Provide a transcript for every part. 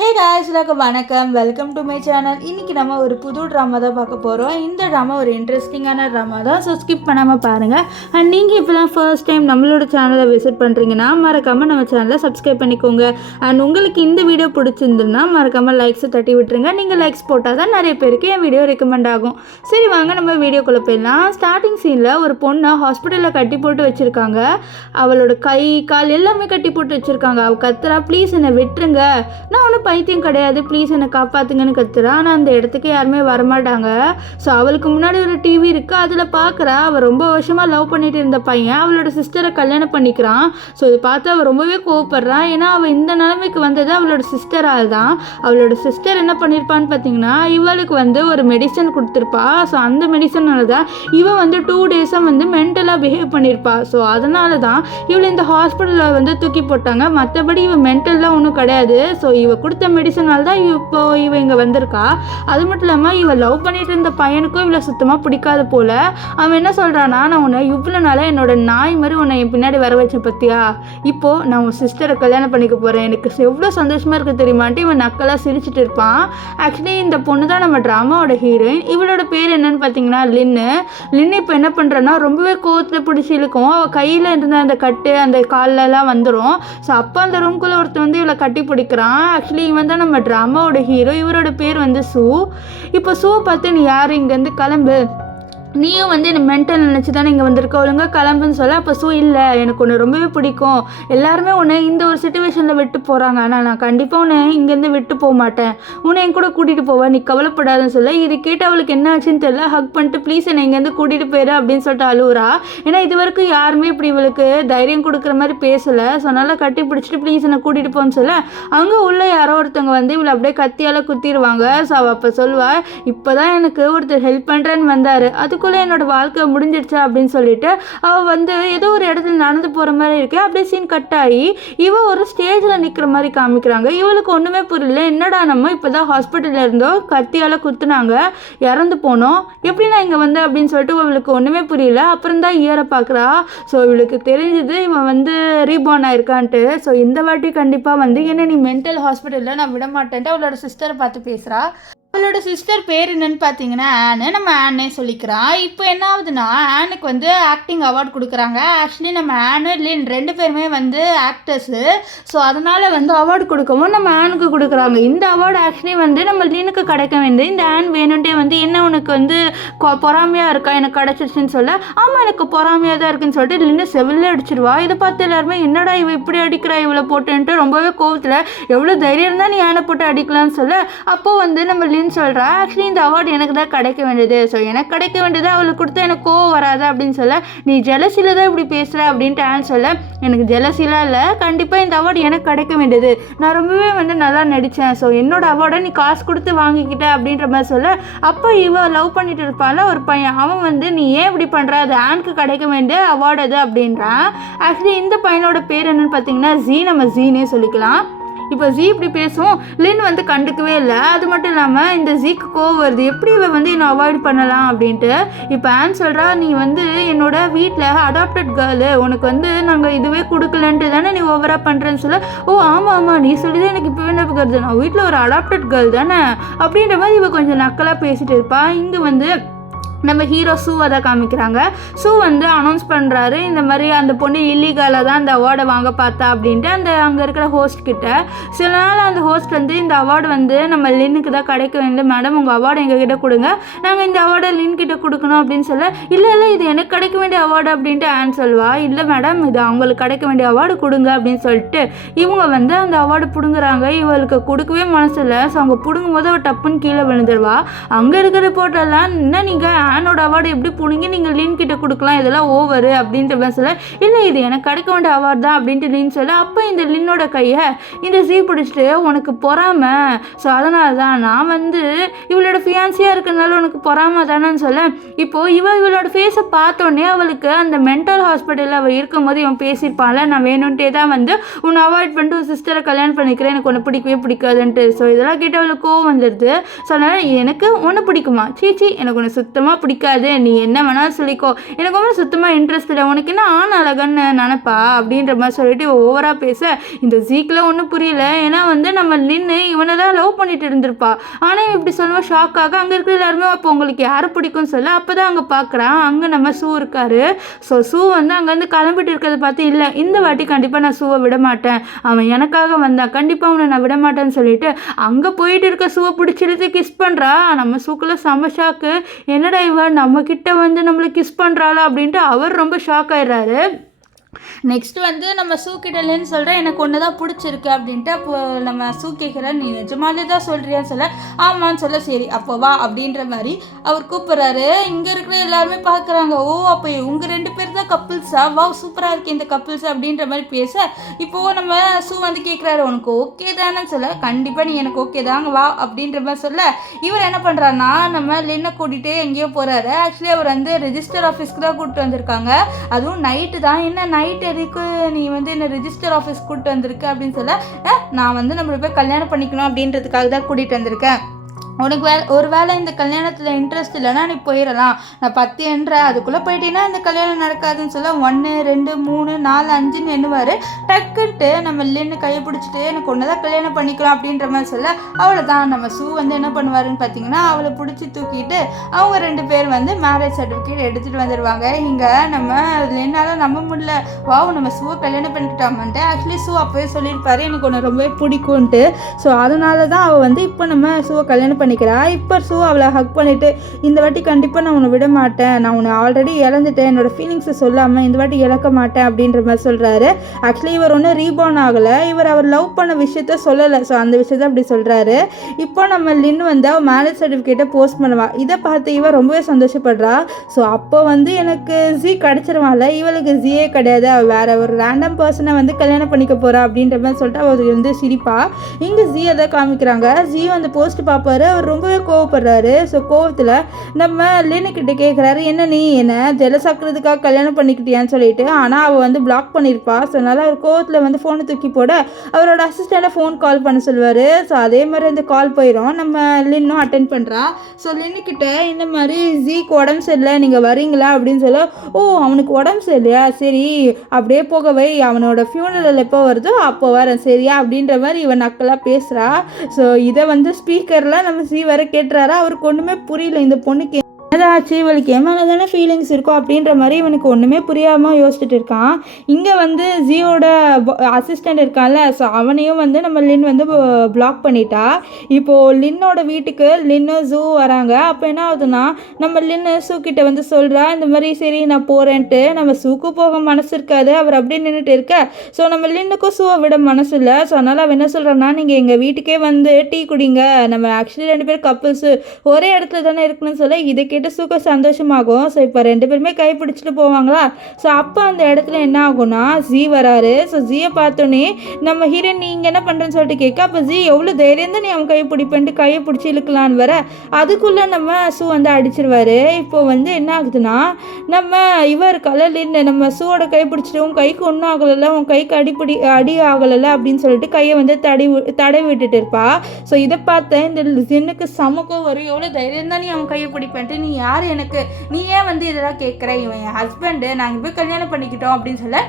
Hey guys எல்லாருக்கும் வணக்கம், welcome to my channel. இன்றைக்கி நம்ம ஒரு புது ட்ராமா தான் பார்க்க போகிறோம். இந்த ட்ராமா ஒரு இன்ட்ரெஸ்டிங்கான ட்ராமா தான், ஸோ ஸ்கிப் பண்ணாமல் பாருங்கள். அண்ட் நீங்கள் இப்போ தான் ஃபர்ஸ்ட் டைம் நம்மளோட சேனலை விசிட் பண்ணுறீங்கன்னா மறக்காமல் நம்ம சேனலை சப்ஸ்கிரைப் பண்ணிக்கோங்க. அண்ட் உங்களுக்கு இந்த வீடியோ பிடிச்சிருந்துன்னா மறக்காமல் லைக்ஸை தட்டி விட்டுருங்க. நீங்கள் லைக்ஸ் போட்டால் தான் நிறைய பேருக்கு என் வீடியோ ரெக்கமெண்ட் ஆகும். சரி வாங்க நம்ம வீடியோக்குள்ளே போயிடலாம். ஸ்டார்டிங் சீனில் ஒரு பொண்ணை ஹாஸ்பிட்டலில் கட்டி போட்டு வச்சுருக்காங்க. அவளோட கை கால் எல்லாமே கட்டி போட்டு வச்சுருக்காங்க. அவள் கத்துறா, ப்ளீஸ் என்னை விட்டுருங்க, நான் ஒன்றும் பைத்தியம் கிடையாது, ப்ளீஸ் என்னை காப்பாற்றுங்கன்னு கத்துறா. ஆனால் அந்த இடத்துக்கு யாருமே வரமாட்டாங்க. ஸோ அவளுக்கு முன்னாடி ஒரு டிவி இருக்குது, அதில் பார்க்குறா. அவள் ரொம்ப வருஷமாக லவ் பண்ணிட்டு இருந்த பையன் அவளோட சிஸ்டரை கல்யாணம் பண்ணிக்கிறான். ஸோ இதை பார்த்து அவள் ரொம்பவே கோவப்படுறான். ஏன்னா அவள் இந்த நிலைமைக்கு வந்தது அவளோட சிஸ்டரால் தான். அவளோட சிஸ்டர் என்ன பண்ணியிருப்பான்னு பார்த்தீங்கன்னா, இவளுக்கு ஒரு மெடிசன் கொடுத்துருப்பா. ஸோ அந்த மெடிசனால தான் இவன் 2 டேஸாக மென்டலாக பிஹேவ் பண்ணியிருப்பா. ஸோ அதனால தான் இவளை இந்த ஹாஸ்பிட்டலில் தூக்கி போட்டாங்க. மற்றபடி இவன் மென்டல்லாம் ஒன்றும் கிடையாது. ஸோ இவ கொடுத்த மெடிசனால் தான் இவ இங்கே வந்திருக்கா. அது மட்டும் இல்லாமல் இவள் லவ் பண்ணிட்டு இருந்த பையனுக்கும் இவளை சுத்தமாக பிடிக்காது போல். அவன் என்ன சொல்கிறான்னா, நான் உன்னை இவ்வளோ நாளாக என்னோட நாய் மாதிரி உன்னை என் பின்னாடி வர வச்சேன் பற்றியா, இப்போது நான் உன் சிஸ்டரை கல்யாணம் பண்ணிக்க போகிறேன், எனக்கு எவ்வளோ சந்தோஷமாக இருக்குது தெரியுமான்ட்டு இவன் நக்கலாக சிரிச்சிட்டு இருப்பான். ஆக்சுவலி இந்த பொண்ணு தான் நம்ம ட்ராமாவோட ஹீரோயின். இவளோட பேர் என்னன்னு பார்த்தீங்கன்னா லின்னு. இப்போ என்ன பண்ணுறேன்னா, ரொம்பவே கோவத்தில் பிடிச்சி இழுக்கும். அவள் கையில் இருந்த அந்த கட்டு அந்த காலெலாம் வந்துடும். ஸோ அப்போ அந்த ரூம்குள்ளே ஒருத்தர் இவளை கட்டி பிடிக்கிறான். ஆக்சுவலி இவன் தான் நம்ம ட்ராமாவோட ஹீரோ. இவரோட பேர் சூ. இப்போ சூ பார்த்து, நீ யார், இங்கேருந்து கிளம்பு, நீயும் என்ன மென்டல் நினச்சி தானே இங்கே வந்திருக்க, ஒழுங்காக கிளம்புன்னு சொல்ல. அப்போ ஸோ இல்லை, எனக்கு உன்னை ரொம்பவே பிடிக்கும், எல்லாருமே உன்னை இந்த ஒரு சுச்சுவேஷனில் விட்டு போகிறாங்க, ஆனால் நான் கண்டிப்பாக உன்னை இங்கேருந்து விட்டு போக மாட்டேன், உன்னை என் கூட கூட்டிகிட்டு போவேன், நீ கவலைப்படாதுன்னு சொல்ல. இது கேட்டு அவளுக்கு என்ன ஆச்சுன்னு தெரியல. ஹக் பண்ணிட்டு ப்ளீஸ் என்னை இங்கேருந்து கூட்டிகிட்டு போயிரு அப்படின்னு சொல்லிட்டு அழுவுறா. ஏன்னா இது வரைக்கும் யாருமே இப்படி இவளுக்கு தைரியம் கொடுக்குற மாதிரி பேசலை. ஸோ நல்லா கட்டி பிடிச்சிட்டு ப்ளீஸ் என்னை கூட்டிகிட்டு போன்னு சொல்ல, அங்கே உள்ள யாரோ ஒருத்தவங்க இவளை அப்படியே கத்தியால் குத்திடுவாங்க. ஸோ அவள் அப்போ சொல்லுவா, இப்போ தான் எனக்கு ஒருத்தர் ஹெல்ப் பண்ணுறேன்னு வந்தார், அதுக்குள்ளே என்னோட வாழ்க்கை முடிஞ்சிடுச்சா அப்படின்னு சொல்லிட்டு அவள் ஏதோ ஒரு இடத்துல நடந்து போகிற மாதிரி இருக்கு. அப்படியே சீன் கட் ஆகி இவள் ஒரு ஸ்டேஜில் நிற்கிற மாதிரி காமிக்கிறாங்க. இவளுக்கு ஒன்றுமே புரியல, என்னடா நம்ம இப்போ தான் ஹாஸ்பிட்டலில் இருந்தோம், கத்தியால் குத்துனாங்க, இறந்து போனோம், எப்படி நான் இங்கே வந்தேன் அப்படின்னு சொல்லிட்டு அவளுக்கு ஒன்றுமே புரியல. அப்புறம் தான் இயரை பார்க்குறா. ஸோ இவளுக்கு தெரிஞ்சது இவன் ரீபார்ன் ஆயிருக்கான்ட்டு. ஸோ இந்த வாட்டி கண்டிப்பாக என்ன நீ மென்டல் ஹாஸ்பிட்டலில் நான் விட மாட்டேன்ட்டு அவளோட சிஸ்டரை பார்த்து பேசுகிறா. அவளோட சிஸ்டர் பேர் என்னன்னு பார்த்தீங்கன்னா ஆனு. நம்ம ஆனே சொல்லிக்கிறான். இப்போ என்ன ஆகுதுன்னா, ஆனுக்கு ஆக்டிங் அவார்டு கொடுக்குறாங்க. ஆக்சுவலி நம்ம ஆனு லின் 2 பேருமே ஆக்டர்ஸு. ஸோ அதனால் அவார்டு கொடுக்கவும் நம்ம ஆனுக்கு கொடுக்குறாங்க. இந்த அவார்டு ஆக்சுவலி நம்ம லினுக்கு கிடைக்க வேண்டியது. இந்த ஆன் வேணுன்ட்டே என்ன உனக்கு பொறாமையாக இருக்கா, எனக்கு கிடச்சிருச்சுன்னு சொல்ல, ஆமாம் எனக்கு பொறாமையாக தான் இருக்குன்னு சொல்லிட்டு லின்னு செவிலே அடிச்சிருவா. இதை பார்த்து எல்லாருமே என்னடா இவ இப்படி அடிக்கிறா இவளை போட்டுன்ட்டு ரொம்பவே கோவத்தில், எவ்வளோ தைரியம் இருந்தால் நீ ஆனை போட்டு அடிக்கலாம்னு சொல்ல, அப்போது நம்ம சொல்கிறா, ஆக்சுவலி இந்த அவார்டு எனக்கு தான் கிடைக்க வேண்டியது, ஸோ எனக்கு கிடைக்க வேண்டியது அவளுக்கு கொடுத்தா எனக்கு கோவம் வராது அப்படின்னு சொல்ல, நீ ஜெலசியில் தான் இப்படி பேசுகிற அப்படின்ட்டு ஆன் சொல்ல, எனக்கு ஜெலசிலாம் இல்லை, கண்டிப்பாக இந்த அவார்டு எனக்கு கிடைக்க வேண்டியது, நான் ரொம்பவே நல்லா நடித்தேன், ஸோ என்னோட அவார்டை நீ காசு கொடுத்து வாங்கிக்கிட்ட அப்படின்ற மாதிரி சொல்ல, அப்போ இவள் லவ் பண்ணிட்டு இருப்பாள் ஒரு பையன், அவன் நீ ஏன் இப்படி பண்ணுற, அது ஆனுக்கு கிடைக்க வேண்டிய அவார்டு அது அப்படின்றான். ஆக்சுவலி இந்த பையனோட பேர் என்னன்னு பார்த்தீங்கன்னா ஜீ, நம்ம ஜீனே சொல்லிக்கலாம். இப்போ ஜீ இப்படி பேசும், லின் கண்டுக்கவே இல்லை. அது மட்டும் இல்லாமல் இந்த ஜீக்கு கோவம் வருது, எப்படி இவ என்னை அவாய்ட் பண்ணலாம் அப்படின்ட்டு. இப்போ ஆன் சொல்கிறா, நீ என்னோட வீட்டில் அடாப்டட் கேர்ளு, உனக்கு நாங்கள் இதுவே கொடுக்கலன்ட்டு தானே நீ ஓவராக பண்ணுறேன்னு சொல்ல, ஓ ஆமாம் ஆமாம் நீ சொல்லிதான் எனக்கு இப்போ என்ன இருக்கிறது, நான் வீட்டில் ஒரு அடாப்டட் கேர்ள் தானே அப்படின்ற மாதிரி இவ கொஞ்சம் நக்கலாக பேசிகிட்டு இருப்பா. இங்கே நம்ம ஹீரோ சூவை தான் காமிக்கிறாங்க. சூ அனௌன்ஸ் பண்ணுறாரு, இந்த மாதிரி அந்த பொண்ணு இல்லீகலாக தான் அந்த அவார்டை வாங்க பார்த்தா அப்படின்ட்டு அங்கே இருக்கிற ஹோஸ்ட் கிட்ட. சில நாள் அந்த ஹோஸ்ட் இந்த அவார்டு நம்ம லின்னுக்கு தான் கிடைக்க வேண்டும், மேடம் உங்கள் அவார்டு எங்ககிட்ட கொடுங்க, நாங்கள் இந்த அவார்டை லின் கிட்ட கொடுக்கணும் அப்படின்னு சொல்ல, இல்லை இல்லை இது எனக்கு கிடைக்க வேண்டிய அவார்டு அப்படின்ட்டு ஆன் சொல்வா. இல்லை மேடம் இது அவங்களுக்கு கிடைக்க வேண்டிய அவார்டு கொடுங்க அப்படின்னு சொல்லிட்டு இவங்க அந்த அவார்டு பிடுங்குறாங்க. இவளுக்கு கொடுக்கவே மனசு இல்லை. ஸோ அவங்க பிடுங்கும் போது அவள் டப்புன்னு கீழே விழுந்துருவா. அங்கே இருக்கிற ரிப்போர்ட்டெல்லாம் என்ன நீங்கள் ஆனோட அவார்டு எப்படி பிடிங்கி நீங்கள் லின் கிட்ட கொடுக்கலாம், இதெல்லாம் ஓவரு அப்படின்ற மாதிரி சொல்ல, இல்லை இது எனக்கு கிடைக்க வேண்டிய அவார்டு தான் அப்படின்ட்டு லின் சொல்ல, அப்போ இந்த லின்னோட கையை இந்த சீ பிடிச்சிட்டு உனக்கு பொறாமை, ஸோ அதனால தான் நான் இவளோட ஃபியான்சியாக இருக்கிறதுனால உனக்கு பொறாமை தானேன்னு சொல்ல, இப்போது இவளோட ஃபேஸை பார்த்தோன்னே அவளுக்கு அந்த மென்டல் ஹாஸ்பிட்டலில் அவள் இருக்கும்போது இவன் பேசியிருப்பான்ல, நான் வேணும்ட்டே தான் உன்னை அவாய்ட் பண்ணிட்டு ஒரு சிஸ்டரை கல்யாணம் பண்ணிக்கிறேன், எனக்கு ஒன்று பிடிக்கவே பிடிக்காதுன்ட்டு. ஸோ இதெல்லாம் கேட்டு அவளுக்கு கோவம் வந்துடுது. ஸோ அதனால் எனக்கு ஒன்று பிடிக்குமா, சீச்சி எனக்கு ஒன்று சுத்தமாக பிடிக்காது, நீ என்ன வேணாலும் சொல்லிக்கோ, எனக்கு சுத்தமாக இன்ட்ரெஸ்ட் இல்லை, உனக்கு என்ன ஆண் அழகன்னு நினப்பா அப்படின்ற மாதிரி சொல்லிட்டு ஓவராக பேச, இந்த ஜீக்கில் ஒன்றும் புரியல. ஏன்னா நம்ம நின்று இவனை தான் லவ் பண்ணிட்டு இருந்திருப்பா. ஆனால் இப்படி சொல்லுவா ஷாக்காக. அங்கே இருக்கிற எல்லாருமே அப்போ உங்களுக்கு யாரை பிடிக்கும்னு சொல்ல அப்போ தான் அங்கே பார்க்குறான் அங்கே நம்ம ஷூ இருக்காரு. ஸோ ஷூ வந்து அங்கேருந்து கிளம்பிட்டு இருக்கிறத பார்த்து இல்லை இந்த வாட்டி கண்டிப்பாக நான் ஷூவை விட மாட்டேன், அவன் எனக்காக வந்தான், கண்டிப்பாக அவனை நான் விட மாட்டேன்னு சொல்லிட்டு அங்கே போயிட்டு இருக்க ஷூவை பிடிச்சிருத்து கிஸ் பண்ணுறா. நம்ம ஷூக்குள்ள செம்ம ஷாக்கு. என்னடா இவன் நம்ம கிட்ட வந்து நம்மளை கிஸ் பண்ணுறாளா அப்படின்ட்டு அவர் ரொம்ப ஷாக் ஆயிடுறாரு. நெக்ஸ்ட் வந்து நம்ம ஷூ கிட்டலேன்னு சொல்கிறேன் எனக்கு ஒன்று தான் பிடிச்சிருக்கு அப்படின்ட்டு. அப்போ நம்ம ஷூ கேட்குறேன் நீ நிஜமாலே தான் சொல்கிறியான்னு சொல்ல ஆமான்னு சொல்ல சரி அப்போ வா அப்படின்ற மாதிரி அவர் கூப்பிட்றாரு. இங்கே இருக்கிற எல்லாருமே பார்க்குறாங்க. ஓ அப்போ உங்கள் 2 பேர் தான் கப்புள்ஸா, வா சூப்பராக இருக்கு இந்த கப்புள்ஸ் அப்படின்ற மாதிரி பேச இப்போது நம்ம ஷூ வந்து கேட்குறாரு உனக்கு ஓகே தானேன்னு சொல்ல கண்டிப்பாக நீ எனக்கு ஓகே தாங்க வா அப்படின்ற மாதிரி சொல்ல இவர் என்ன பண்ணுறாருன்னா நம்ம லின்னை கூட்டிகிட்டே எங்கேயோ போகிறாரு. ஆக்சுவலி அவர் வந்து ரெஜிஸ்டர் ஆஃபீஸ்க்கு தான் கூப்பிட்டு வந்திருக்காங்க. அதுவும் நைட்டு தான். என்ன நைட் எதுக்கு நீ வந்து என்ன ரெஜிஸ்டர் ஆஃபீஸ் கூப்பிட்டு வந்திருக்க அப்படின்னு சொல்ல நான் வந்து நம்மளை போய் கல்யாணம் பண்ணிக்கணும் அப்படின்றதுக்காக தான் கூட்டிகிட்டு வந்திருக்கேன். உனக்கு ஒரு வேளை இந்த கல்யாணத்தில் இன்ட்ரெஸ்ட் இல்லைன்னா நீ போயிடலாம், நான் 10 என்ற அதுக்குள்ளே போயிட்டீங்கன்னா இந்த கல்யாணம் நடக்காதுன்னு சொல்ல 1 2 3 4 5ன்னு எண்ணுவார். டக்குன்ட்டு நம்ம லின்னு கையை பிடிச்சிட்டு எனக்கு ஒன்று தான் கல்யாணம் பண்ணிக்கலாம் அப்படின்ற மாதிரி சொல்ல அவ்வளோதான் நம்ம ஷூ வந்து என்ன பண்ணுவாருன்னு பார்த்தீங்கன்னா அவளை பிடிச்சி தூக்கிட்டு அவங்க 2 பேர் வந்து மேரேஜ் சர்டிஃபிகேட் எடுத்துகிட்டு வந்துடுவாங்க. இங்கே நம்ம லின்னால நம்ப முடியல, வாவ் நம்ம ஷூவை கல்யாணம் பண்ணிக்கிட்டோம்ன்ட்டு. ஆக்சுவலி ஷூ அப்போவே சொல்லியிருப்பாரு எனக்கு ஒன்று ரொம்பவே பிடிக்கும்ன்ட்டு. ஸோ அதனால தான் அவள் வந்து இப்போ நம்ம ஷூவை கல்யாணம் பண்ணிக்கிறா. இப்போ ஷூ அவளை ஹக் பண்ணிட்டு இந்த வாட்டி கண்டிப்பாக நான் உன்னை விட மாட்டேன், நான் உன்னை ஆல்ரெடி இழந்துட்டேன், என்னோட ஃபீலிங்ஸை சொல்லாமல் இந்த வாட்டி இழக்க மாட்டேன் அப்படின்ற மாதிரி சொல்கிறாரு. ஆக்சுவலி இவர் ஒன்றும் ரீபார்ன் ஆகலை, அவர் லவ் பண்ண விஷயத்த சொல்லலை. ஸோ அந்த விஷயத்த அப்படி சொல்கிறாரு. இப்போ நம்ம லின் வந்து அவள் மேரேஜ் சர்டிஃபிகேட்டை போஸ்ட் பண்ணுவா. இதை பார்த்து இவன் ரொம்பவே சந்தோஷப்படுறா. ஸோ அப்போ வந்து எனக்கு ஜி கிடச்சிருவான்ல, இவளுக்கு ஜியே கிடையாது, அவள் வேற ஒரு ரேண்டம் பர்சனை வந்து கல்யாணம் பண்ணிக்க போகிறா அப்படின்ற மாதிரி சொல்லிட்டு அவருக்கு வந்து சிரிப்பா. இங்கே ஜி அதை காமிக்கிறாங்க. ஜி வந்து போஸ்ட் பார்ப்பாரு, அவர் ரொம்பவே கோவப்படுறாரு. ஸோ கோவத்தில் நம்ம லினுக்கிட்ட கேட்குறாரு என்ன நீ என்ன ஜெலசாக்குறதுக்காக கல்யாணம் பண்ணிக்கிட்டியான்னு சொல்லிட்டு. ஆனால் அவள் வந்து பிளாக் பண்ணியிருப்பா. ஸோ அதனால் அவர் கோவத்தில் வந்து ஃபோனை தூக்கி போட அவரோட அசிஸ்டண்ட்டை ஃபோன் கால் பண்ண சொல்லுவார். ஸோ அதே மாதிரி அந்த கால் போயிடும். நம்ம லின்னும் அட்டென்ட் பண்ணுறா. ஸோ லின்னுக்கிட்ட இந்த மாதிரி ஜீக்கு உடம்பு சரியில்லை நீங்கள் வரீங்களா அப்படின்னு சொல்ல ஓ அவனுக்கு உடம்பு சரியில்லையா சரி அப்படியே போகவை அவனோட ஃபியூனரல் எப்போ வருதோ அப்போ வரேன் சரியா அப்படின்ற மாதிரி இவன் நக்கலாக பேசுகிறா. ஸோ இதை வந்து ஸ்பீக்கரில் நம்ம ஜீ வர கேட்டுறாரா. அவருக்கு ஒன்றுமே புரியல இந்த பொண்ணுக்கு ஏதாச்சு இவளுக்கு என் தானே ஃபீலிங்ஸ் இருக்கும் அப்படின்ற மாதிரி இவனுக்கு ஒன்றுமே புரியாமல் யோசிச்சுட்டு இருக்கான். இங்கே வந்து ஜியோட அசிஸ்டண்ட் இருக்கான்ல, ஸோ அவனையும் வந்து நம்ம லின் வந்து பிளாக் பண்ணிட்டா. இப்போது லின்னோட வீட்டுக்கு லின்னு ஜூ வராங்க. அப்போ என்ன ஆகுதுன்னா நம்ம லின்னு ஷூ கிட்ட வந்து சொல்கிறா இந்த மாதிரி சரி நான் போகிறேன்ட்டு. நம்ம ஷூக்கு போக மனசு இருக்காது, அவர் அப்படியே நின்றுட்டு இருக்க. ஸோ நம்ம லின்னுக்கும் ஷூவை விட மனசு இல்லை. ஸோ அதனால் அவன் என்ன சொல்கிறான்னா நீங்கள் எங்கள் வீட்டுக்கே வந்து டீ குடிங்க, நம்ம ஆக்சுவலி 2 பேர் கப்புள்ஸு ஒரே இடத்துல தானே இருக்கணும்னு சொல்ல இதை கேட்டு ஷூக்கு சந்தோஷமாகும். ஸோ இப்போ 2 பேருமே கை பிடிச்சிட்டு போவாங்களா. ஸோ அப்போ அந்த இடத்துல என்ன ஆகும்னா ஜி வராரு. ஸோ ஜியை பார்த்தோன்னே நம்ம ஹீரோயின் நீ இங்கே என்ன பண்ணுறேன்னு சொல்லிட்டு கேட்க அப்போ ஜி எவ்வளோ தைரியம் தான் நீ அவன் கையை பிடிப்பேன்ட்டு கையை பிடிச்சி இழுக்கலான்னு வர அதுக்குள்ளே நம்ம ஷூ வந்து அடிச்சிருவாரு. இப்போ வந்து என்ன ஆகுதுன்னா நம்ம இவர் கலர்லின்னு நம்ம ஷூவோட கை பிடிச்சிட்டு உன் கைக்கு ஒன்றும் ஆகலைல்ல, உன் கைக்கு அடி ஆகலைல்ல அப்படின்னு சொல்லிட்டு கையை வந்து தடவி விட்டுட்டு இருப்பா. ஸோ இதை பார்த்தேன் இந்த ஜின்னுக்கு சமக்கம் வரும், எவ்வளோ தைரியம் தான் நீ அவன் கையை பிடிப்பேன்ட்டு, நீ யார் எனக்கு, நீ ஏன் வந்து இதெல்லாம் கேட்குற, இவன் என் ஹஸ்பண்டு, நாங்கள் போய் கல்யாணம் பண்ணிக்கிட்டோம் அப்படின்னு சொல்ல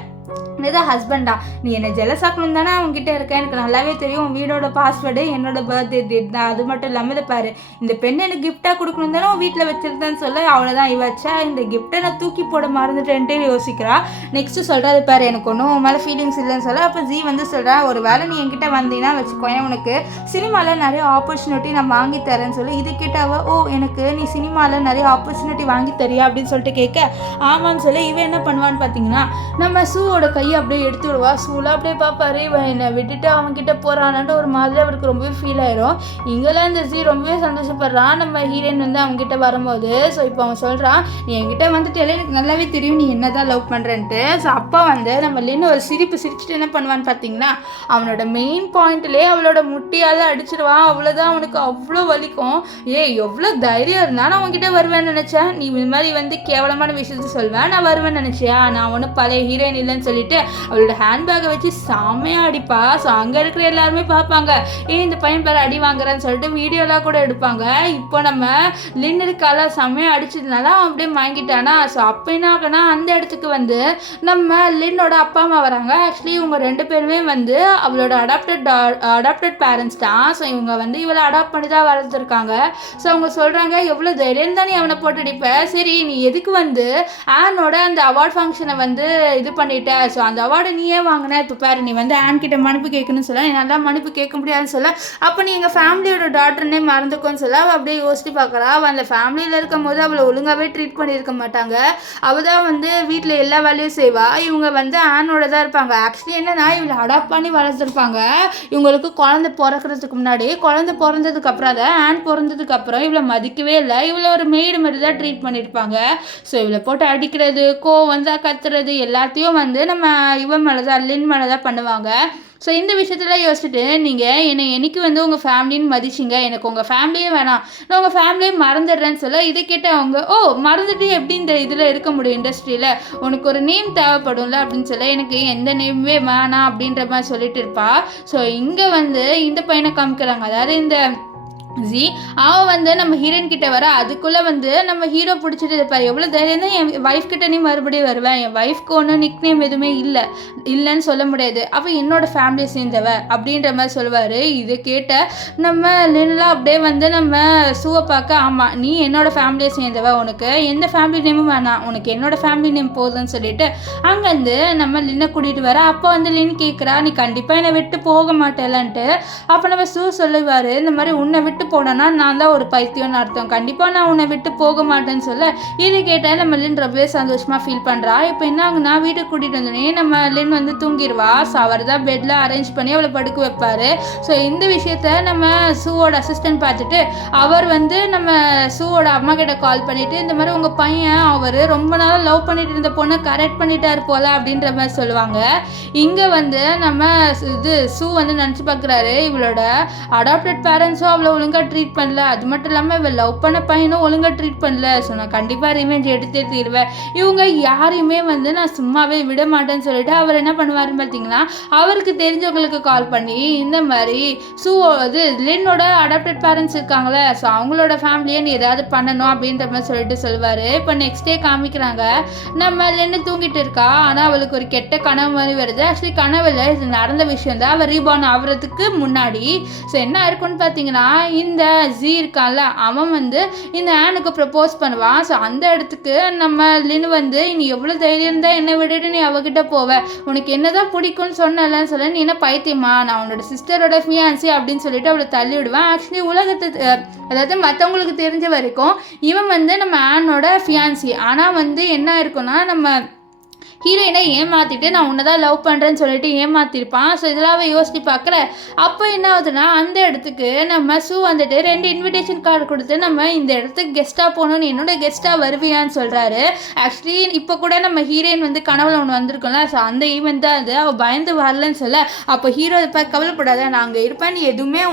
இதுதான் ஹஸ்பண்டா, நீ என்னை ஜெலசாக்கணும் தானே அவங்ககிட்ட இருக்கேன், எனக்கு நல்லாவே தெரியும் உன் வீடோட பாஸ்வேர்டு என்னோட பர்த்டே டேட் தான், அது மட்டும் இல்லாமல் இதை பாரு இந்த பெண்ணை எனக்கு கிஃப்டாக கொடுக்கணும் தானே உன் வீட்டில் வச்சிருந்தேன்னு சொல்ல அவ்வளோதான் இவச்சா இந்த கிஃப்ட்டை நான் தூக்கி போட மறந்துட்டேன்ட்டு யோசிக்கிறா. நெக்ஸ்ட்டு சொல்கிறா அது பாரு எனக்கு ஒன்றும் உன் மேலே ஃபீலிங்ஸ் இல்லைன்னு சொல்ல அப்போ ஜி வந்து சொல்கிறா ஒரு வேளை நீ என்கிட்ட வந்தீங்கன்னா வச்சுக்கோயேன் உனக்கு சினிமாவில் நிறைய ஆப்பர்ச்சுனிட்டி நான் வாங்கி தரேன்னு சொல்லி இது கேட்டாவ ஓ எனக்கு நீ சினிமாவில் நிறைய ஆப்பர்ச்சுனிட்டி வாங்கி தரியா அப்படின்னு சொல்லிட்டு கேட்க ஆமான்னு சொல்லி இவன் என்ன பண்ணுவான்னு பார்த்தீங்கன்னா நம்ம ஷூவோட கையை அப்படியே எடுத்து விடுவா. ஷூலாம் அப்படியே பார்ப்பாரு இவன் என்னை விட்டுட்டு அவன்கிட்ட போகிறான்ட்டு ஒரு மாதிரி அவருக்கு ரொம்பவே ஃபீல் ஆயிரும். இங்கெல்லாம் இந்த ஜி ரொம்பவே சந்தோஷப்படுறான் நம்ம ஹீரோயின் வந்து அவங்ககிட்ட வரும்போது. ஸோ இப்போ அவன் சொல்கிறான் நீ என்கிட்ட வந்துட்டு எனக்கு நல்லாவே தெரியும் நீ என்ன தான் லவ் பண்ணுறேன்ட்டு. ஸோ அப்பா வந்து நம்ம லின்னு ஒரு சிரிச்சுட்டு என்ன பண்ணுவான்னு பார்த்தீங்கன்னா அவனோட மெயின் பாயிண்ட்லேயே அவளோட முட்டியால் அடிச்சிடுவான். அவ்வளோதான் அவனுக்கு அவ்வளோ வலிக்கும். எவ்வளோ தைரியம் இருந்தால் நான் அவன்கிட்ட வருவேன்னு நினச்சேன், நீ இது மாதிரி வந்து கேவலமான விஷயத்த சொல்வேன் நான் வருவேன்னு நினச்சியா, நான் ஒன்றும் பழைய ஹீரோயின் இல்லைன்னு சொல்லிட்டு அவளோட ஹேண்ட்பேக்கை வச்சு செம்மையாக அடிப்பா. ஸோ அங்கே இருக்கிற எல்லாருமே பார்ப்பாங்க, இந்த பையன் பேர் அடி வாங்குறான்னு சொல்லிட்டு வீடியோலாம் கூட எடுப்பாங்க. இப்போ நம்ம லின் இருக்கால செம்மையாக அடிச்சதுனால அப்படியே வாங்கிட்டானா. ஸோ அப்போ என்ன ஆகுனா அந்த இடத்துக்கு வந்து நம்ம லின்னோட அப்பா அம்மா வராங்க. ஆக்சுவலி இவங்க 2 பேருமே வந்து அவளோட அடாப்டட் பேரண்ட்ஸ் தான். ஸோ இவங்க வந்து இவளை அடாப்ட் பண்ணி தான் வளர்த்துருக்காங்க. ஸோ அவங்க சொல்கிறாங்க, எவ்வளோ தைரியம் தான் நீ அவனை போட்டு அடிப்ப, சரி நீ எதுக்கு வந்து ஆனோட அந்த அவார்ட் ஃபங்க்ஷனை வந்து இது பண்ணிட்ட, ஸோ அந்த அவார்டை நீயே வாங்கின, இப்போ பாரு நீ வந்து ஆன் கிட்ட மன்னிப்பு கேட்கணும்னு சொல்ல, நீ நல்லா மன்னிப்பு கேட்க முடியாதுன்னு சொல்ல, அப்போ நீ எங்கள் ஃபேமிலியோட டாக்டர்னே மறந்துக்கோன்னு சொல்ல. அவள் அப்படியே யோசிச்சு பார்க்குறா. அவள் அந்த ஃபேமிலியில் இருக்கும் போது அவளை ஒழுங்காகவே ட்ரீட் பண்ணியிருக்க மாட்டாங்க. அவள் தான் வந்து வீட்டில் எல்லா வேலையும் செய்வா. இவங்க வந்து ஆனோட தான் இருப்பாங்க. ஆக்சுவலி என்னன்னா இவளை அடாப்ட் பண்ணி வளர்த்துருப்பாங்க. இவங்களுக்கு குழந்தை பிறக்கிறதுக்கு முன்னாடி, குழந்தை பிறந்ததுக்கு அப்புறம் அதை ஆன் பிறந்ததுக்கு அப்புறம் இவளை மதிக்கவே இல்லை. இவளை ஒரு மெய்டு மாதிரி தான் ட்ரீட் பண்ணியிருப்பாங்க. ஸோ இவளை போட்டு அடிக்கிறது, வந்தால் கத்துறது எல்லாத்தையும் வந்து நம்ம இவன் மேலே தான், லின் மேலே தான் பண்ணுவாங்க. ஸோ இந்த விஷயத்தில் யோசிச்சுட்டு நீங்கள் என்னைக்கு வந்து உங்கள் ஃபேமிலின்னு மதிச்சிங்க, எனக்கு உங்கள் ஃபேமிலியே வேணாம், நான் உங்கள் ஃபேமிலியே மறந்துடுறேன்னு சொல்ல, இதை கேட்ட அவங்க மறந்துட்டு எப்படி இந்த இதில் இருக்க முடியும், இண்டஸ்ட்ரியில் உனக்கு ஒரு நேம் தேவைப்படும்ல அப்படின்னு சொல்ல, எனக்கு எந்த நேமுமே வேணாம் அப்படின்ற மாதிரி சொல்லிட்டு இருப்பா. ஸோ இங்கே வந்து இந்த பையனை காமிக்கிறாங்க, அதாவது இந்த அவன் வந்து நம்ம ஹீரோயின் கிட்ட வர, அதுக்குள்ளே வந்து நம்ம ஹீரோ பிடிச்சிட்டு இருப்பார். எவ்வளோ தைரியம் தான் என் ஒய்ஃப் கிட்ட நீ மறுபடியும் வருவேன், என் ஒய்ஃப்க்கு ஒன்றும் நிக் நேம் எதுவுமே இல்லைன்னு சொல்ல முடியாது, அவள் என்னோட ஃபேமிலியை சேர்ந்தவ அப்படின்ற மாதிரி சொல்லுவார். இதை கேட்ட நம்ம லின்லாம் அப்படியே வந்து நம்ம சூவை பார்க்க, ஆமாம் நீ என்னோட ஃபேமிலியை சேர்ந்தவ, உனக்கு எந்த ஃபேமிலி நேமும் வேணாம், உனக்கு என்னோட ஃபேமிலி நேம் போதும்னு சொல்லிட்டு அங்கேருந்து நம்ம லின்னை கூட்டிகிட்டு வர. அப்போ வந்து லின் கேட்குறா, நீ கண்டிப்பாக என்னை விட்டு போக மாட்டேலன்ட்டு. அப்போ நம்ம சூ சொல்லுவார், இந்த மாதிரி உன்னை விட்டு போனேன்னா நான் தான் ஒரு பைத்தியம்னு அர்த்தம், கண்டிப்பாக நான் உன்னை விட்டு போக மாட்டேன்னு சொல்ல, இது கேட்டால் நம்ம லின் ரொம்பவே சந்தோஷமாக ஃபீல் பண்ணுறா. இப்போ என்ன ஆகுனா வீட்டுக்கு கூட்டிகிட்டு வந்தோடனே நம்ம லின் வந்து தூங்கிடுவா. ஸோ அவர் தான் பெட்டில் அரேஞ்ச் பண்ணி அவளை படுக்க வைப்பார். ஸோ இந்த விஷயத்த நம்ம சூவோட அசிஸ்டன்ட் பார்த்துட்டு அவர் வந்து நம்ம சூவோட அம்மா கிட்ட கால் பண்ணிவிட்டு, இந்த மாதிரி உங்கள் பையன் அவர் ரொம்ப நாளாக லவ் பண்ணிட்டு இருந்த பொண்ணை கரெக்ட் பண்ணிட்டார் போல அப்படின்ற மாதிரி சொல்லுவாங்க. இங்கே வந்து நம்ம சூ வந்து நினச்சி பார்க்குறாரு, இவளோட அடாப்டட் பேரண்ட்ஸும் அவ்வளோ ஒழுங்காக ட்ரீட் பண்ணல, அது மட்டும் இல்லாமல் இவள் லவ் பண்ண பையனும் ஒழுங்காக ட்ரீட் பண்ணல, ஸோ நான் கண்டிப்பாக ரிவெஞ்ச் எடுத்தே தீருவேன், இவங்க யாரையுமே வந்து நான் சும்மாவே விட மாட்டேன்னு சொல்லிட்டு அவர் என்ன பண்ணுவாருன்னு பார்த்தீங்கன்னா, அவருக்கு தெரிஞ்சவங்களுக்கு கால் பண்ணி இந்த மாதிரி லின்னோட அடாப்டட் பேரண்ட்ஸ் இருக்காங்களே, ஸோ அவங்களோட ஃபேமிலியை நீ ஏதாவது பண்ணணும் அப்படின்ற மாதிரி சொல்லிட்டு சொல்லுவார். இப்போ நெக்ஸ்ட் டே காமிக்கிறாங்க, நம்ம லின்னு தூங்கிட்டு இருக்கா, ஆனால் அவளுக்கு ஒரு கெட்ட கனவு மாதிரி வருது. ஆக்சுவலி கனவுல இது நடந்த விஷயம் தான், அவள் ரீபார்ன் ஆகிறதுக்கு முன்னாடி. ஸோ என்ன இருக்குன்னு பார்த்தீங்கன்னா, இந்த ஜி இருக்கான்ல அவன் வந்து இந்த ஆனுக்கு ப்ரப்போஸ் பண்ணுவான். ஸோ அந்த இடத்துக்கு நம்ம லின் வந்து, நீ எவ்வளோ தைரியம் தான் என்னை விட்டுட்டு நீ அவகிட்ட போவ, உனக்கு என்னதான் பிடிக்கும்னு சொன்னலன்னு சொல்ல, நீ என்ன பைத்தியமா, நான் உன்னோட சிஸ்டரோட ஃபியான்சி அப்படின்னு சொல்லிட்டு அவளை தள்ளி விடுவேன். ஆக்சுவலி உலகத்தை அதாவது மற்றவங்களுக்கு தெரிஞ்ச வரைக்கும் இவன் வந்து நம்ம ஆனோட ஃபியான்சி, ஆனால் வந்து என்ன இருக்குன்னா நம்ம ஹீரோயினை ஏமாற்றிட்டு நான் உன்னை தான் லவ் பண்ணுறேன்னு சொல்லிட்டு ஏமாற்றிருப்பான். ஸோ இதெல்லாம் யோசித்து பார்க்குற. அப்போ என்ன ஆகுதுன்னா அந்த இடத்துக்கு நம்ம சூ வந்துட்டு 2 இன்விடேஷன் கார்டு கொடுத்து, நம்ம இந்த இடத்துக்கு கெஸ்ட்டாக போகணுன்னு என்னோட கெஸ்ட்டாக வருவியான்னு சொல்கிறாரு. ஆக்சுவலி இப்போ கூட நம்ம ஹீரோயின் வந்து கனவுல ஒன்று வந்திருக்கோம்ல, ஸோ அந்த ஈவெண்ட் தான் அது. அவள் பயந்து வரலன்னு சொல்ல, அப்போ ஹீரோ இப்போ கவலைப்படாத, நான் அங்கே இருப்பேன், நீ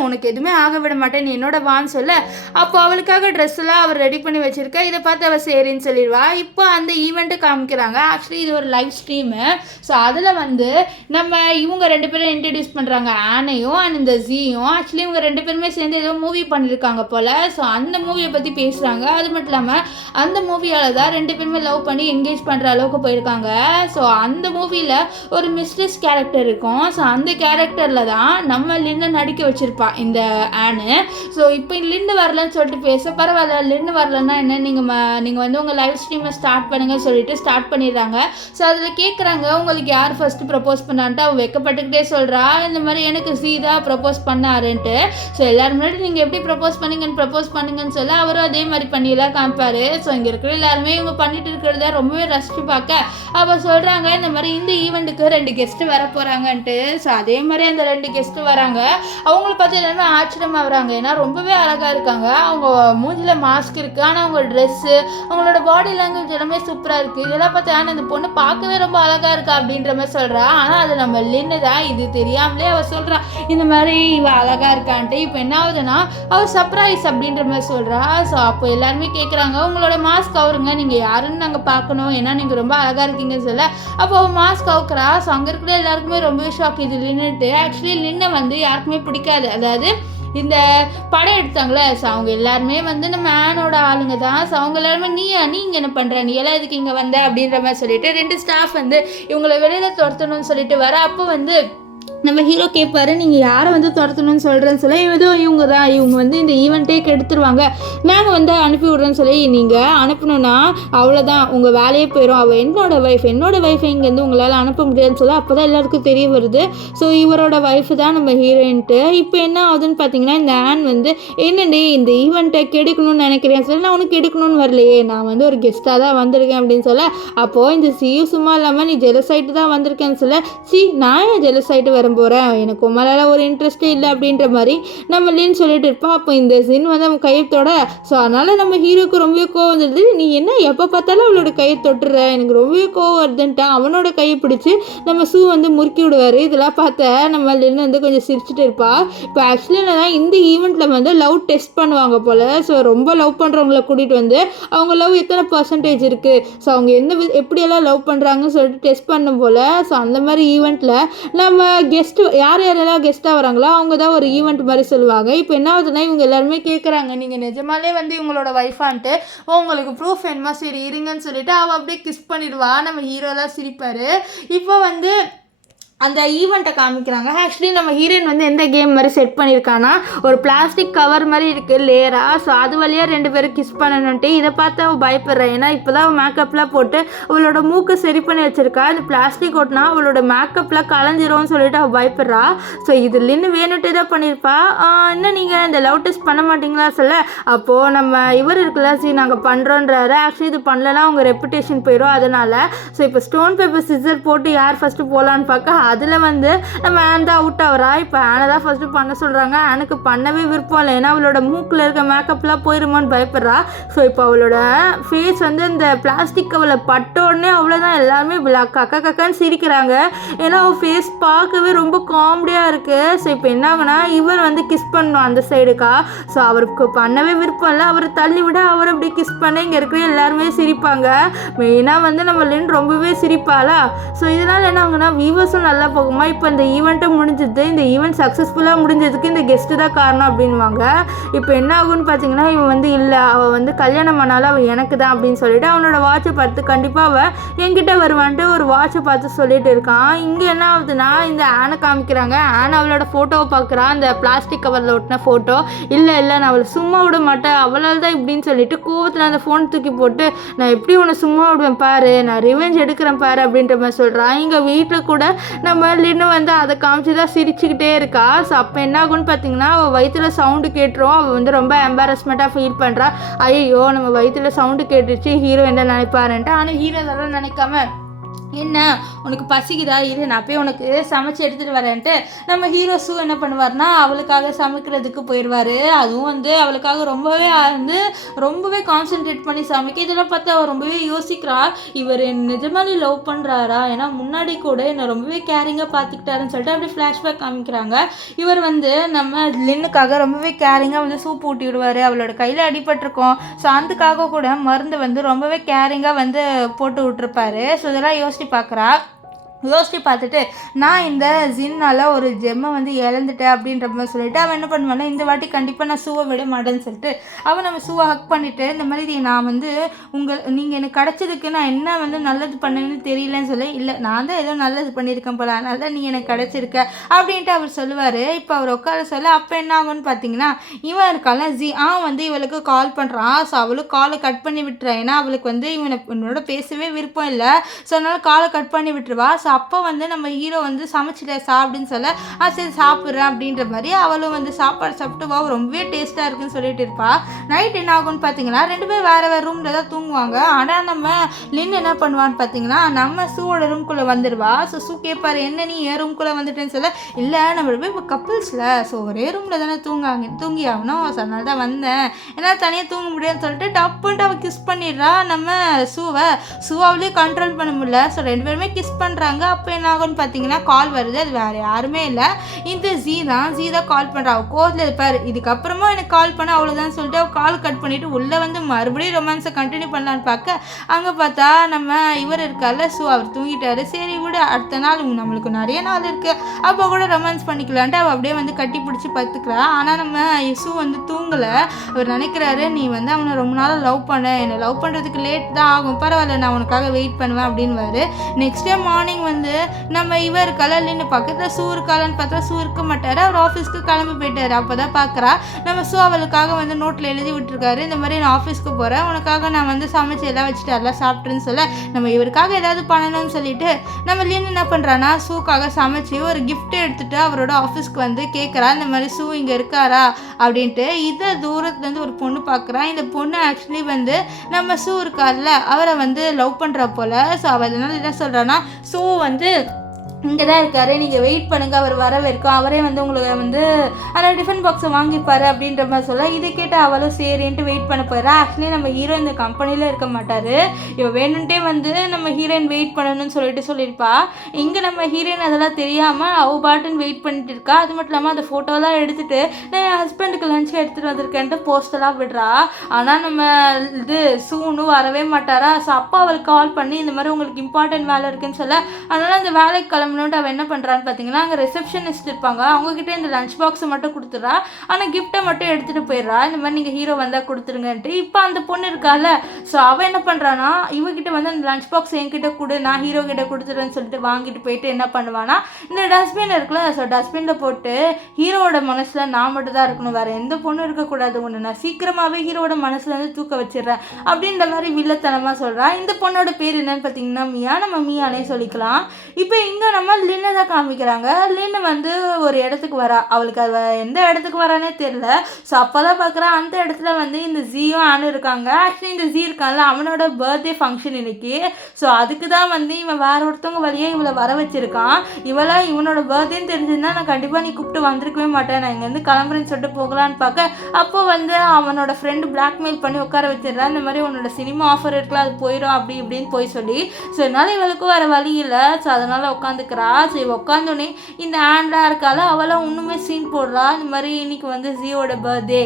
உனக்கு எதுவுமே ஆக விட மாட்டேன், நீ என்னோட வான்னு சொல்ல, அப்போ அவளுக்காக ட்ரெஸ் எல்லாம் அவர் ரெடி பண்ணி வச்சிருக்கா. இதை பார்த்து அவள் சரின்னு சொல்லிடுவா. இப்போ அந்த ஈவெண்ட்டு காமிக்கிறாங்க. ஆக்சுவலி இது ஒரு லைவ் ஸ்ட்ரீமு. ஸோ அதில் வந்து நம்ம இவங்க 2 பேரும் இன்ட்ரடியூஸ் பண்ணுறாங்க, ஆனையும் அண்ட் இந்த ஜியும். ஆக்சுவலி இவங்க 2 பேருமே சேர்ந்து ஏதோ மூவி பண்ணியிருக்காங்க போல். ஸோ அந்த மூவியை பற்றி பேசுகிறாங்க. அது மட்டும் இல்லாமல் அந்த மூவியால் தான் 2 பேருமே லவ் பண்ணி என்கேஜ் பண்ணுற அளவுக்கு போயிருக்காங்க. ஸோ அந்த மூவியில் ஒரு மிஸ்ட்ரஸ் கேரக்டர் இருக்கும். ஸோ அந்த கேரக்டரில் தான் நம்ம லின்னை நடிக்க வச்சுருப்பா இந்த ஆனு. ஸோ இப்போ லின்னு வரலன்னு சொல்லிட்டு பேச, பரவாயில்ல லின்னு வரலன்னா என்ன, நீங்கள் வந்து உங்கள் லைவ் ஸ்ட்ரீமை ஸ்டார்ட் பண்ணுங்கன்னு சொல்லிட்டு ஸ்டார்ட் பண்ணிடுறாங்க. ஸோ அதில் கேட்குறாங்க, உங்களுக்கு யார் ஃபஸ்ட்டு ப்ரப்போஸ் பண்ணான்ட்டு. அவள் வைக்கப்பட்டுக்கிட்டே சொல்கிறா, இந்த மாதிரி எனக்கு சீதா ப்ரப்போஸ் பண்ணாருன்ட்டு. ஸோ எல்லோரும் முன்னாடி நீங்கள் எப்படி ப்ரப்போஸ் பண்ணுங்கன்னு சொல்ல, அவரும் அதே மாதிரி பண்ணியெல்லாம் காமிப்பார். ஸோ இங்கே இருக்கிற எல்லாருமே இவங்க பண்ணிட்டு இருக்கிறத ரொம்பவே ரசித்து பார்க்க, அவள் சொல்கிறாங்க இந்த மாதிரி இந்த ஈவெண்ட்டுக்கு 2 கெஸ்ட்டு வர போகிறாங்கன்ட்டு. ஸோ அதே மாதிரி அந்த 2 கெஸ்ட்டு வராங்க. அவங்கள பார்த்து எல்லாருமே ஆச்சரியமாக வராங்க, ஏன்னா ரொம்பவே அழகாக இருக்காங்க. அவங்க மூஞ்சில் மாஸ்க் இருக்குது, ஆனால் அவங்க ட்ரெஸ்ஸு, அவங்களோட பாடி லாங்குவேஜ் எல்லாமே சூப்பராக இருக்குது. இதெல்லாம் பார்த்து ஆனால் அந்த பொண்ணு பார்க்க பார்க்கவே ரொம்ப அழகாக இருக்கா அப்படின்ற மாதிரி சொல்கிறா. ஆனால் அது நம்ம லின்னு தான், இது தெரியாமலே அவள் சொல்கிறா இந்த மாதிரி இவள் அழகாக இருக்கான்ட்டு. இப்போ என்ன ஆகுதுன்னா அவள் சர்ப்ரைஸ் அப்படின்ற மாதிரி சொல்கிறா. ஸோ அப்போ எல்லாருமே கேட்குறாங்க உங்களோட மாஸ்க் கவருங்க, நீங்கள் யாருன்னு நாங்கள் பார்க்கணும், ஏன்னா நீங்கள் ரொம்ப அழகாக இருக்கீங்கன்னு சொல்ல. அப்போ அவள் மாஸ்க் கவுக்குறா. ஸோ அங்கே இருக்கிற எல்லாருக்குமே ரொம்பவே ஷாக் இது லின்னுட்டு. ஆக்சுவலி லின்னை வந்து யாருக்குமே பிடிக்காது. அதாவது இந்த படம் எடுத்தாங்களே, ஸோ அவங்க எல்லாருமே வந்து நம்ம ஆனோட ஆளுங்க தான். ஸோ அவங்க எல்லாருமே நீங்கள் என்ன பண்ணுற, நீ எல்லாம் இதுக்கு இங்கே வந்த அப்படின்ற மாதிரி சொல்லிட்டு 2 ஸ்டாஃப் வந்து இவங்களை வெளியில் துரத்தணும்னு சொல்லிட்டு வர. அப்போ வந்து நம்ம ஹீரோ கேட்பாரு நீங்கள் யாரை வந்து துரத்தணும்னு சொல்கிறேன்னு சொல்லி, ஏதோ இவங்க தான், இவங்க வந்து இந்த ஈவெண்ட்டே கெடுத்துருவாங்க, நாங்கள் வந்து அனுப்பி விட்றேன்னு சொல்லி, நீங்கள் அனுப்பணுன்னா அவ்வளோதான் உங்கள் வேலையே போயிடும், அவள் என்னோட ஒய்ஃபை இங்கேருந்து உங்களால் அனுப்ப முடியாதுன்னு சொல்லி அப்போ தான் எல்லாருக்கும் தெரிய வருது. ஸோ இவரோட ஒய்ஃபு தான் நம்ம ஹீரோயின்ட்டு. இப்போ என்ன ஆகுதுன்னு பார்த்தீங்கன்னா இந்த ஆன் வந்து என்னடி இந்த ஈவெண்ட்டை கெடுக்கணும்னு நினைக்கிறேன்னு சொல்லி, நான் உனக்கு கெடுக்கணும்னு வரலையே, நான் வந்து ஒரு கெஸ்ட்டாக தான் வந்திருக்கேன் அப்படின்னு சொல்ல. அப்போது இந்த சியூ சும்மா இல்லாமல் நீ ஜெலஸ் ஆகிட்டு தான் வந்திருக்கேன்னு சொல்ல, நான் ஏன் ஜெலஸ் ஆகிட்டு வர போகிறேன், எனக்கு உமாலால ஒரு இன்ட்ரெஸ்ட்டே இல்லை அப்படின்ற மாதிரி நம்ம லின் சொல்லிட்டு இருப்பா. அப்போ இந்த சீன் வந்து அவன் கையத்தோட. ஸோ அதனால் நம்ம ஹீரோக்கு ரொம்பவே கோவம் வந்துடுது. நீ என்ன எப்போ பார்த்தாலும் அவளோட கையை தொட்டுற, எனக்கு ரொம்பவே கோவம் வருதுன்ட்டு அவனோட கையை பிடிச்சி நம்ம ஷூ வந்து முறுக்கி விடுவார். இதெல்லாம் பார்த்த நம்ம லின் வந்து கொஞ்சம் சிரிச்சுட்டு இருப்பா. இப்போ ஆக்சுவலி என்னன்னா இந்த ஈவெண்ட்டில் வந்து லவ் டெஸ்ட் பண்ணுவாங்க போல். ஸோ ரொம்ப லவ் பண்ணுறவங்கள கூட்டிகிட்டு வந்து அவங்க லவ் எத்தனை பர்சன்டேஜ் இருக்குது, ஸோ அவங்க எப்படியெல்லாம் லவ் பண்ணுறாங்கன்னு சொல்லிட்டு டெஸ்ட் பண்ணும் போல். ஸோ அந்த மாதிரி ஈவெண்ட்டில் நம்ம யாரெல்லாம் கெஸ்ட்டாக வராங்களோ அவங்க தான் ஒரு ஈவெண்ட் மாதிரி சொல்லுவாங்க. இப்போ என்ன ஆகுதுன்னா இவங்க எல்லாருமே கேட்குறாங்க நீங்கள் நிஜமாலே வந்து இவங்களோட ஒய்ஃபான்ட்டு, உங்களுக்கு ப்ரூஃப் வேணுமா, சரி இருங்கன்னு சொல்லிட்டு அவள் அப்படியே கிஸ் பண்ணிடுவா. நம்ம ஹீரோலாம் சிரிப்பார். இப்போ வந்து அந்த ஈவெண்ட்டை காமிக்கிறாங்க. ஆக்சுவலி நம்ம ஹீரோயின் வந்து எந்த கேம் மாதிரி செட் பண்ணியிருக்கான்னா ஒரு பிளாஸ்டிக் கவர் மாதிரி இருக்குது லேயராக. ஸோ அது வழியாக 2 பேரும் கிஸ் பண்ணணுன்ட்டு இதை பார்த்து அவள் பயப்படுறேன். ஏன்னா இப்போ தான் அவள் மேக்கப்லாம் போட்டு அவளோட மூக்கை சரி பண்ணி வச்சுருக்கா. இந்த பிளாஸ்டிக் ஓட்டினா அவளோட மேக்கப்லாம் கலைஞ்சிரும்னு சொல்லிட்டு அவள் பயப்படுறா. ஸோ இது லின்னு வேணுட்டு தான் பண்ணியிருப்பா. இன்னும் நீங்கள் இந்த லவ் டெஸ்ட் பண்ண மாட்டிங்களா சொல்ல. அப்போது நம்ம இவர் இருக்குல்ல, நாங்கள் பண்ணுறோன்றாரு. ஆக்சுவலி இது பண்ணலன்னா அவங்க ரெப்புடேஷன் போயிடும், அதனால். ஸோ இப்போ ஸ்டோன் பேப்பர் சிசர் போட்டு யார் ஃபஸ்ட்டு போகலான்னு பார்க்க அதில் வந்து நம்ம ஆன் தான் அவுட் ஆகிறா. இப்போ ஆனை தான் ஃபஸ்ட்டு பண்ண சொல்கிறாங்க. ஆனுக்கு பண்ணவே விருப்பம் இல்லை, ஏன்னா அவளோட மூக்கில் இருக்க மேக்கப்லாம் போயிருமோன்னு பயப்படுறா. ஸோ இப்போ அவளோட ஃபேஸ் வந்து இந்த பிளாஸ்டிக் கவரில் பட்ட உடனே அவ்வளோதான், எல்லாருமே கக்கான்னு சிரிக்கிறாங்க. ஏன்னா அவள் ஃபேஸ் பார்க்கவே ரொம்ப காமெடியாக இருக்குது. ஸோ இப்போ என்ன ஆகுனா இவர் வந்து கிஸ் பண்ணணும் அந்த சைடுக்கா. ஸோ அவருக்கு பண்ணவே விருப்பம் இல்லை, அவரை தள்ளி விட அவர் அப்படி கிஸ் பண்ண இங்கே இருக்கிற எல்லாருமே சிரிப்பாங்க. மெயினாக வந்து நம்ம லின் ரொம்பவே சிரிப்பாளா. ஸோ இதனால் என்ன ஆகுனா வியூவர்ஸும் நல்லா போகுமா. இப்போ இந்த ஈவெண்ட்டை முடிஞ்சது, இந்த ஈவெண்ட் சக்ஸஸ்ஃபுல்லாக முடிஞ்சதுக்கு இந்த கெஸ்ட்டு தான் காரணம் அப்படின்வாங்க. இப்போ என்ன ஆகுன்னு பார்த்தீங்கன்னா இவன் வந்து இல்லை, அவள் வந்து கல்யாணம் பண்ணாலும் அவள் எனக்கு தான் அப்படின்னு சொல்லிட்டு அவனோட வாட்சை பார்த்து கண்டிப்பாக அவள் என்கிட்ட வருவான்ட்டு ஒரு வாட்சை பார்த்து சொல்லிட்டு இருக்கான். இங்கே என்ன ஆகுதுன்னா இந்த ஆனை காமிக்கிறாங்க. ஆனை அவளோட ஃபோட்டோவை பார்க்குறான், அந்த பிளாஸ்டிக் கவரில் ஒட்டின ஃபோட்டோ. இல்லை நான் அவளை சும்மா விட மாட்டேன், அவளால் தான் இப்படின்னு சொல்லிட்டு கோவத்தில் அந்த ஃபோன் தூக்கி போட்டு நான் எப்படி உன்னை சும்மா விடுவேன் பாரு, நான் ரிவெஞ்ச் எடுக்கிறேன் பாரு அப்படின்ற மாதிரி சொல்கிறான். இங்கே வீட்டில் கூட நம்ம லின்னு வந்து அதை காமிச்சு தான் சிரிச்சுக்கிட்டே இருக்கா. ஸோ அப்போ என்ன ஆகுன்னு பார்த்தீங்கன்னா அவள் வயிற்றுல சவுண்டு கேட்டுரும். அவள் வந்து ரொம்ப எம்பாரஸ்மெண்ட்டாக ஃபீல் பண்ணுறா. ஐயோ நம்ம வயிற்றுல சவுண்டு கேட்டுருச்சு, ஹீரோ என்ன நினைப்பாருன்ட்டு. ஆனால் ஹீரோ அதெல்லாம் நினைக்காம என்ன உனக்கு பசிக்குதா, இரு நான் போய் உனக்கு சமைச்சு எடுத்துகிட்டு வரேன்ட்டு நம்ம ஹீரோ ஷூ என்ன பண்ணுவார்னா அவளுக்காக சமைக்கிறதுக்கு போயிடுவார். அதுவும் வந்து அவளுக்காக ரொம்பவே கான்சென்ட்ரேட் பண்ணி சமைக்க. இதெல்லாம் பார்த்து அவள் ரொம்பவே யோசிக்கிறா, இவர் நிஜமாலே லவ் பண்ணுறாரா, ஏன்னா முன்னாடி கூட என்னை ரொம்பவே கேரிங்காக பார்த்துக்கிட்டாருன்னு சொல்லிட்டு அப்படி ஃப்ளாஷ்பேக் காமிக்கிறாங்க. இவர் வந்து நம்ம லின்னுக்காக ரொம்பவே கேரிங்காக வந்து சூப் ஊட்டி விடுவார். அவளோட கையில் அடிபட்டிருக்கோம், ஸோ அதுக்காக கூட மருந்து வந்து ரொம்பவே கேரிங்காக வந்து போட்டு விட்டுருப்பாரு. ஸோ இதெல்லாம் யோசிச்சு பார்த்துட்டு நான் இந்த ஜின்னால் ஒரு ஜெம்மை வந்து இழந்துட்டேன் அப்படின்ற மாதிரி சொல்லிட்டு அவன் என்ன பண்ணுவானா இந்த வாட்டி கண்டிப்பாக நான் ஷூவை விட மாட்டேன்னு சொல்லிட்டு அவன் நம்ம ஷூவை ஹக் பண்ணிவிட்டு இந்த மாதிரி நான் வந்து நீங்கள் எனக்கு கிடச்சதுக்கு நான் என்ன வந்து நல்லது பண்ணேன்னு தெரியலன்னு சொல்லி, இல்லை நான் தான் ஏதோ நல்லது பண்ணியிருக்கேன் போல, அதனால தான் நீ எனக்கு கிடச்சிருக்க அப்படின்ட்டு அவர் சொல்லுவார். இப்போ அவர் உட்கார சொல்ல அப்போ என்ன ஆகும்னு பார்த்தீங்கன்னா இவன் இருக்கால வந்து இவளுக்கு கால் பண்ணுறான். ஸோ அவளுக்கு காலை கட் பண்ணி விட்டுறான், ஏன்னா அவளுக்கு வந்து இவனோட பேசவே விருப்பம் இல்லை. ஸோ அதனால் காலை கட் பண்ணி விட்டுருவா. ஸோ ஸோ அப்போ வந்து நம்ம ஹீரோ வந்து சமைச்சிட்டேன் அப்படின்னு சொல்ல சரி சாப்பிட்றேன் அப்படின்ற மாதிரி அவளும் வந்து சாப்பாடு சாப்பிட்டு வா ரொம்பவே டேஸ்ட்டாக இருக்குன்னு சொல்லிட்டு இருப்பா. நைட் என்ன ஆகும்னு பார்த்தீங்கன்னா 2 பேர் வேறு ரூமில் தான் தூங்குவாங்க. ஆனால் நம்ம லின் என்ன பண்ணுவான்னு பார்த்தீங்கன்னா நம்ம சூவோட ரூம்குள்ளே வந்துடுவா. ஸோ சூ கேட்பாரு என்ன நீ என் ரூம்குள்ளே வந்துட்டேன்னு சொல்ல இல்லை நம்ம போய் இப்போ கப்புள்ஸில் ஸோ ஒரே ரூமில் தானே தூங்கி ஆகணும் ஸோ அதனால தான் வந்தேன் என்னால் தனியாக தூங்க முடியாதுன்னு சொல்லிட்டு டப்புன்ட்டு அவள் கிஸ் பண்ணிடுறா நம்ம சூவாவிலேயே கண்ட்ரோல் பண்ண முடியல. ஸோ 2 பேருமே கிஸ் பண்ணுறாங்க. அப்போ என்ன ஆகும்னு பார்த்தீங்கன்னா கால் வருது. அது வேறு யாருமே இல்லை இந்த ஜீ தான் கால் பண்ணுறா. அவள் கோவத்தில் இருப்பார் இதுக்கப்புறமா எனக்கு கால் பண்ண அவ்வளோதான் சொல்லிட்டு அவள் கால் கட் பண்ணிவிட்டு உள்ளே வந்து மறுபடியும் ரொமான்ஸை கண்டினியூ பண்ணலான்னு பார்க்க அங்கே பார்த்தா நம்ம இவர் இருக்கார்ல அவர் தூங்கிட்டாரு. சரி விடு அடுத்த நாள் நம்மளுக்கு நிறைய நாள் இருக்குது அப்போ கூட ரொமான்ஸ் பண்ணிக்கலான்ட்டு அவள் அப்படியே வந்து கட்டி பிடிச்சி பார்த்துக்கிறா. ஆனால் நம்ம சூ வந்து தூங்கலை. அவர் நினைக்கிறாரு நீ வந்து அவனை ரொம்ப நாளாக லவ் பண்ண என்னை லவ் பண்ணுறதுக்கு லேட் தான் ஆகும் பரவாயில்ல நான் உனக்காக வெயிட் பண்ணுவேன் அப்படின்வாரு. நெக்ஸ்ட் டே மார்னிங் வந்து நம்ம இவர் கலர்லின்னு பக்கத்தில் சூ இருக்காலன்னு பார்த்தா சூ இருக்க மாட்டார். அவர் ஆஃபீஸ்க்கு கிளம்பி போயிட்டார். அப்போ தான் பார்க்குறா நம்ம சூ அவளுக்காக வந்து நோட்டில் எழுதி விட்டுருக்காரு இந்த மாதிரி நான் ஆஃபீஸ்க்கு போகிறேன் உனக்காக நான் வந்து சமைச்சு எல்லாம் வச்சுட்டு எல்லாம் சாப்பிட்ருன்னு சொல்ல நம்ம இவருக்காக ஏதாவது பண்ணணும்னு சொல்லிட்டு நம்ம லின் என்ன பண்ணுறான்னா சூக்காக சமைச்சு ஒரு கிஃப்ட் எடுத்துகிட்டு அவரோட ஆஃபீஸ்க்கு வந்து கேட்குறா இந்த மாதிரி சூ இங்கே இருக்காரா அப்படின்ட்டு. இதை தூரத்துலேருந்து ஒரு பொண்ணு பார்க்குறா. இந்த பொண்ணு ஆக்சுவலி வந்து நம்ம சூ இருக்கார்ல அவரை வந்து லவ் பண்ணுறா போல். ஸோ அவள் அதனால என்ன சொல்கிறான்னா சூ வந்து இங்கே தான் இருக்காரு நீங்கள் வெயிட் பண்ணுங்கள் அவர் வரவேற்கும் அவரே வந்து உங்களுக்கு வந்து அந்த டிஃபன் பாக்ஸை வாங்கிப்பார் அப்படின்ற மாதிரி சொல்ல இதை கேட்டு அவளும் சரின்ட்டு வெயிட் பண்ண போயிடறா. ஆக்சுவலி நம்ம ஹீரோ இந்த கம்பெனியில் இருக்க மாட்டார். இவ வேணுன்ட்டே வந்து நம்ம ஹீரோயின் வெயிட் பண்ணணும்னு சொல்லியிருப்பா. இங்கே நம்ம ஹீரோயின் அதெல்லாம் தெரியாமல் அவள் பாட்டுன்னு வெயிட் பண்ணிட்டு இருக்கா. அது மட்டும் இல்லாமல் அந்த ஃபோட்டோலாம் எடுத்துகிட்டு நான் என் ஹஸ்பண்டுக்கு லஞ்ச் எடுத்துகிட்டு வந்திருக்கேன்ட்டு போஸ்டெல்லாம் விடுறா. ஆனால் நம்ம இது சூனும் வரவே மாட்டாரா. ஸோ அப்பா அவளுக்கு கால் பண்ணி இந்த மாதிரி உங்களுக்கு இம்பார்ட்டன்ட் வேலை இருக்குன்னு சொல்ல அதனால் அந்த வேலைக்கு கிளம்பணுன்ட்டு அவள் என்ன பண்ணுறான்னு பார்த்தீங்கன்னா அங்கே ரிசப்ஷனிஸ்ட் இருப்பாங்க அவங்ககிட்ட இந்த லஞ்ச் பாக்ஸை மட்டும் கொடுத்துட்றா. ஆனால் கிஃப்ட்டை மட்டும் எடுத்துகிட்டு போயிடுறா. இந்த மாதிரி நீங்கள் ஹீரோ வந்தால் கொடுத்துருங்கன்ட்டு. இப்போ அந்த பொண்ணு இருக்கால ஸோ அவள் என்ன பண்ணுறான்னா இவகிட்ட வந்து அந்த லஞ்ச் பாக்ஸ் என்கிட்ட கொடு நான் ஹீரோ கிட்ட கொடுத்துருன்னு சொல்லிட்டு வாங்கிட்டு போயிட்டு என்ன பண்ணுவான்னா இந்த டஸ்ட்பின் இருக்குல்ல ஸோ டஸ்ட்பினில் போட்டு ஹீரோவோட மனசில் நான் மட்டும் தான் இருக்கணும் வேறு எந்த பொண்ணும் இருக்கக்கூடாது ஒன்று நான் சீக்கிரமாகவே ஹீரோவோட மனசில் வந்து தூக்க வச்சிடுறேன் அப்படின்ற மாதிரி வில்லத்தனமாக சொல்கிறா. இந்த பொண்ணோட பேர் என்னன்னு பார்த்தீங்கன்னா மியா நம்ம மியானே சொல்லிக்கலாம். இப்போ இங்கே நம்ம லின்னை தான் காமிக்கிறாங்க. லின்னு வந்து ஒரு இடத்துக்கு வரா. அவளுக்கு அது எந்த இடத்துக்கு வரானே தெரியல. ஸோ அப்போ தான் பார்க்குறா அந்த இடத்துல வந்து இந்த ஜீயும் ஆனு இருக்காங்க. ஆக்சுவலி இந்த ஜீ இருக்கான்ல அவனோட பர்த்டே ஃபங்க்ஷன் இன்னைக்கு. ஸோ அதுக்கு தான் வந்து இவன் வேற ஒருத்தவங்க வழியாக இவளை வர வச்சிருக்கான். இவனோட பர்த்டேன்னு தெரிஞ்சுன்னா நான் கண்டிப்பாக நீ கூப்பிட்டு வந்திருக்கவே மாட்டேன் நான் இங்கேருந்து கிளம்புறேன்னு சொல்லிட்டு போகலான்னு பார்க்க அப்போ வந்து அவனோட ஃப்ரெண்டு பிளாக்மெயில் பண்ணி உட்கார வச்சிடுறான். இந்த மாதிரி உன்னோட சினிமா ஆஃபர் இருக்கலாம் அது போயிடும் அப்படி இப்படின்னு போய் சொல்லி. ஸோ அதனால இவளுக்கும் வேறு வழி இல்லை. ஸோ அதனால் உட்காந்துக்கிறா. ஸோ இவ உட்காந்தோடனே இந்த ஆண்டாக இருக்கால அவளாம் இன்னுமே சீன் போடுறா. இந்த மாதிரி இன்னைக்கு வந்து ஜியோட பர்த்டே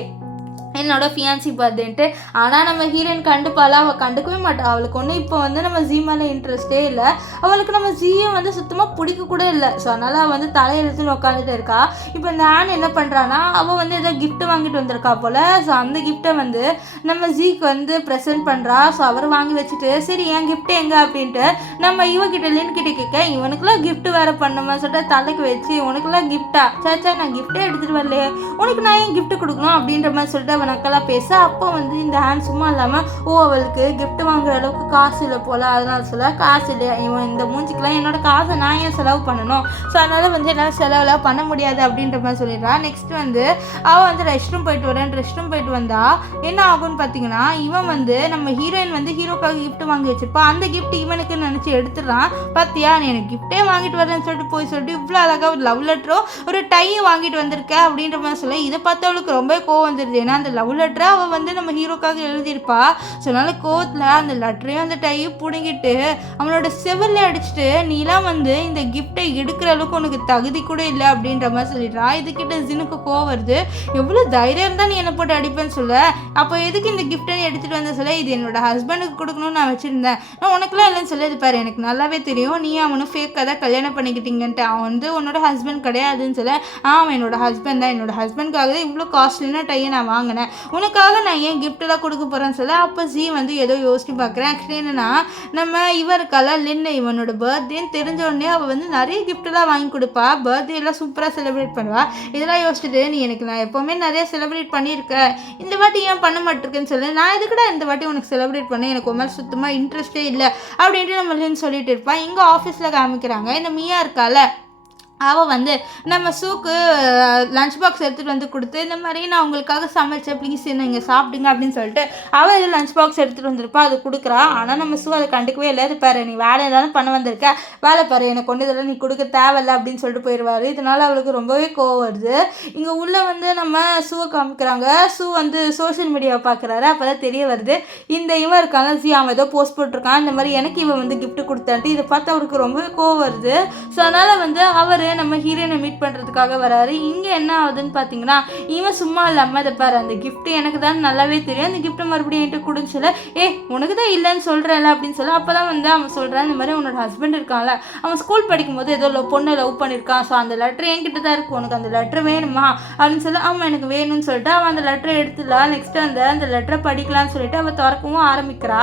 என்னோட ஃபியான்சி பர்த்டேன்ட்டு. ஆனால் நம்ம ஹீரோயின் கண்டுப்பால அவள் கண்டுக்கவே மாட்டாள். அவளுக்கு ஒன்றும் இப்போ வந்து நம்ம ஜீ மேலே இன்ட்ரெஸ்டே இல்லை. அவளுக்கு நம்ம ஜீயை வந்து சுத்தமாக பிடிக்க கூட இல்லை. ஸோ அதனால் அவள் வந்து தலையெழுத்துன்னு உட்காந்துட்டு இருக்கா. இப்போ இந்த ஆன் என்ன பண்ணுறான்னா அவள் வந்து ஏதோ கிஃப்ட் வாங்கிட்டு வந்திருக்கா போல். ஸோ அந்த கிஃப்ட்டை வந்து நம்ம ஜீக்கு வந்து ப்ரெசென்ட் பண்ணுறா. ஸோ அவர் வாங்கி வச்சுட்டு சரி என் கிஃப்ட் எங்கே அப்படின்ட்டு நம்ம இவகிட்ட லின் கிட்ட கேட்க இவனுக்குலாம் கிஃப்ட் வேறு பண்ணுமா சொல்லிட்டு தலைக்கு வச்சு உனக்குலாம் கிஃப்டா சாச்சா நான் கிஃப்ட்டே எடுத்துகிட்டு வரலையே உனக்கு நான் ஏன் கிஃப்ட் கொடுக்கணும் அப்படின்ற மாதிரி சொல்லிட்டு நக்கலாக பேச அப்போ வந்து இந்த ஹேண்ட் சும்மா இல்லாமல் அவளுக்கு கிஃப்ட் வாங்குற அளவுக்கு காசு இல்லை போல் அதனால சொல்ல காசு இல்லையா இவன் இந்த மூஞ்சிக்கெலாம் என்னோட காசை நான் ஏன் செலவு பண்ணணும் ஸோ அதனால் வந்து என்னால் செலவெல்லாம் பண்ண முடியாது அப்படின்ற மாதிரி சொல்லிடுறான். நெக்ஸ்ட் வந்து அவள் வந்து ரெஸ்ட் ரூம் போயிட்டு வந்தா என்ன ஆகும்னு பார்த்தீங்கன்னா இவன் வந்து நம்ம ஹீரோயின் வந்து ஹீரோக்காக கிஃப்ட் வாங்கி வச்சிருப்பா. அந்த கிஃப்ட் இவனுக்கு நினச்சி எடுத்துடுறான். பார்த்தியா நீ எனக்கு கிஃப்டே வாங்கிட்டு வரேன்னு சொல்லிட்டு இவ்வளோ அழகாக ஒரு லவ் லெட்டரும் ஒரு டையும் வாங்கிட்டு வந்திருக்கேன் அப்படின்ற மாதிரி சொல்ல இதை பார்த்து அவளுக்கு ரொம்ப கோவம் வந்துடுது. ஏன்னா அந்த லவ் லெட்டரை அவள் வந்து நம்ம ஹீரோக்காக எழுதியிருப்பா. ஸோ அதனால கோவத்தில் அந்த லெட்டரையும் அந்த டையும் பிடுங்கிட்டு அவனோட செவரில் அடிச்சுட்டு நீலாம் வந்து இந்த கிஃப்டை எடுக்கிற அளவுக்கு உனக்கு தகுதி கூட இல்லை அப்படின்ற மாதிரி சொல்லிடுறா. இதுக்கிட்ட ஜினுக்கு கோவம் வருது. எவ்வளோ தைரியம் தான் நீ என்னை போட்டு அடிப்பேன்னு சொல்ல அப்போ எதுக்கு இந்த கிஃப்ட்டை எடுத்துகிட்டு வந்த சொல்ல இது என்னோட ஹஸ்பண்டுக்கு கொடுக்கணும்னு நான் வச்சுருந்தேன் நான் உனக்குலாம் இல்லைன்னு சொல்லி இது பாரு எனக்கு நல்லாவே தெரியும் நீ அவனும் ஃபேக்காக தான் கல்யாணம் பண்ணிக்கிட்டீங்கன்ட்டு அவன் வந்து உன்னோட ஹஸ்பண்ட் கிடையாதுன்னு சொல்ல அவன் என்னோட ஹஸ்பண்ட் தான் என்னோட ஹஸ்பண்ட்காக தான் இவ்வளோ காஸ்ட்லியான டையை நான் வாங்கினேன் தானே, உனக்காக நான் ஏன் கிஃப்டெல்லாம் கொடுக்க போகிறேன்னு சொல்ல அப்போ ஜி வந்து ஏதோ யோசிச்சு பார்க்குறேன். ஆக்சுவலி என்னென்னா நம்ம இவருக்கால லின்னு இவனோட பர்த்டேன்னு தெரிஞ்ச உடனே அவள் வந்து நிறைய கிஃப்டெல்லாம் வாங்கி கொடுப்பா, பர்த்டே எல்லாம் சூப்பராக செலிப்ரேட் பண்ணுவா. இதெல்லாம் யோசிச்சுட்டு நீ எனக்கு நான் எப்போவுமே நிறைய செலிப்ரேட் பண்ணியிருக்கேன், இந்த வாட்டி ஏன் பண்ண மாட்டிருக்கேன்னு சொல்லி நான் எதுக்கூட இந்த வாட்டி உனக்கு செலிப்ரேட் பண்ணேன், எனக்கு ஒரு மாதிரி சுத்தமாக இன்ட்ரெஸ்டே இல்லை அப்படின்ட்டு நம்ம லின்னு சொல்லிட்டு இருப்பான். இங்கே ஆஃபீஸில் காமிக்கிறாங்க இந்த மியா இருக்கால அவள் வந்து நம்ம சூக்கு லஞ்ச் பாக்ஸ் எடுத்துகிட்டு வந்து கொடுத்து இந்த மாதிரி நான் உங்களுக்காக சமைச்சேன் ப்ளீஸ் நீங்கள் சாப்பிடுங்க அப்படின்னு சொல்லிட்டு அவள் லஞ்ச் பாக்ஸ் எடுத்துகிட்டு வந்திருப்பா, அது கொடுக்குறா. ஆனால் நம்ம சூ அதை கண்டுக்கவே இல்லை. இது பாரு நீ வேலை ஏதாவது பண்ண வந்திருக்க, வேலை பாரு எனக்கு கொண்டு இதெல்லாம் நீ கொடுக்க தேவையில்லை அப்படின்னு சொல்லிட்டு போயிடுவார். இதனால் அவளுக்கு ரொம்பவே கோவம் வருது. இங்கே உள்ளே வந்து நம்ம சூவை காமிக்கிறாங்க. சூ வந்து சோஷியல் மீடியாவை பார்க்குறாரு. அப்போ தான் தெரிய வருது இந்த இவன் இருக்காங்க ஜி அவன் ஏதோ போஸ்ட் போட்டிருக்கான், இந்த மாதிரி எனக்கு இவன் வந்து கிஃப்ட் கொடுத்தான்ட்டு. இதை பார்த்து அவருக்கு ரொம்பவே கோவம் வருது. ஸோ அதனால் வந்து அவர் நம்ம ஹீரோயினை மீட் பண்ணுறதுக்காக வராரு. இங்கே என்ன ஆகுதுன்னு பார்த்தீங்கன்னா இவன் சும்மா இல்லாமல் இதை பாரு அந்த கிஃப்ட்டு எனக்கு தான் நல்லாவே தெரியும், அந்த கிஃப்ட்டை மறுபடியும் என்கிட்ட கொடுன்னு சொல்ல உனக்கு தான் இல்லைன்னு சொல்கிறேன்ல அப்படின்னு சொல்ல அப்போ தான் வந்து அவன் சொல்கிறான் இந்த மாதிரி உன்னோட ஹஸ்பண்ட் இருக்கான்ல அவன் ஸ்கூல் படிக்கும்போது ஏதோ பொண்ணை லவ் பண்ணியிருக்கான், ஸோ அந்த லெட்டர் என்கிட்ட தான் இருக்குது, உனக்கு அந்த லெட்டர் வேணுமா அப்படின்னு சொல்ல ஆமாம் எனக்கு வேணும்னு சொல்லிட்டு அவன் அந்த லெட்டரை எடுத்துடலாம். நெக்ஸ்ட்டு அந்த லெட்டரை படிக்கலான்னு சொல்லிட்டு அவள் திறக்கவும் ஆரம்பிக்கிறா.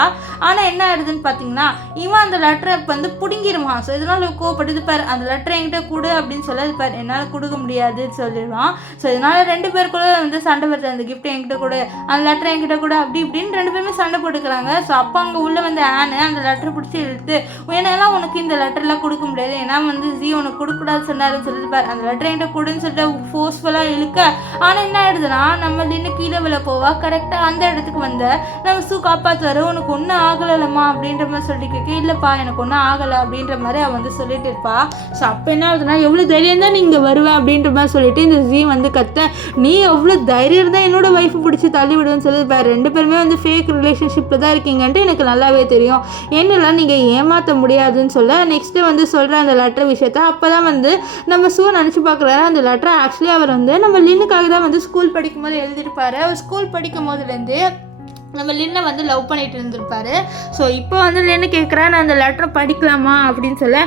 ஆனால் என்ன ஆயிடுதுன்னு பார்த்தீங்கன்னா இவன் அந்த லெட்டரை வந்து பிடுங்கிடுவான். ஸோ இதனால் கோவப்பட்டு பாரு அந்த லெட்டரை என்கிட்ட கொடு அப்படின்னு சொல்ல பாரு என்னால் கொடுக்க முடியாதுன்னு சொல்லிடுவான். ஸோ இதனால் ரெண்டு பேருக்குள்ள வந்து சண்டை வருது, அந்த கிஃப்ட் என்கிட்ட கூட அந்த லெட்டர் என்கிட்ட கூட அப்படி இப்படின்னு ரெண்டு பேருமே சண்டை போட்டுக்கிறாங்க. ஸோ அப்போ அங்கே உள்ளே வந்து ஆனு அந்த லெட்டரை பிடிச்சி இழுத்து வேணாலாம் உனக்கு இந்த லெட்டர்லாம் கொடுக்க முடியாது, ஏன்னா வந்து ஜி உனக்கு கொடுக்கூடாது சொன்னாருன்னு சொல்லிட்டு பாரு அந்த லெட்டர் என்கிட்ட கொடுன்னு சொல்லிட்டு ஃபோர்ஸ்ஃபுல்லாக இழுக்க. ஆனால் என்ன ஆயிடுதுன்னா நம்ம நின்று கீழே விழ போவா. கரெக்டாக அந்த இடத்துக்கு வந்த நம்ம சூ காப்பாற்றுவார். உனக்கு ஒன்றும் ஆகலைம்மா அப்படின்ற மாதிரி சொல்லிட்டு கேட்க இல்லைப்பா எனக்கு ஒன்றும் ஆகலை அப்படின்ற மாதிரி அவள் வந்து சொல்லிட்டு இருப்பா. ஸோ அப்போ என்ன ஆகுதுன்னா எவ்வளோ தைரியம் தான் நீங்கள் வருவேன் அப்படின்ற மாதிரி சொல்லிட்டு இந்த ஜி வந்து கத்த நீ எவ்வளோ தைரியம் இருந்தால் என்னோட ஒய்ஃபை பிடிச்சி தள்ளி விடுவேன்னு சொல்லி வேறு ரெண்டு பேருமே வந்து ஃபேக் ரிலேஷன்ஷிப்பில் தான் இருக்கீங்கன்ட்டு எனக்கு நல்லாவே தெரியும், என்னெல்லாம் நீங்கள் ஏமாற்ற முடியாதுன்னு சொல்ல நெக்ஸ்ட்டு வந்து சொல்கிற அந்த லெட்டர் விஷயத்த அப்போ தான் வந்து நம்ம சூ நினச்சி பார்க்குறாரு. அந்த லெட்டரை ஆக்சுவலி அவர் வந்து நம்ம லின்னுக்காக தான் வந்து ஸ்கூல் படிக்கும் போது எழுதியிருப்பார். அவர் ஸ்கூல் படிக்கும் போதுலேருந்து நம்ம லின்னை வந்து லவ் பண்ணிட்டு இருந்திருப்பாரு. ஸோ இப்போ வந்து லின்னு கேட்குறா நான் அந்த லெட்டரை படிக்கலாமா அப்படின்னு சொல்ல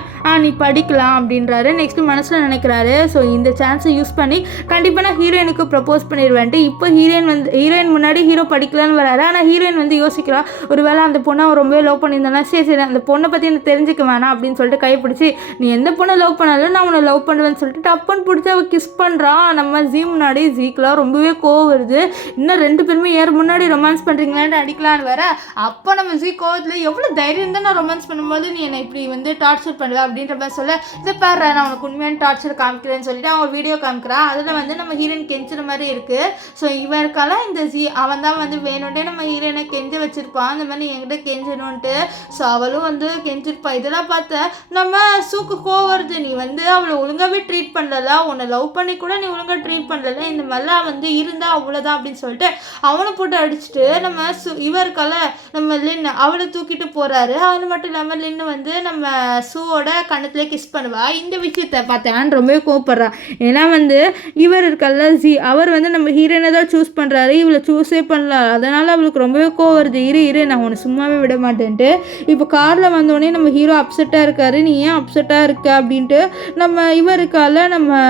நீ படிக்கலாம் அப்படின்றாரு. நெக்ஸ்ட்டு மனசில் நினைக்கிறாரு ஸோ இந்த சான்ஸை யூஸ் பண்ணி கண்டிப்பாக நான் ஹீரோயினுக்கு ப்ரப்போஸ் பண்ணிடுவேன்ட்டு. இப்போ ஹீரோயின் முன்னாடி ஹீரோ படிக்கலான்னு வராரு. ஆனால் ஹீரோயின் வந்து யோசிக்கிறா ஒரு வேளை அந்த பொண்ணை அவன் ரொம்பவே லவ் பண்ணியிருந்தானா சரி அந்த பொண்ணை பற்றி எனக்கு தெரிஞ்சுக்க வேணாம் அப்படின்னு சொல்லிட்டு கைப்பிடிச்சி நீ எந்த பொண்ணை லவ் பண்ணாலும் நான் உன்னை லவ் பண்ணுவேன்னு சொல்லிட்டு டப்புன்னு பிடிச்சி அவள் கிஸ் பண்ணுறான். நம்ம ஜி முன்னாடி ஜீக்கெலாம் ரொம்பவே கோவம் வருது. இன்னும் ரெண்டு பேருமே யார் முன்னாடி ரொமான்ஸ் பண்ணுறீங்களா அடிக்கலான்னு வர அப்போ நம்ம ஜி கோவத்தில் எவ்வளோ தைரியம் தான் நான் ரொமான்ஸ் பண்ணும்போது நீ என்னை இப்படி வந்து டார்ச்சர் பண்ணுவேன் அப்படின்ற மாதிரி சொல்ல இதை பாரு நான் உனக்கு உண்மையான டார்ச்சர் காமிக்கிறேன்னு சொல்லிட்டு அவன் வீடியோ காமிக்கிறான். அதில் வந்து நம்ம ஹீரோயின் கெஞ்சுற மாதிரி இருக்குது. ஸோ இவன் இருக்காலாம் இந்த ஜி அவன் தான் வந்து வேணும்ட்டே நம்ம ஹீரோயினை கெஞ்ச வச்சிருப்பான் இந்த மாதிரி என்கிட்ட கெஞ்சணுன்ட்டு. ஸோ அவளும் வந்து கெஞ்சிருப்பான். இதெல்லாம் பார்த்த நம்ம சூக்கு கோவம் வருது, நீ வந்து அவளை ஒழுங்காகவே ட்ரீட் பண்ணல, உன்னை லவ் பண்ணி கூட நீ ஒழுங்காக ட்ரீட் பண்ணல, இந்த மாதிரிலாம் வந்து இருந்தால் அவ்வளோதான் அப்படின்னு சொல்லிட்டு அவனை போட்டு அடிச்சுட்டு நம்ம இவருக்கால நம்ம லின்னு அவளை தூக்கிட்டு போகிறாரு. அது மட்டும் இல்லாமல் லின்னு வந்து நம்ம சூவோட கண்ணத்துலேயே கிஸ் பண்ணுவா. இந்த விஷயத்தை பார்த்தேன் ரொம்பவே கோவப்படுறான். ஏன்னா வந்து இவர் இருக்கல்ல ஜி அவர் வந்து நம்ம ஹீரோயினை தான் சூஸ் பண்ணுறாரு, இவளை சூஸே பண்ணல. அதனால் அவளுக்கு ரொம்பவே கோவம் வருது. இரு நான் உன்னை சும்மாவே விட மாட்டேன்ட்டு. இப்போ காரில் வந்தோடனே நம்ம ஹீரோ அப்செட்டாக இருக்காரு. நீ ஏன் அப்செட்டாக இருக்க அப்படின்ட்டு நம்ம இவர் இருக்கால நம்ம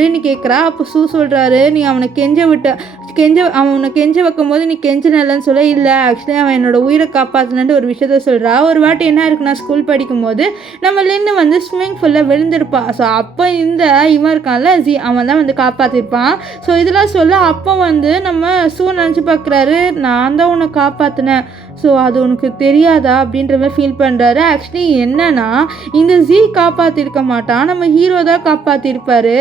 லின்னு கேட்குறா. அப்போ சூ சொல்கிறாரு நீ அவனை அவனை கெஞ்ச வைக்கும் போது நீ கெஞ்சினலன்னு சொல்ல இல்லை ஆக்சுவலி அவன் என்னோட உயிரை காப்பாற்றினு ஒரு விஷயத்த சொல்கிறா. ஒரு வாட்டி என்ன இருக்குன்னா ஸ்கூல் படிக்கும்போது நம்ம லின்னு வந்து ஸ்விம்மிங் ஃபுல்லாக விழுந்திருப்பான். ஸோ அப்போ இந்த இவன் இருக்கான்ல ஜி அவன் தான் வந்து காப்பாற்றிருப்பான். ஸோ இதெல்லாம் சொல்ல அப்போ வந்து நம்ம சூ நினச்சி பார்க்குறாரு நான் தான் உன்னை காப்பாற்றினேன், ஸோ அது உனக்கு தெரியாதா அப்படின்ற மாதிரி ஃபீல் பண்ணுறாரு. ஆக்சுவலி என்னன்னா இந்த ஜி காப்பாற்றிருக்க மாட்டான், நம்ம ஹீரோ தான் காப்பாற்றிருப்பார்.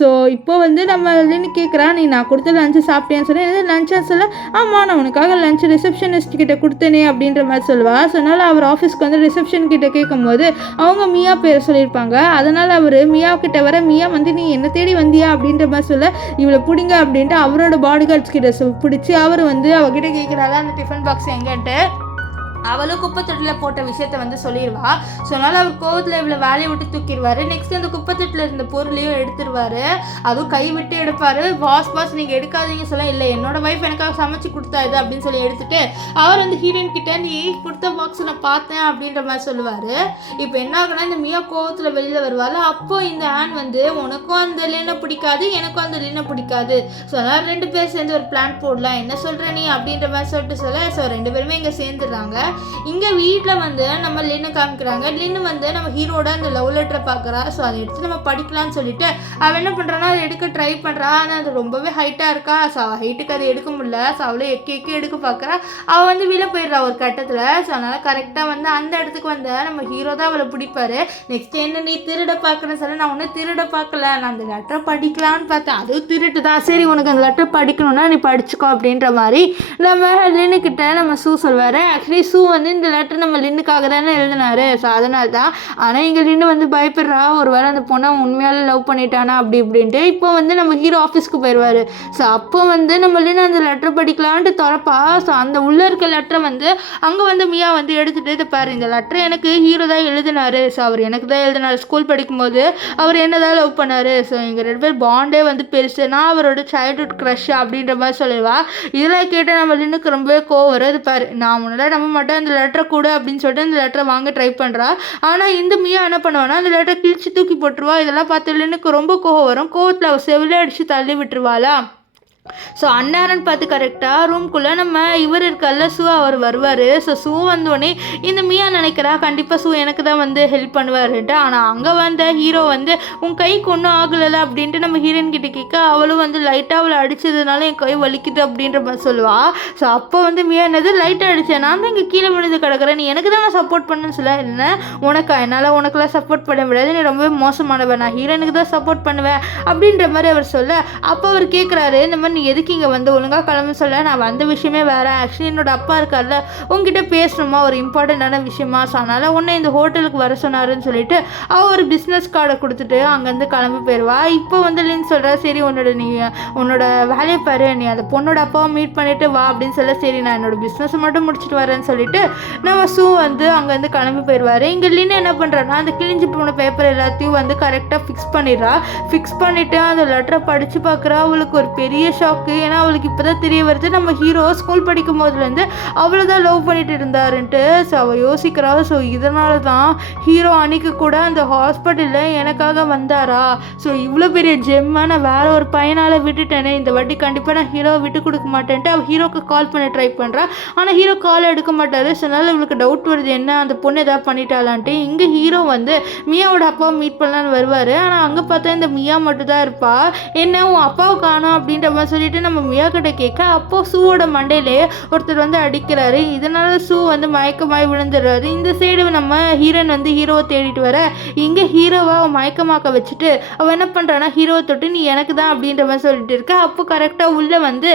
ஸோ இப்போ வந்து நம்ம லின்னு கேட்குறா நீ நான் கொடுத்த லஞ்சு சாப்பிட்டேன்னு சொல்லி லஞ்சா சொல்ல ஆமாம் நான் உனக்காக லஞ்ச் ரிசப்ஷனிஸ்ட் கிட்ட கொடுத்தேனே அப்படின்ற மாதிரி சொல்லுவா. ஸோ அதனால் அவர் ஆஃபீஸ்க்கு வந்து ரிசப்ஷன் கிட்ட கேட்கும்போது அவங்க மியா பேர் சொல்லியிருப்பாங்க. அதனால் அவர் மியா கிட்ட வர மியா வந்து நீ என்ன தேடி வந்தியா அப்படின்ற மாதிரி சொல்ல இவளை பிடிங்க அப்படின்ட்டு அவரோட பாடி கார்ட்ஸ் கிட்ட பிடிச்சி அவர் வந்து அவகிட்ட கேட்குறாரு அந்த டிஃபன் பாக்ஸ் எங்கன்ட்டு. அவளும் குப்பை தொட்டில் போட்ட விஷயத்த வந்து சொல்லிடுவா. ஸோ அதனால் அவர் கோவத்தில் இவ்வளோ வேலையை விட்டு தூக்கிடுவார். நெக்ஸ்ட் அந்த குப்பை தொட்டில் இருந்த பொருளையும் எடுத்துருவார். அதுவும் கை விட்டு எடுப்பார். பாஸ் நீங்கள் எடுக்காதீங்க சொல்ல, இல்லை என்னோட ஒய்ஃப் எனக்காக சமைச்சு கொடுத்தா இது அப்படின்னு சொல்லி எடுத்துட்டு அவர் வந்து ஹீரோயின் கிட்ட நீ கொடுத்த பாக்ஸ் நான் பார்த்தேன் அப்படின்ற மாதிரி சொல்லுவார். இப்போ என்ன ஆகுனா இந்த மியா கோவத்தில் வெளியில் வருவாள். அப்போ இந்த ஆன் வந்து உனக்கும் அந்த லினை பிடிக்காது எனக்கும் அந்த லினை பிடிக்காது, ஸோ அதனால் 2 பேர் சேர்ந்து ஒரு பிளான் போடலாம், என்ன சொல்கிற நீ அப்படின்ற மாதிரி சொல்லிட்டு சொல்ல, ஸோ 2 பேருமே இங்கே சேர்ந்துடுறாங்க. இங்கே வீட்டில் வந்து நம்ம லின்னு காமிக்கிறாங்க. லின்னு வந்து நம்ம ஹீரோட அந்த லவ் லெட்டரை பார்க்குறா. ஸோ அதை எடுத்து நம்ம படிக்கலாம்னு சொல்லிட்டு அவள் என்ன பண்ணுறான்னா அதை எடுக்க ட்ரை பண்ணுறா. ஆனால் அது ரொம்பவே ஹைட்டாக இருக்கா. ஸோ அவள் ஹைட்டுக்கு அதை எடுக்க முடியல. ஸோ அவளே எக்கி எடுக்க பார்க்குறா. அவள் வந்து விழ போயிடுறா ஒரு கட்டத்தில். ஸோ அதனால் கரெக்டாக வந்து அந்த இடத்துக்கு வந்து நம்ம ஹீரோ தான் அவளை பிடிப்பாரு. நெக்ஸ்ட் என்ன நீ திருட பார்க்குறேன்னு சொல்ல, நான் ஒன்றும் திருட பார்க்கல, நான் அந்த லெட்டரை படிக்கலான்னு பார்த்தேன், அதுவும் திருட்டு தான், சரி உனக்கு அந்த லெட்டர் படிக்கணும்னா நீ படிச்சுக்கோ அப்படின்ற மாதிரி நம்ம லின்னுக்கிட்ட நம்ம சூ சொல்வார். ஆக்சுவலி சூ வந்து இந்த லெட்டர் நம்ம லின்னுக்காக தானே எழுதினாரு. ஸோ அதனால தான். ஆனால் இங்கே லின்னு வந்து பயப்படுறா, ஒரு வேளை அந்த பொண்ணை உண்மையாலே லவ் பண்ணிட்டானா அப்படி இப்படின்ட்டு. இப்போ வந்து நம்ம ஹீரோ ஆஃபீஸ்க்கு போயிடுவார். ஸோ அப்போ வந்து நம்ம லின்னு அந்த லெட்டர் படிக்கலான்ட்டு திறப்பா. ஸோ அந்த உள்ளே இருக்க லெட்டரை வந்து அங்கே வந்து மியா வந்து எடுத்துகிட்டு இது பாரு, இந்த லெட்டரை எனக்கு ஹீரோ தான் எழுதினாரு. ஸோ அவர் எனக்கு தான் எழுதினார். ஸ்கூல் படிக்கும்போது அவர் என்ன தான் லவ் பண்ணார். ஸோ எங்கள் 2 பேர் பாண்டே வந்து பெருசு, நான் அவரோட சைல்ட்ஹுட் க்ரஷ் அப்படின்ற மாதிரி சொல்லுவா. இதெல்லாம் கேட்டு நம்ம லின்னுக்கு ரொம்பவே கோவம் வருது. பாரு நான் முன்னாடி நம்ம மட்டும் அந்த லெட்டரை கூட அப்படின்னு சொல்லிட்டு அந்த லெட்டரை வாங்க ட்ரை பண்ணுறா. ஆனால் இந்த மியா என்ன பண்ணுவானா அந்த லெட்டரை கிழிச்சு தூக்கி போட்டுருவா. இதெல்லாம் பார்த்து லின்னுக்கு ரொம்ப கோவம் வரும். கோவத்தில் அவள் செவிலே அடித்து தள்ளி விட்டுருவாளா. ஸோ அந்நேரம்னு பார்த்து கரெக்டாக ரூம்குள்ளே நம்ம இவர் இருக்கல்ல சூ அவர் வருவார். ஸோ சூ வந்தோடனே இந்த மியா நினைக்கிறா கண்டிப்பாக சூ எனக்கு தான் வந்து ஹெல்ப் பண்ணுவாருன்ட்டு. ஆனால் அங்கே வந்த ஹீரோ வந்து உன் கைக்கு ஒன்றும் ஆகலை அப்படின்ட்டு நம்ம ஹீரோயின் கிட்ட கேட்க, அவளும் வந்து லைட்டாக அவளை அடித்ததுனால என் கை வலிக்குது அப்படின்ற மாதிரி சொல்லுவாள். ஸோ அப்போ வந்து மியா என்னது லைட்டாக அடித்தேன், நான் தான் இங்கே கீழே விழுந்து கிடக்கிறேன், நீ எனக்கு தான் நான் சப்போர்ட் பண்ணுன்னு சொல்ல, இல்லை உனக்கா என்னால் உனக்கெல்லாம் சப்போர்ட் பண்ண முடியாது, நீ ரொம்பவே மோசமானவன், நான் ஹீரோனுக்கு தான் சப்போர்ட் பண்ணுவேன் அப்படின்ற மாதிரி அவர் சொல்ல, அப்போ அவர் கேட்குறாரு இந்த மாதிரி நீ எதுக்கு இங்கே வந்து ஒழுங்காக கிளம்பு சொல்ல, நான் வந்த விஷயமே வேறு, ஆக்சுவலி என்னோட அப்பா இருக்கார்ல உங்ககிட்ட பேசணுமா ஒரு இம்பார்ட்டண்ட்டான விஷயமா, ஸோ அதனால் உன்னை இந்த ஹோட்டலுக்கு வர சொன்னாருன்னு சொல்லிட்டு அவள் ஒரு பிஸ்னஸ் கார்டை கொடுத்துட்டு அங்கேருந்து கிளம்பி போயிடுவா. இப்போ வந்து லின்னு சொல்கிறா சரி உன்னோட வேலையை பாரு, நீ அந்த பொண்ணோட அப்பாவை மீட் பண்ணிவிட்டு வா அப்படின்னு சொல்ல, சரி நான் என்னோட பிஸ்னஸை மட்டும் முடிச்சுட்டு வரேன்னு சொல்லிட்டு நம்ம சூ வந்து அங்கேருந்து கிளம்பி போயிடுவார். இங்கே லின்னு என்ன பண்ணுறான்னா அந்த கிழிஞ்சு போன பேப்பர் எல்லாத்தையும் வந்து கரெக்டாக ஃபிக்ஸ் பண்ணிடுறா. ஃபிக்ஸ் பண்ணிவிட்டு அந்த லெட்டரை படித்து பார்க்குறா. அவளுக்கு ஒரு பெரிய ஷாக்கு. ஏன்னா அவளுக்கு இப்போ தான் தெரிய வருது நம்ம ஹீரோ ஸ்கூல் படிக்கும் போதுலேருந்து அவளை தான் லவ் பண்ணிட்டு இருந்தாருன்ட்டு. ஸோ அவள் யோசிக்கிறா, ஸோ இதனால தான் ஹீரோ அன்னைக்கு கூட அந்த ஹாஸ்பிட்டலில் எனக்காக வந்தாரா, ஸோ இவ்வளோ பெரிய ஜெம்மாக நான் வேற ஒரு பையனால் விட்டுட்டேனே, இந்த வாட்டி கண்டிப்பாக நான் ஹீரோவை விட்டு கொடுக்க மாட்டேன்ட்டு அவள் ஹீரோக்கு கால் பண்ண ட்ரை பண்ணுறா. ஆனால் ஹீரோ கால் எடுக்க மாட்டார். ஸோ அதனால் இவளுக்கு டவுட் வருது என்ன அந்த பொண்ணு ஏதாவது பண்ணிட்டாலான்ட்டு. இங்கே ஹீரோ வந்து மியாவோட அப்பாவை மீட் பண்ணலான்னு வருவார். ஆனால் அங்கே பார்த்தா இந்த மியா மட்டும் தான் இருப்பா. என்ன உன் அப்பாவை காணோம் அப்படின்ற மாதிரி சொல்லிட்டு நம்ம மியா கிட்ட கேட்க, அப்போ சூவோட மண்டையிலே ஒருத்தர் வந்து அடிக்கிறாரு. இதனால சூ வந்து மயக்கமாய் விழுந்துடுறாரு. இந்த சைடு நம்ம ஹீரோயின் வந்து ஹீரோவை தேடிட்டு வர, இங்கே ஹீரோவை மயக்கமாக்க வச்சுட்டு அவள் என்ன பண்ணுறான்னா ஹீரோவை தொட்டு நீ எனக்கு தான் அப்படின்ற மாதிரி சொல்லிட்டு இருக்க. அப்போ கரெக்டாக உள்ளே வந்து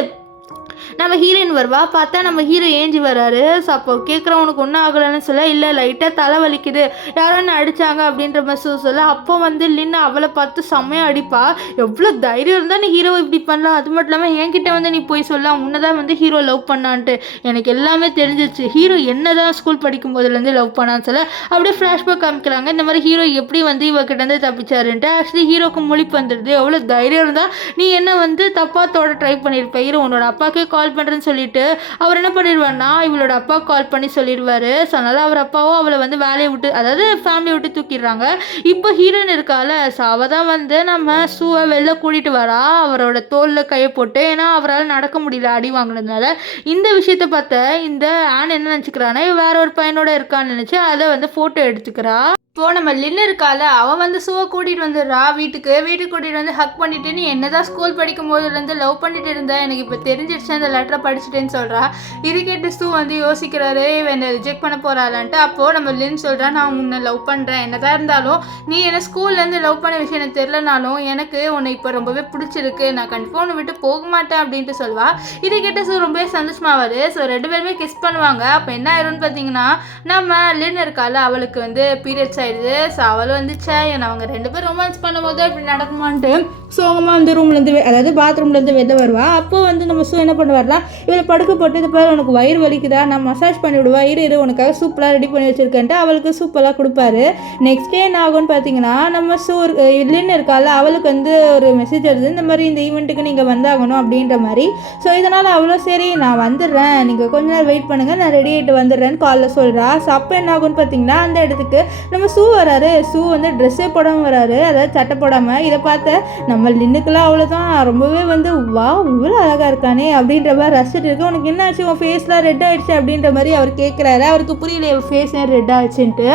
நம்ம ஹீரோயின் வருவா. பார்த்தா நம்ம ஹீரோ ஏஞ்சி வராரு. ஸோ அப்போ கேட்குறவனுக்கு ஒன்றும் ஆகலைன்னு சொல்ல, இல்லை லைட்டாக தலை வலிக்குது யாரோ என்ன அடித்தாங்க அப்படின்ற மாதிரி சொல்ல, அப்போ வந்து லின்னு அவளை பார்த்து செம்மையாக அடிப்பா. எவ்வளோ தைரியம் இருந்தால் நீ ஹீரோ இப்படி பண்ணலாம், அது மட்டும் இல்லாமல் என்கிட்ட வந்து நீ போய் சொல்ல முன்னதான் வந்து ஹீரோ லவ் பண்ணான்ட்டு எனக்கு எல்லாமே தெரிஞ்சிச்சு, ஹீரோ என்ன தான் ஸ்கூல் படிக்கும் போதுலேருந்து லவ் பண்ணான்னு சொல்ல அப்படியே ஃப்ளாஷ்பேக் காமிக்கிறாங்க. இந்த மாதிரி ஹீரோ எப்படி வந்து இவகிட்டேருந்து தப்பிச்சாருன்ட்டு. ஆக்சுவலி ஹீரோக்கு முழிப்பு வந்துடுது. எவ்வளோ தைரியம் இருந்தால் நீ என்ன வந்து தப்பாக தோட ட்ரை பண்ணியிருப்ப, ஹீரோ உன்னோட அப்பாவுக்கே கால் பண்ணுறேன்னு சொல்லிட்டு அவர் என்ன பண்ணிடுவார்னா இவளோட அப்பா கால் பண்ணி சொல்லிடுவார். ஸோ அதனால் அவர் அப்பாவும் அவளை வந்து வேலையை விட்டு அதாவது ஃபேமிலியை விட்டு தூக்கிடுறாங்க. இப்போ ஹீரோயின் இருக்கால, ஸோ அவள் தான் வந்து நம்ம சூவை வெளில கூட்டிகிட்டு வரா அவரோட தோலில் கையை போட்டு. ஏன்னா அவரால் நடக்க முடியல அடி வாங்கினதுனால. இந்த விஷயத்தை பார்த்த இந்த ஆன் என்ன நினச்சிக்கிறான்னா வேற ஒரு பையனோட இருக்கான்னு நினச்சி அதை வந்து ஃபோட்டோ எடுத்துக்கிறா. இப்போது நம்ம லின்னு இருக்கால அவள் வந்து சூவை கூட்டிகிட்டு வந்துடுறா வீட்டுக்கு கூட்டிகிட்டு வந்து ஹக் பண்ணிவிட்டு நீ என்ன தான் ஸ்கூல் படிக்கும் போதுலேருந்து லவ் பண்ணிட்டு இருந்த, எனக்கு இப்போ தெரிஞ்சிடுச்சு அந்த லெட்டரை படிச்சுட்டேன்னு சொல்கிறா. இது கேட்டு சூ வந்து யோசிக்கிறாரு என்னை ரிஜெக்ட் பண்ண போகிறாளான்ட்டு. அப்போது நம்ம லின் சொல்கிறா நான் உன்னை லவ் பண்ணுறேன், என்னதான் இருந்தாலும் நீ என்ன ஸ்கூல்லேருந்து லவ் பண்ண விஷயம் எனக்கு தெரிலனாலும் எனக்கு உன்னை இப்போ ரொம்பவே பிடிச்சிருக்கு, நான் கண்டிப்பாக உன்னை விட்டு போக மாட்டேன் அப்படின்ட்டு சொல்வா. இதை கேட்டு சூ ரொம்பவே சந்தோஷமாவார். ஸோ 2 பேருமே கிஸ் பண்ணுவாங்க. அப்போ என்ன ஆயிரும்னு பார்த்தீங்கன்னா நம்ம லின் இருக்கால அவளுக்கு வந்து பீரியட்ஸ் ஆயிடுது. ஸோ அவள் வந்துச்சா அவங்க 2 பேரும் ரொமான்ஸ் பண்ணும்போது இப்படி நடக்குமான்ட்டு சோகமாக வந்து ரூம்லேருந்து அதாவது பாத்ரூம்லேருந்து வெளில வருவா. அப்போ வந்து நம்ம ஷூ என்ன பண்ணுவார்னா இவளை படுக்க போட்டு இது பேர் உனக்கு வயிறு வலிக்குதா, நான் மசாஜ் பண்ணி விடுவா, இரு உனக்காக சூப்பராக ரெடி பண்ணி வச்சுருக்கேன்ட்டு அவளுக்கு சூப்பராக கொடுப்பாரு. நெக்ஸ்ட் டே என்ன ஆகும்னு பார்த்தீங்கன்னா நம்ம ஷூ இல்லைன்னு இருக்கால அவளுக்கு வந்து ஒரு மெசேஜ் வருது, இந்த மாதிரி இந்த ஈவெண்ட்டுக்கு நீங்கள் வந்தாகணும் அப்படின்ற மாதிரி. ஸோ இதனால் அவ்வளோ சரி நான் வந்துடுறேன், நீங்கள் கொஞ்ச நேரம் வெயிட் பண்ணுங்கள், நான் ரெடி ஆகிட்டு வந்துடுறேன்னு காலில் சொல்கிறா. ஸோ அப்போ என்ன ஆகும்னு பார்த்தீங்கன்னா அந்த இடத்துக்கு நம்ம ஷூ வராரு. ஷூ வந்து ட்ரெஸ்ஸே போடாமல் வராரு, அதாவது சட்டை போடாமல். இதை பார்த்த நம்ம லின்னுக்கெல்லாம் அவ்வளோதான் ரொம்பவே வந்து வா இவ்வளோ அழகாக இருக்கானே அப்படின்ற மாதிரி ரசிச்சுட்டு இருக்கு. உனக்கு என்ன ஆச்சு, உன் ஃபேஸ்லாம் ரெட் ஆகிடுச்சு அப்படின்ற மாதிரி அவர் கேட்குறாரு. அவருக்கு புரியல ஃபேஸ் ஏன் ரெட் ஆச்சுன்ட்டு.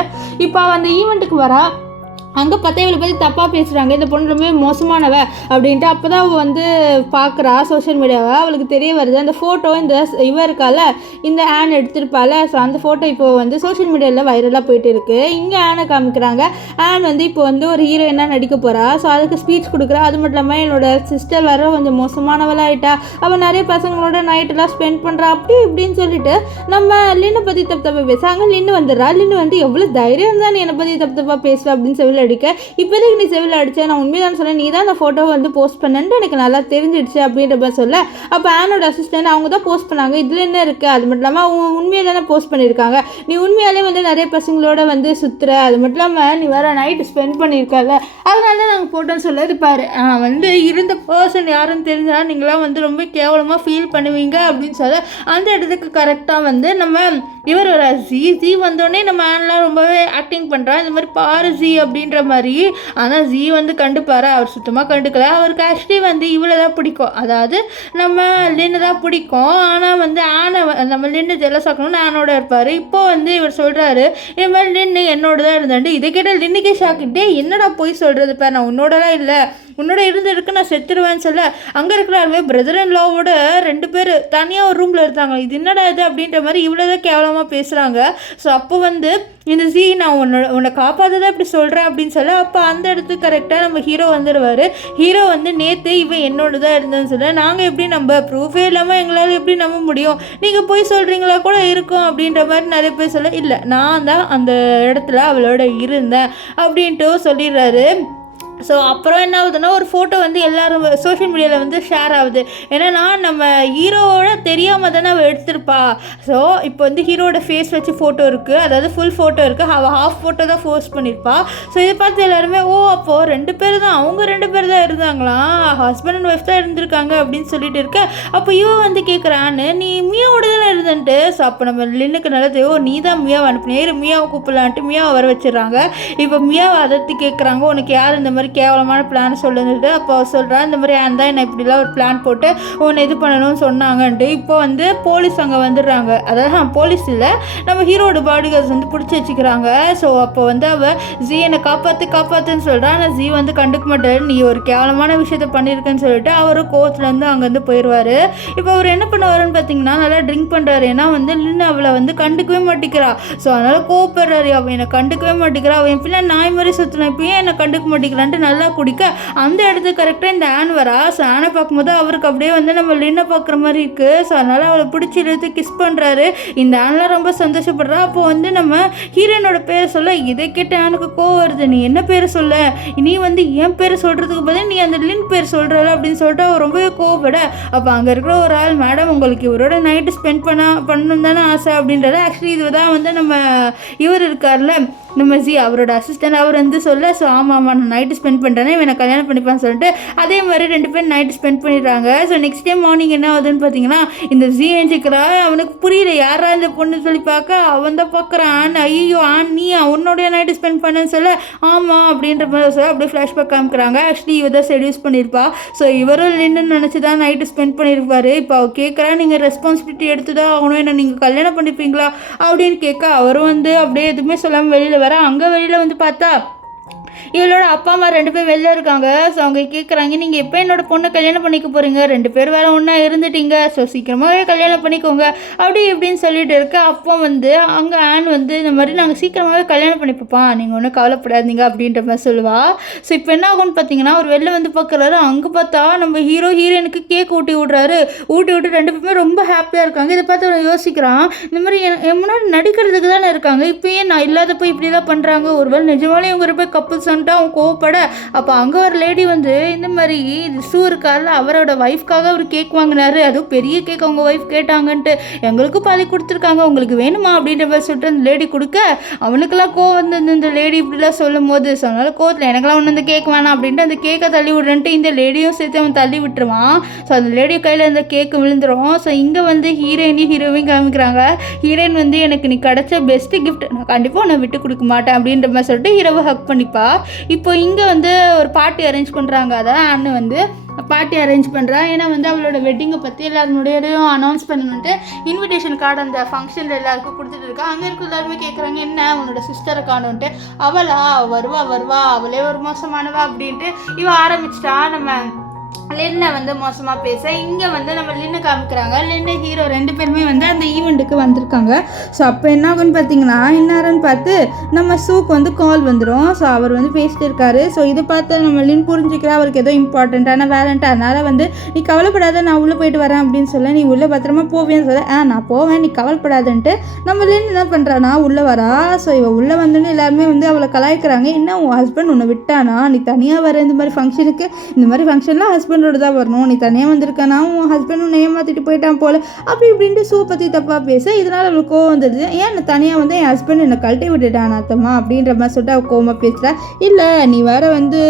இப்போ அந்த ஈவெண்ட்டுக்கு வரா. அங்கே பார்த்தா இவளை பற்றி தப்பாக பேசுகிறாங்க, இந்த பொண்ணு ரொம்ப மோசமானவ அப்படின்ட்டு. அப்போ தான் அவள் வந்து பார்க்குறா சோஷியல் மீடியாவை. அவளுக்கு தெரிய வருது அந்த ஃபோட்டோ இந்த இவ இருக்கால இந்த ஆன் எடுத்திருப்பாள். ஸோ அந்த ஃபோட்டோ இப்போ வந்து சோஷியல் மீடியாவில் வைரலாக போயிட்டு இருக்குது. இங்கே ஆனை காமிக்கிறாங்க. ஆன் வந்து இப்போ வந்து ஒரு ஹீரோயினாக நடிக்க போகிறா. ஸோ அதுக்கு ஸ்பீச் கொடுக்குறா. அது மட்டும் இல்லாமல் என்னோட சிஸ்டர் வர கொஞ்சம் மோசமானவளாயிட்டா, அவள் நிறைய பசங்களோட நைட்டெல்லாம் ஸ்பெண்ட் பண்ணுறா அப்படி இப்படின்னு சொல்லிட்டு நம்ம லின்னு பற்றி தப்பாக பேசுகிறாங்க. லின்னு வந்துடுறா. லின்னு வந்து எவ்வளோ தைரியம் இருந்தால் நீ என்னை பற்றி தப்பாக பேசுவேன் அப்படின்னு சொல்லி அடிக்க, இப்போதைக்கு நீ செவில் அடிச்ச, நான் உண்மைதான் சொன்னேன், நீ தான் அந்த ஃபோட்டோ வந்து போஸ்ட் பண்ணன்ட்டு எனக்கு நல்லா தெரிஞ்சிடுச்சு அப்படின்ற மாதிரி சொல்ல, அப்போ ஆனோட அசிஸ்டன்ட் அவங்க தான் போஸ்ட் பண்ணாங்க, இதில் என்ன இருக்குது, அது மட்டும் இல்லாமல் அவங்க உண்மையை தானே போஸ்ட் பண்ணியிருக்காங்க, நீ உண்மையாலே வந்து நிறைய பசங்களோட வந்து சுற்றுற, அது மட்டும் இல்லாமல் நீ வேறு நைட்டு ஸ்பெண்ட் பண்ணியிருக்காங்க, அதனால தான் நாங்கள் போட்டோன்னு சொல்ல இருப்பார். வந்து இருந்த பர்சன் யாருன்னு தெரிஞ்சால் நீங்களாம் வந்து ரொம்ப கேவலமாக ஃபீல் பண்ணுவீங்க அப்படின்னு சொல்ல அந்த இடத்துக்கு கரெக்டாக வந்து நம்ம இவர் ஒரு ஜி வந்தோடனே நம்ம ஆன்லாம் ரொம்பவே ஆக்டிங் பண்ணுறா, இந்த மாதிரி பாரு ஜி அப்படின்ற மாதிரி. ஆனால் ஜி வந்து கண்டுப்பாரா, அவர் சுத்தமாக கண்டுக்கல. அவருக்கு ஆக்சுவலி வந்து இவ்வளோ தான் பிடிக்கும், அதாவது நம்ம லின்னு தான் பிடிக்கும். ஆனால் வந்து ஆனை நம்ம லின்னு ஜெலஸ் ஆக்கணும்னு ஆனோட இருப்பார். இப்போ வந்து இவர் சொல்கிறாரு இந்த மாதிரி லின்னு என்னோட தான் இருந்தாண்டு. இதை கேட்டால் லின்னுக்கே ஷாக்கிட்டே, என்னடா போய் சொல்கிறது பேர், நான் உன்னோடலாம் இல்லை, உன்னோட இருந்திருக்கு நான் செத்துருவேன்னு சொல்ல, அங்கே இருக்கிறாருமே பிரதர் அண்ட் லாவோட 2 பேர் தனியாக ஒரு ரூமில் இருந்தாங்க, இது என்னடா இது அப்படின்ற மாதிரி இவ்வளோதான் கேவலமாக பேசுகிறாங்க. ஸோ அப்போ வந்து இந்த ஜி நான் உன்னை காப்பாற்றதான் இப்படி சொல்கிறேன் அப்படின்னு சொல்ல, அப்போ அந்த இடத்துக்கு கரெக்டாக நம்ம ஹீரோ வந்துடுவார். ஹீரோ வந்து நேற்று இவன் என்னோட தான் இருந்தேன்னு சொல்ல, நாங்கள் எப்படி நம்ம ப்ரூஃபே இல்லாமல் எங்களால் எப்படி நம்ப முடியும், நீங்கள் போய் சொல்கிறீங்களா கூட இருக்கும் அப்படின்ற மாதிரி நிறைய பேர் சொல்ல, இல்லை நான் தான் அந்த இடத்துல அவளோட இருந்தேன் அப்படின்ட்டு சொல்லிடுறாரு. ஸோ அப்புறம் என்ன ஆகுதுன்னா ஒரு ஃபோட்டோ வந்து எல்லோரும் சோஷியல் மீடியாவில் வந்து ஷேர் ஆகுது. ஏன்னா நம்ம ஹீரோவோட தெரியாமல் தானே அவள் எடுத்திருப்பா. ஸோ இப்போ வந்து ஹீரோட ஃபேஸ் வச்சு ஃபோட்டோ இருக்குது, அதாவது ஃபுல் ஃபோட்டோ இருக்குது, அவள் ஹாஃப் ஃபோட்டோ தான் போஸ்ட் பண்ணியிருப்பா. ஸோ இதை பார்த்து எல்லாருமே ஓ அப்போது 2 பேர் தான், அவங்க 2 பேர் தான் இருந்தாங்களாம், ஹஸ்பண்ட் அண்ட் ஒய்ஃப் தான் இருந்திருக்காங்க அப்படின்னு சொல்லிட்டு இருக்க. அப்போ இவன் வந்து கேட்குறான்னு, நீ மியாவோட தானே இருந்துன்ட்டு. ஸோ அப்போ நம்ம லின்னுக்கு நல்லது, ஓ நீ தான் மியாவை அனுப்பினேன், மியாவை கூப்பிடலான்ட்டு மியாவை வர வச்சிடறாங்க. இப்போ மியாவை அதற்கு கேட்குறாங்க, உனக்கு யார் இந்த மாதிரி கேவலமான பிளான் சொல்லுது. அப்போ சொல்கிறான் இந்த மாதிரி அந்த என்னை இப்படிலாம் ஒரு பிளான் போட்டு உன்னை இது பண்ணணும்னு சொன்னாங்கன்ட்டு. இப்போ வந்து போலீஸ் அங்கே வந்துடுறாங்க, அதாவது போலீஸ் இல்லை நம்ம ஹீரோட பாடி கார்ட்ஸ் வந்து பிடிச்சி வச்சுக்கிறாங்க. ஸோ அப்போ வந்து அவள் ஜி என்னை காப்பாற்றுன்னு சொல்கிறான். ஆனால் ஜி வந்து கண்டுக்க மாட்டார், நீ ஒரு கேவலமான விஷயத்த பண்ணியிருக்கேன்னு சொல்லிட்டு அவர் கோர்ட்லேருந்து அங்கேருந்து போயிடுவார். இப்போ அவர் என்ன பண்ணுவாருன்னு பார்த்தீங்கன்னா நல்லா ட்ரிங்க் பண்ணுறாரு. ஏன்னா வந்து லின்னு அவளை வந்து கண்டுக்கவே மாட்டேங்கிறா. ஸோ அதனால் கோவப்படுறாரு, அவன் என்னை கண்டுக்கவே மாட்டேங்கிறா, அவன் இப்படிலாம் நாய் மாதிரி சுற்றினா இப்போ ஏன் என்னை கண்டுக்க மாட்டேங்கிறான்ட்டு நல்லா குடிக்க அந்த இடத்துக்கு கரெக்டாக இந்த ஆன் வரா. ஸோ ஆனை பார்க்கும்போது அவருக்கு அப்படியே வந்து நம்ம லின்னை பார்க்குற மாதிரி இருக்குது. ஸோ அதனால் அவளை பிடிச்சி இழுத்து கிஸ் பண்ணுறாரு. இந்த ஆன்லாம் ரொம்ப சந்தோஷப்படுறா. அப்போ வந்து நம்ம ஹீரோனோட பேரை சொல்ல, இதை கேட்ட ஆனுக்கு கோவம் வருது, நீ என்ன பேரை சொல்ல, நீ வந்து என் பேரை சொல்கிறதுக்கு பதில் நீ அந்த லின் பேர் சொல்கிறாள் அப்படின்னு சொல்லிட்டு அவர் ரொம்பவே கோவப்பட. அப்போ அங்கே இருக்கிற ஒரு ஆள், மேடம் உங்களுக்கு இவரோட நைட்டு ஸ்பெண்ட் பண்ணணும் தானே ஆசை அப்படின்றது. ஆக்சுவலி இதுதான் வந்து நம்ம இவர் இருக்கார்ல நம்ம ஜி அவரோட அசிஸ்டன்ட், அவர் வந்து சொல்ல, ஸோ ஆமாம் நான் நைட்டு ஸ்பெண்ட் பண்ணுறேன்னா இவனை கல்யாணம் பண்ணிப்பான்னு சொல்லிட்டு அதே மாதிரி 2 பேர் நைட்டு ஸ்பெண்ட் பண்ணிடுறாங்க. ஸோ நெக்ஸ்ட் டே மார்னிங் என்ன ஆகுதுன்னு பார்த்தீங்கன்னா இந்த ஜி எழுந்திக்கிறா. அவனுக்கு புரியல யாரா இந்த பொண்ணு சொல்லி பார்க்க, அவன் தான் பார்க்குறான், ஐயோ நீ உன்னோடைய நைட்டு ஸ்பெண்ட் பண்ணேன்னு சொல்ல, ஆமாம் அப்படின்ற மாதிரி சொல்ல அப்படியே ஃப்ளாஷ்பேக் காமிக்கிறாங்க. ஆக்சுவலி இவ தான் செடியூஸ் பண்ணியிருப்பா. ஸோ இவரும் லின்னு நினச்சி தான் நைட்டு ஸ்பெண்ட் பண்ணியிருப்பாரு. இப்போ அவள் கேட்குறா, நீங்கள் ரெஸ்பான்சிபிலிட்டி எடுத்து தான் ஆகணும், என்ன நீங்கள் கல்யாணம் பண்ணிப்பீங்களா அப்படின்னு கேட்க, அவரும் வந்து அப்படியே எதுவுமே சொல்லாமல் வெளியில் வர. அங்கே வெளியில் வந்து பார்த்தா இவளோட அப்பா அம்மா 2 பேர் வெளில இருக்காங்க. ஸோ அவங்க கேட்குறாங்க, நீங்கள் எப்போ என்னோட பொண்ணை கல்யாணம் பண்ணிக்க போகிறீங்க? 2 பேர் வேறு ஒன்றா இருந்துட்டீங்க. ஸோ சீக்கிரமாகவே கல்யாணம் பண்ணிக்கோங்க அப்படி இப்படின்னு சொல்லிட்டு இருக்க. அப்போ வந்து அங்கே ஆன் வந்து இந்த மாதிரி நாங்கள் சீக்கிரமாகவே கல்யாணம் பண்ணிப்போப்பா, நீங்கள் ஒன்றும் கவலைப்படாதீங்க அப்படின்ற மாதிரி சொல்லுவா. ஸோ இப்போ என்ன ஆகும்னு பார்த்தீங்கன்னா, அவர் வெளில வந்து பார்க்குறாரு. அங்கே பார்த்தா நம்ம ஹீரோயினுக்கு கேக் ஊட்டி விட்றாரு. ஊட்டி விட்டு 2 பேருமே ரொம்ப ஹாப்பியாக இருக்காங்க. இதை பார்த்து அவன் யோசிக்கிறான், இந்த மாதிரி என் முன்னாடி நடிக்கிறதுக்கு தானே இருக்காங்க, இப்போ ஏன் நான் இல்லாதப்போ இப்படி தான் பண்ணுறாங்க? ஒருவேளை நிஜமாலே இவங்க போய் கப்புள்ஸ் வந்துட்டு அவன் கோவப்பட. அப்போ அங்கே ஒரு லேடி வந்து இந்த மாதிரி ஷூ இருக்கார்ல, அவரோட ஒய்ஃப்காக அவர் கேக் வாங்கினாரு. அதுவும் பெரிய கேக் அவங்க ஒய்ஃப் கேட்டாங்கன்ட்டு எங்களுக்கும் பாதி கொடுத்துருக்காங்க, உங்களுக்கு வேணுமா அப்படின்ற மாதிரி சொல்லிட்டு அந்த லேடி கொடுக்க, அவனுக்கெல்லாம் கோவம் வந்து இந்த லேடி இப்படிலாம் சொல்லும் போது சொன்னால கோவத்தில் எனக்கெல்லாம் ஒன்று இந்த கேக் வேணாம் அப்படின்ட்டு அந்த கேக்கை தள்ளி விடுறேன்ட்டு இந்த லேடியும் சேர்த்து அவன் தள்ளி விட்டுருவான். ஸோ அந்த லேடி கையில் அந்த கேக்கு விழுந்துடும். ஸோ இங்கே வந்து ஹீரோயின் காமிக்கிறாங்க. ஹீரோயின் வந்து எனக்கு நீ கிடச்ச பெஸ்ட்டு கிஃப்ட், நான் கண்டிப்பாக உன்னை விட்டு கொடுக்க மாட்டேன் அப்படின்ற மாதிரி சொல்லிட்டு ஹீரோவை ஹக் பண்ணிப்பா. இப்போ இங்கே வந்து ஒரு பார்ட்டி அரேஞ்ச் பண்ணுறாங்க. அதை அண்ணு வந்து பார்ட்டி அரேஞ்ச் பண்ணுறா. ஏன்னா வந்து அவளோட வெட்டிங்கை பற்றி எல்லாருடையும் அனௌன்ஸ் பண்ணணுன்ட்டு இன்விடேஷன் கார்டு அந்த ஃபங்க்ஷனில் எல்லாருக்கும் கொடுத்துட்டு இருக்கா. அங்கே இருக்க எல்லாருமே கேட்குறாங்க, என்ன உன்னோட சிஸ்டரை காணுன்ட்டு. அவளா வருவா அவளே ஒரு மோசமானவா அப்படின்ட்டு இவ ஆரம்பிச்சிட்டா நம்ம லின்னை வந்து மோசமாக பேச. இங்கே வந்து நம்ம லின்னு காமிக்கிறாங்க. லின்னு ஹீரோ 2 பேருமே வந்து அந்த ஈவெண்ட்டுக்கு வந்திருக்காங்க. ஸோ அப்போ என்ன ஆகுன்னு பார்த்தீங்கன்னா, இன்னாரன்னு பார்த்து நம்ம சூக்கு வந்து கால் வந்துடும். ஸோ அவர் வந்து பேசிட்டு இருக்காரு. ஸோ இதை பார்த்து நம்ம லின் புரிஞ்சுக்கிறா, அவருக்கு ஏதோ இம்பார்ட்டண்ட்டான வேலைன்ட்டு. அதனால் வந்து நீ கவலைப்படாத, நான் உள்ளே போயிட்டு வரேன் அப்படின்னு சொல்ல, நீ உள்ளே பத்திரமா போவேன்னு சொல்ல, நான் போவேன் நீ கவலைப்படாதுன்ட்டு நம்ம லின் என்ன பண்ணுறானா உள்ளே வரா. ஸோ இவள் உள்ளே வந்தோன்னு எல்லாருமே வந்து அவளை கலாய்க்கிறாங்க. என்ன உன் ஹஸ்பண்ட் உன்னை விட்டானா, நீ தனியாக வர இந்த மாதிரி ஃபங்க்ஷனுக்கு, இந்த மாதிரி ஃபங்க்ஷன்லாம் ஹஸ்பண்டோட தான் வரணும், நீ தனியாக வந்திருக்கானா, உன் ஹஸ்பண்ட் உன்னை ஏமாற்றிட்டு போயிட்டான் போல அப்படி இப்படின்ட்டு சூ பற்றி தப்பாக பேச. இதனால் அவளுக்கு கோவம் வந்துடுது. ஏன் நான் தனியாக வந்து என் ஹஸ்பண்ட் என்னை கழட்டி விட்டுட்டான் அத்தம்மா அப்படின்ற மாதிரி சொல்லிட்டு அவள் கோவமாக பேசுகிறா. இல்லை நீ வேற வந்து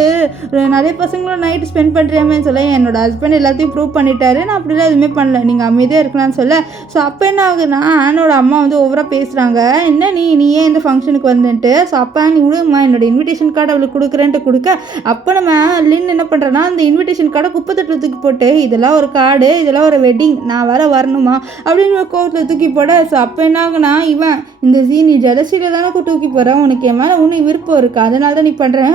நிறைய பசங்களும் நைட்டு ஸ்பெண்ட் பண்ணுறியாமேன்னு சொல்ல, என்னோட ஹஸ்பண்ட் எல்லாத்தையும் ப்ரூவ் பண்ணிட்டாரு, நான் அப்படிலாம் எதுவுமே பண்ணல, நீங்கள் அமைதியாக இருக்கலாம்னு சொல்ல. ஸோ அப்போ என்ன ஆகுதுன்னா, ஆனோட அம்மா வந்து ஓவராக பேசுகிறாங்க. என்ன நீ ஏன் இந்த ஃபங்க்ஷனுக்கு வந்துட்டு. ஸோ அப்போ நீ விடுமா, என்னோட இன்விடேஷன் கார்டு அவளுக்கு கொடுக்குறேன்ட்டு கொடுக்க. அப்போ நம்ம லின் என்ன பண்ணுறேன்னா, அந்த இன்விடேஷன் கார்டை குப்பத்தட்டில் தூக்கி போட்டு, இதெல்லாம் ஒரு கார்டு, இதெல்லாம் ஒரு வெட்டிங், நான் வேற வரணுமா அப்படின்னு கோவத்தில் தூக்கி போட. ஸோ அப்போ என்ன ஆகுனா, இவன் இந்த நீ ஜலசியில் தானே தூக்கி போகிறேன், உனக்கு என் மேலே ஒன்றும் விருப்பம் இருக்கா, அதனால தான் நீ பண்ணுறேன்,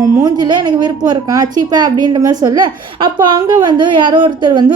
உன் மூஞ்சில் எனக்கு விருப்பம் இருக்கான் சீப்பா அப்படின்ற மாதிரி சொல்ல. அப்போ அங்கே வந்து யாரோ ஒருத்தர் வந்து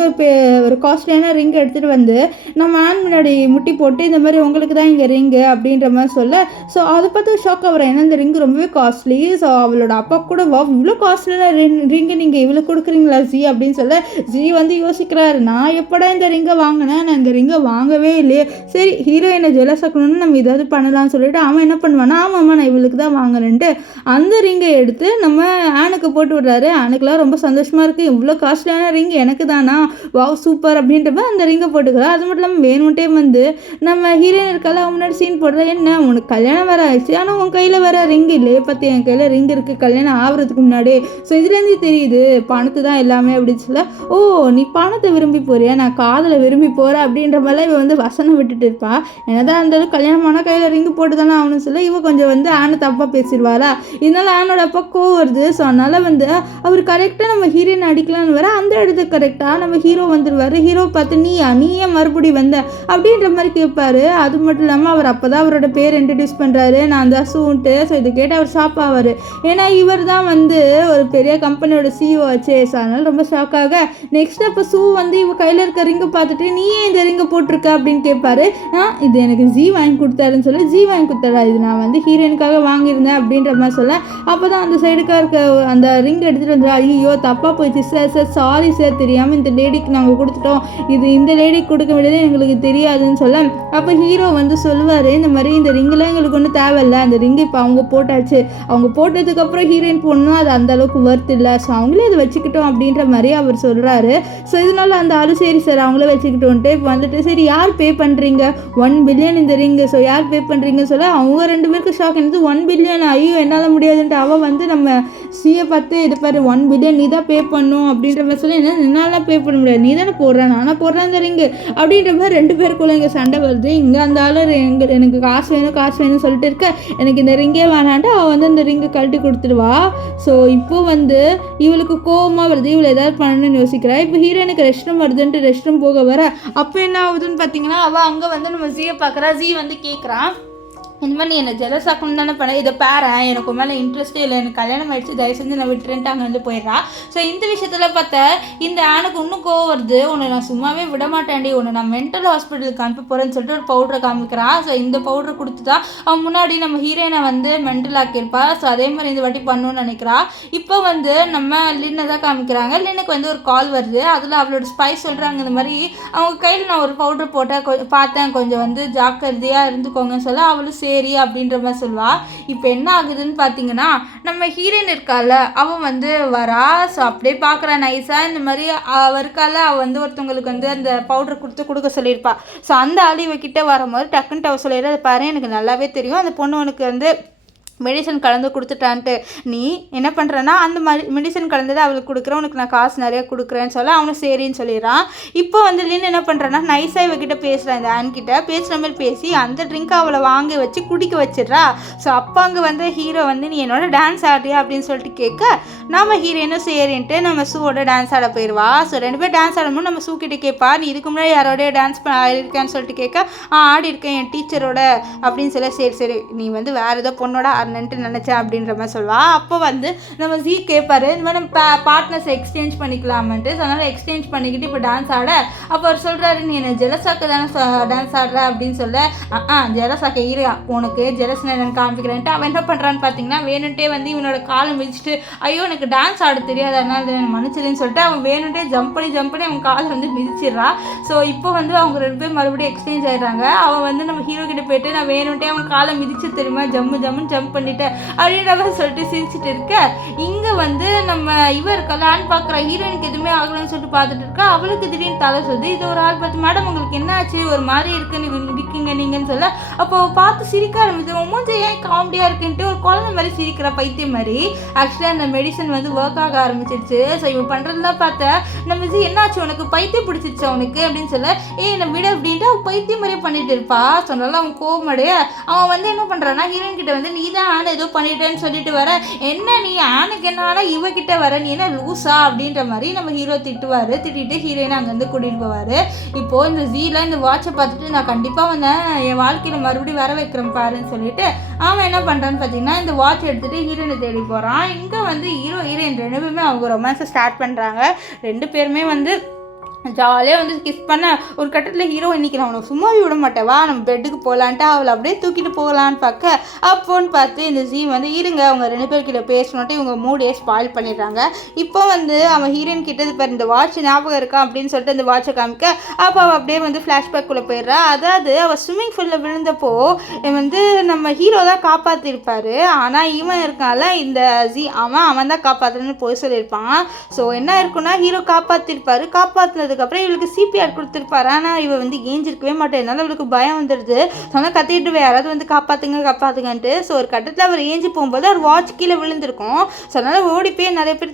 ஒரு காஸ்ட்லியான ரிங் எடுத்துகிட்டு வந்து நம்ம ஆன் முன்னாடி முட்டி போட்டு, இந்த மாதிரி உங்களுக்கு தான் இங்கே ரிங்கு அப்படின்ற மாதிரி சொல்ல. ஸோ அதை பார்த்து ஷாக் ஆகிறேன், ஏன்னா இந்த ரிங்கு ரொம்பவே காஸ்ட்லி. ஸோ அவளோட அப்பா கூட இவ்வளோ காஸ்ட்லியான ரிங்கு நீங்கள் இவ்வளோ கொடுக்குறீங்களா ஜி அப்படின்னு சொல்ல. ஜி வந்து யோசிக்கிறாரு, நான் எப்படா இந்த ரிங்கை வாங்கினேன், நான் இந்த ரிங்கை வாங்கவே இல்லையே, சரி ஹீரோயினை ஜெலசாக்கணும்னு நம்ம ஏதாவது பண்ணலாம்னு சொல்லிட்டு அவன் என்ன பண்ணுவானா, ஆமாம்மா நான் இவளுக்கு தான் வாங்கினேன்ட்டு அந்த ரிங்கை எடுத்து நம்ம ஆனுக்கு போட்டு விடுறாரு. ஆனுக்குலாம் ரொம்ப சந்தோஷமாக இருக்குது, இவ்வளோ காஸ்ட்லியான ரிங் எனக்கு தானா, வாவ் சூப்பர் அப்படின்றப்ப அந்த ரிங்கை போட்டுக்கிறா. அது மட்டும் இல்லாமல் வேணும்ட்டே வந்து நம்ம ஹீரோயின் இருக்கால அவன் முன்னாடி சீன் போடுற, என்ன உனக்கு கல்யாணம் வேற ஆயிடுச்சு, ஆனால் உன் கையில் வேற ரிங் இல்லையே, பற்றி என் கையில் ரிங் இருக்குது கல்யாணம் ஆகிறதுக்கு முன்னாடி. ஸோ இதுலேருந்து தெரியுது பணத்து தான் எல்லாமே அப்படின்னு சொல்ல. ஓ நீ பணத்தை விரும்பி போறியா, நான் காதலை விரும்பி போகிறேன் அப்படின்ற மாதிரி இவ வந்து வசனம் விட்டுட்டு இருப்பா. என்னதான் இருந்தாலும் கல்யாணமான கையில் ரிங்கு போட்டு தானே அவனு சொல்ல. இவ கொஞ்சம் வந்து ஆனை தப்பாக பேசிடுவாரா, இதனால ஆனோட அப்பா கோவம் வருது. ஸோ அதனால் வந்து அவர் கரெக்டாக நம்ம ஹீரோயின் அடிக்கலான்னு வர, அந்த இடத்துக்கு கரெக்டாக நம்ம ஹீரோ வந்துடுவார். ஹீரோ பார்த்து நீ ஏன் மறுபடி வந்த அப்படின்ற மாதிரி கேட்பாரு. அது மட்டும் இல்லாமல் அவர் அப்போ தான் அவரோட பேர் இன்ட்ரடியூஸ் பண்ணுறாரு, நான் தான் சூன்ட்டு. ஸோ இதை கேட்டு அவர் ஷாக் ஆவார், ஏன்னா இவர் தான் வந்து ஒரு பெரிய கம்பெனியோட சிஇஓ ஆச்சு. ஸோ அதனால் ரொம்ப ஷாக்காக நெக்ஸ்ட் அப்போ சூ வந்து இவ கையில் இருக்க ரிங்கை பார்த்துட்டு நீ ஏன் இந்த ரிங்கை போட்டிருக்க அப்படின்னு கேட்பாரு. இது எனக்கு ஜி வாங்கி கொடுத்தாருன்னு சொல்லி, ஜி வாங்கி கொடுத்தாரா, இது நான் வந்து ஹீரோயினுக்காக வாங்கியிருந்தேன் அப்படின்ற மாதிரி சொல்ல. அப்போ தான் அந்த சைடுக்காக இருக்க அந்த ரிங் எடுத்துகிட்டு வந்துடும். ஐயோ தப்பாக போயிடுச்சு சார் சாரி சார், தெரியாமல் இந்த லேடிக்கு நாங்கள் கொடுத்துட்டோம், இது இந்த லேடிக்கு கொடுக்க வேண்டியது எங்களுக்கு தெரியாதுன்னு சொல்ல. அப்போ ஹீரோ வந்து சொல்லுவார், இந்த மாதிரி இந்த ரிங்கெலாம் எங்களுக்கு ஒன்றும் தேவையில்லை, அந்த ரிங்கு இப்போ அவங்க போட்டாச்சு, அவங்க போட்டதுக்கப்புறம் ஹீரோயின் போடணும், அது அந்த அளவுக்கு ஒர்த் இல்லை, ஸோ அவங்களே அதை வச்சுக்கிட்டோம் அப்படின்ற மாதிரி அவர் சொல்கிறாரு. ஸோ இதனால அந்த ஆளு சரி சார் அவங்கள வச்சுக்கிட்டோன்ட்டு இப்போ வந்துட்டு சரி யார் பே பண்ணுறீங்க, 1 பில்லியன் இந்த ரிங்கு, ஸோ யார் பே பண்ணுறீங்கன்னு சொல்ல. அவங்க 2 பேருக்கு ஷாக் என்னது 1 பில்லியன், ஐயோ என்னால் முடியாதுன்ட்டு அவள் வந்து நம்ம சிஏ பார்த்து இது பாரு 1 பில்லியன் நீ தான் பே பண்ணும் அப்படின்ற மாதிரி சொல்ல. என்ன என்னால் பே பண்ண முடியாது, நீ தானே போடுறேன், நானும் போடுறேன் இந்த ரிங்கு அப்படின்ற மாதிரி 2 பேருக்குள்ள இங்கே சண்டை வருது. இங்கே அந்த ஆள் எனக்கு காசு வேணும்னு சொல்லிட்டு இருக்க, எனக்கு இந்த ரிங்கே வேணான்ட்டு அவள் வந்து அந்த ரிங்கை கழட்டி கொடுத்துடுவா. ஸோ இப்போ வந்து இவளுக்கு கோவமாக வருது, இவளை ஏதாவது பண்ணணும்னு யோசிக்கிறா. இப்போ ஹீரோயினுக்கு ரெஸ்ட் ரூம் வருதுன்ட்டு ரெஸ்ட் ரூம் போக வர அப்போ என்ன ஆகுதுன்னு பார்த்தீங்கன்னா, அவள் அங்கே வந்து நம்ம ஜியை பார்க்குறா. ஜி வந்து கேட்குறான், இந்த மாதிரி நீ என்னை ஜெலஸ் ஆக்கணும் தானே பண்ண, இதை பேரன் எனக்கு மேலே இன்ட்ரெஸ்ட்டே இல்லை, எனக்கு கல்யாணம் ஆகிடுச்சு, தயவு செஞ்சு நான் விட்டுறேன்ட்டு அங்கே வந்து போயிடுறா. ஸோ இந்த விஷயத்தில் பார்த்தா இந்த ஆணுக்கு இன்னும் கோவம் வருது. உன்னை நான் சும்மாவே விட மாட்டேன்டி, உன்னை நான் மென்டல் ஹாஸ்பிட்டலுக்கு அனுப்ப போகிறேன்னு சொல்லிட்டு ஒரு பவுடரை காமிக்கிறான். ஸோ இந்த பவுடரை கொடுத்து தான் அவன் முன்னாடி நம்ம ஹீரோயினை வந்து மென்டல் ஆக்கியிருப்பா. ஸோ அதே மாதிரி இந்த வாட்டி பண்ணணும்னு நினைக்கிறா. இப்போ வந்து நம்ம லின்னை தான் காமிக்கிறாங்க. லின்னுக்கு வந்து ஒரு கால் வருது. அதில் அவளோட ஸ்பை சொல்கிறாங்க, இந்த மாதிரி அவங்க கையில் நான் ஒரு பவுடர் போட்டேன் பார்த்தேன், கொஞ்சம் வந்து ஜாக்கிரதையாக இருந்துக்கோங்கன்னு சொல்ல அவளும் சரி அப்படின்ற மாதிரி சொல்லுவா. இப்போ என்ன ஆகுதுன்னு பார்த்தீங்கன்னா நம்ம ஹீரோயின் இருக்கால அவன் வந்து வரா. ஸோ அப்படியே பார்க்குறா நைஸாக இந்த மாதிரி இருக்கால அவள் வந்து ஒருத்தவங்களுக்கு வந்து அந்த பவுடர் கொடுக்க சொல்லியிருப்பா. ஸோ அந்த ஆள் இவகிட்ட வரும்போது டக்குன்ட்டு அவள் சொல்லிடுற, அதை பாரு எனக்கு நல்லாவே தெரியும் அந்த பொண்ணு உனக்கு வந்து மெடிசன் கலந்து கொடுத்துட்டான்ட்டு, நீ என்ன பண்ணுறன்னா அந்த மாதிரி மெடிசன் கலந்ததை அவளுக்கு கொடுக்குறேன், உனக்கு நான் காசு நிறையா கொடுக்குறேன்னு சொல்ல அவனும் சரின்னு சொல்லிடுறான். இப்போ வந்து லின் என்ன பண்ணுறான்னா நைஸாக இவகிட்ட பேசுகிறான், இந்த ஆன்கிட்ட பேசுகிற மாதிரி பேசி அந்த ட்ரிங்க்கை அவளை வாங்கி வச்சு குடிக்க வச்சிட்றா. ஸோ அப்போ அங்கே வந்து ஹீரோ வந்து நீ என்னோட டான்ஸ் ஆடுறியா அப்படின்னு சொல்லிட்டு கேட்க நம்ம ஹீரோயினும் சரின்ட்டு நம்ம ஷூவோட டான்ஸ் ஆட போயிடுவா. ஸோ 2 பேர் டான்ஸ் ஆடும்போது நம்ம ஷூ கிட்டே கேட்பா, நீ இதுக்கு முன்னாடி யாரோடய டான்ஸ் ஆடிருக்கான்னு சொல்லிட்டு கேட்க ஆடி இருக்கேன் என் டீச்சரோட அப்படின்னு சொல்ல, சரி சரி நீ வந்து வேறு ஏதோ பொண்ணோட நினச்சேன் அப்படின்ற மாதிரி சொல்லுவா. அப்போ வந்து நம்ம ஜீ கேட்பாரு, இந்த மாதிரி நம்ம பார்ட்னர்ஸை எக்ஸ்சேஞ்ச் பண்ணிக்கலாமன்ட்டு. ஸோ அதனால் எக்ஸ்சேஞ்ச் பண்ணிக்கிட்டு இப்போ டான்ஸ் ஆட அப்போ அவர் சொல்கிறாரு, நீ என்ன ஜெலஸாக்க தானே டான்ஸ் ஆடுற அப்படின்னு சொல்ல, ஜெலஸாக்க இருயா உனக்கு ஜெலஸ் நான் காமிக்கிறேன்ட்டு அவன் என்ன பண்ணுறான்னு பார்த்தீங்கன்னா வேணுன்ட்டே வந்து இவனோட காலை மிதிச்சுட்டு, ஐயோ எனக்கு டான்ஸ் ஆட தெரியாது அதனால நான் மன்னிச்சிருன்னு சொல்லிட்டு அவன் வேணுன்ட்டே ஜம்ப் பண்ணி அவன் காலை வந்து மிதிச்சிடுறா. ஸோ இப்போ வந்து அவங்க 2 பேர் மறுபடியும் எக்ஸ்சேஞ்ச் ஆகிடுறாங்க. அவன் வந்து நம்ம ஹீரோ கிட்ட போயிட்டு நான் வேணுன்ட்டே அவன் காலை மிதிச்சு தெரியுமா ஜம்ப் பண்ணிட்டு அப்படின்ற சொல்லிட்டு சிரிச்சுட்டு இருக்க, இங்கே வந்து நம்ம இருக்கலான்னு பார்க்குற ஹீரோயினுக்கு எதுவுமே ஆகலன்னு சொல்லிட்டு பார்த்துட்டு இருக்கா. அவளுக்கு திடீர்னு தலை சொல்லுது. இது ஒரு ஆள் பார்த்து, மேடம் உங்களுக்கு என்ன ஆச்சு ஒரு மாதிரி இருக்குன்னு இருக்கீங்க நீங்கன்னு சொல்ல, அப்போ பார்த்து சிரிக்க ஆரம்பிச்சு, மூஞ்ச ஏன் காமெடியாக இருக்குன்ட்டு ஒரு குழந்தை மாதிரி சிரிக்கிற பைத்தியம் மாதிரி. ஆக்சுவலாக அந்த மெடிசன் வந்து ஒர்க் ஆக ஆரம்பிச்சிருச்சு. ஸோ இவன் பண்ணுறதுலாம் பார்த்தா நம்ம இது என்னாச்சு உனக்கு பைத்தியம் பிடிச்சிருச்சு அவனுக்கு அப்படின்னு சொல்ல, என்னை விட அப்படின்ட்டு அவன் பைத்தியம் மாதிரியே பண்ணிட்டு இருப்பா. சொன்னாலும் அவன் கோவமடைய அவன் வந்து என்ன பண்ணுறான்னா ஹீரோயின் கிட்ட வந்து நீ தான் ஏதோ பண்ணிட்டேன்னு சொல்லிட்டு வர, என்ன நீ ஆணுக்கு என்ன இவகிட்ட வர, நீ என்ன லூஸா அப்படின்ற மாதிரி நம்ம ஹீரோ திட்டிட்டு ஹீரோயினை அங்கேருந்து கூட்டிகிட்டு போவார். இப்போது இந்த ஜீல இந்த வாட்சை பார்த்துட்டு நான் கண்டிப்பாக வந்தேன் என் வாழ்க்கையில் மறுபடியும் வர வைக்கிறேன் பாருன்னு சொல்லிட்டு அவன் என்ன பண்ணுறான்னு பார்த்தீங்கன்னா இந்த வாட்ச் எடுத்துகிட்டு ஹீரோயினை தேடி போகிறான். இங்கே வந்து ஹீரோயின் 2 பேருமே அவங்க ரொமான்ஸை ஸ்டார்ட் பண்ணுறாங்க. 2 பேருமே வந்து ஜாலியாக வந்து கிஸ் பண்ண ஒரு கட்டத்தில் ஹீரோ இன்னைக்கு நான் உனக்கு சும்மாவே விட மாட்டேன் வா நம்ம பெட்டுக்கு போகலான்ட்டு அவளை அப்படியே தூக்கிட்டு போகலான்னு பார்க்க அப்போன்னு பார்த்து இந்த ஜீ வந்து இருங்க அவங்க 2 பேர்கிட்ட பேசணுன்ட்டு இவங்க மூடியே ஸ்பாயில் பண்ணிடுறாங்க. இப்போ வந்து அவன் ஹீரோயின் கிட்டது பாரு இந்த வாட்ச் ஞாபகம் இருக்கா அப்படின்னு சொல்லிட்டு அந்த வாட்சை காமிக்க அப்போ அவள் அப்படியே வந்து ஃப்ளாஷ்பேக்குள்ளே போயிடுறா. அதாவது அவள் ஸ்விம்மிங் பூலில் விழுந்தப்போ வந்து நம்ம ஹீரோ தான் காப்பாற்றிருப்பார். ஆனால் இவன் இருக்கால இந்த ஜீ அவன் தான் காப்பாற்றுன்னு போய் சொல்லியிருப்பான். ஸோ என்ன இருக்குன்னா ஹீரோ காப்பாற்றிருப்பார். காப்பாற்றினதுக்கு அப்புறம் இவளுக்கு சிபிஆர் கொடுத்துருப்பாரு. ஆனால் இவள் வந்து ஏஞ்சிருக்கவே மாட்டேன். என்னால் இவளுக்கு பயம் வந்துடுது. சொன்னால் கத்திட்டு யாராவது வந்து காப்பாற்றுங்கன்ட்டு. ஸோ ஒரு கட்டத்தில் அவர் ஏஞ்சி போகும்போது அவர் வாட்ச் கீழே விழுந்திருக்கும். ஸோ அதனால் ஓடி போய் நிறைய பேர்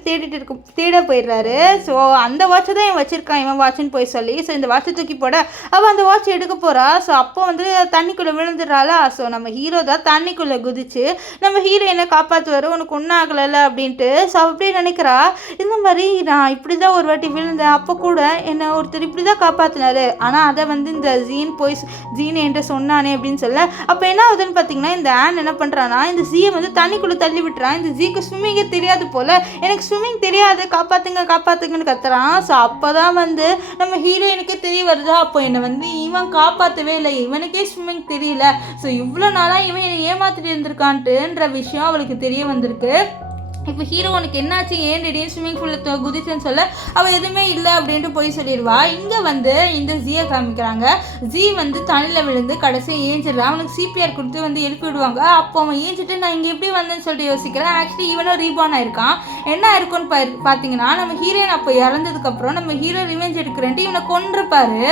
தேட போயிடுறாரு. ஸோ அந்த வாட்சை தான் இவன் வச்சிருக்கான் இவன் வாட்சுன்னு போய் சொல்லி. ஸோ இந்த வாட்சை தூக்கி போட அவள் அந்த வாட்ச் எடுக்க போகிறா. ஸோ அப்போ வந்து தண்ணிக்குள்ளே விழுந்துடுறாளா. ஸோ நம்ம ஹீரோ தான் தண்ணிக்குள்ளே குதிச்சு நம்ம ஹீரோயினை காப்பாற்றுவார் உனக்கு ஒன்றும் ஆகலை அப்படின்ட்டு. ஸோ அப்படியே நினைக்கிறா இந்த மாதிரி நான் இப்படி தான் ஒரு வாட்டி விழுந்தேன், அப்போ கூட என்னை ஒருத்தர் இப்படி தான் காப்பாற்றினாரு, ஆனால் அதை வந்து இந்த ஜீன் என்கிட்ட சொன்னானே அப்படின்னு சொல்ல அப்போ என்ன ஆகுதுன்னு பார்த்தீங்கன்னா இந்த ஆன் என்ன பண்ணுறான்னா இந்த ஜீயை வந்து தண்ணிக்குள்ளே தள்ளி விட்டுறான். இந்த ஜீக்கு ஸ்விம்மிங்கே தெரியாது போல், எனக்கு ஸ்விம்மிங் தெரியாது காப்பாற்றுங்கன்னு கத்துறான். ஸோ அப்போ தான் வந்து நம்ம ஹீரோயினுக்கே தெரிய வருதா அப்போ என்னை வந்து இவன் காப்பாற்றவே இல்லை, இவனுக்கே ஸ்விம்மிங் தெரியல. ஸோ இவ்வளோ நாளாக இவன் என்னை ஏமாற்றிட்டு இருந்திருக்கான்ட்டுன்ற விஷயம் அவளுக்கு தெரிய வந்திருக்கு. இப்போ ஹீரோனுக்கு என்னாச்சு ஏன் திடீர்னு ஸ்விம்மிங் பூலில் குதிச்சுன்னு சொல்ல அவள் எதுவுமே இல்லை அப்படின்ட்டு போய் சொல்லிடுவா. இங்கே வந்து இந்த ஜீயை காமிக்கிறாங்க. ஜீ வந்து தண்ணியில் விழுந்து கடைசியாக ஏஞ்சிடுறான். அவனுக்கு சிபிஆர் கொடுத்து வந்து எழுப்பி விடுவாங்க. அப்போ அவன் ஏஞ்சிட்டு நான் இங்கே எப்படி வந்தேன்னு சொல்லிட்டு யோசிக்கிறேன். ஆக்சுவலி இவனும் ரீபார்ன் ஆயிருக்கான். என்ன இருக்குன்னு பார்த்தீங்கன்னா நம்ம ஹீரோயின் அப்போ இறந்ததுக்கப்புறம் நம்ம ஹீரோ ரிவெஞ்ச் எடுக்கிறேன்ட்டு இவனை கொன்றிருப்பாரு.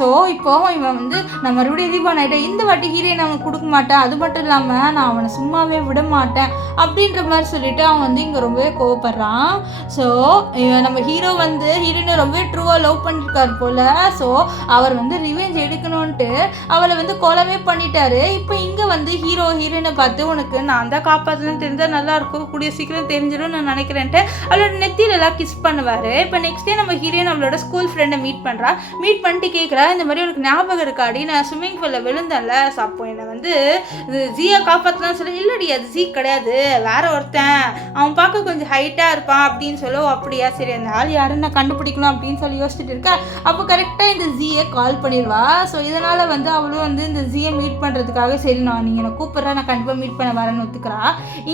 ஸோ இப்போ இவன் வந்து நான் மறுபடியும் ரீபார்ன் ஆகிட்டேன், இந்த வாட்டி ஹீரோயின் அவனுக்கு கொடுக்க மாட்டேன், அது மட்டும் இல்லாமல் நான் அவனை சும்மாவே விட மாட்டேன் அப்படின்ற மாதிரி சொல்லிட்டு அவன் வந்து இங்கே ரொம்பவே கோவப்படுறான். ஸோ நம்ம ஹீரோ வந்து ஹீரோயினை ரொம்பவே ட்ரூவாக லவ் பண்ணியிருக்காரு போல். ஸோ அவர் வந்து ரிவெஞ்ச் எடுக்கணும்ன்ட்டு அவளை வந்து கொலவே பண்ணிட்டாரு. இப்போ இங்கே வந்து ஹீரோயினை பார்த்து உனக்கு நான் தான் காப்பாற்றணும்னு தெரிஞ்சால் நல்லாயிருக்கும், கூடிய சீக்கிரம் தெரிஞ்சிடும் நான் நினைக்கிறேன்ட்டு அவளோட நெத்தியிலலாம் கிஸ் பண்ணுவார். இப்போ நெக்ஸ்ட் டே நம்ம ஹீரோயின் அவளோட ஸ்கூல் ஃப்ரெண்டை மீட் பண்ணிட்டு கேட்குறா, இந்த மாதிரி உனக்கு ஞாபகம் இருக்காடி நான் ஸ்விம்மிங் பூலில் விழுந்தேன்ல, ஸோ அப்போ என்னை வந்து ஜியா காப்பாற்றலாம்னு சொல்லி, இல்லடி அது ஜி கிடையாது வேற ஒருத்தன், அவன் பார்க்க கொஞ்சம் ஹைட்டாக இருப்பான் அப்படின்னு சொல்ல, அப்படியா சரி அந்த ஆள் யாருன்னு நான் கண்டுபிடிக்கணும் அப்படின்னு சொல்லி யோசிச்சுட்டு இருக்கேன். அப்போ கரெக்டாக இந்த ஜியை கால் பண்ணிடுவா. ஸோ இதனால் வந்து அவளும் வந்து இந்த ஜியை மீட் பண்ணுறதுக்காக சரி நான் நீங்கள் என்னை கூப்பிட்றேன் நான் கண்டிப்பாக மீட் பண்ண வரேன்னு ஒத்துக்கிறா.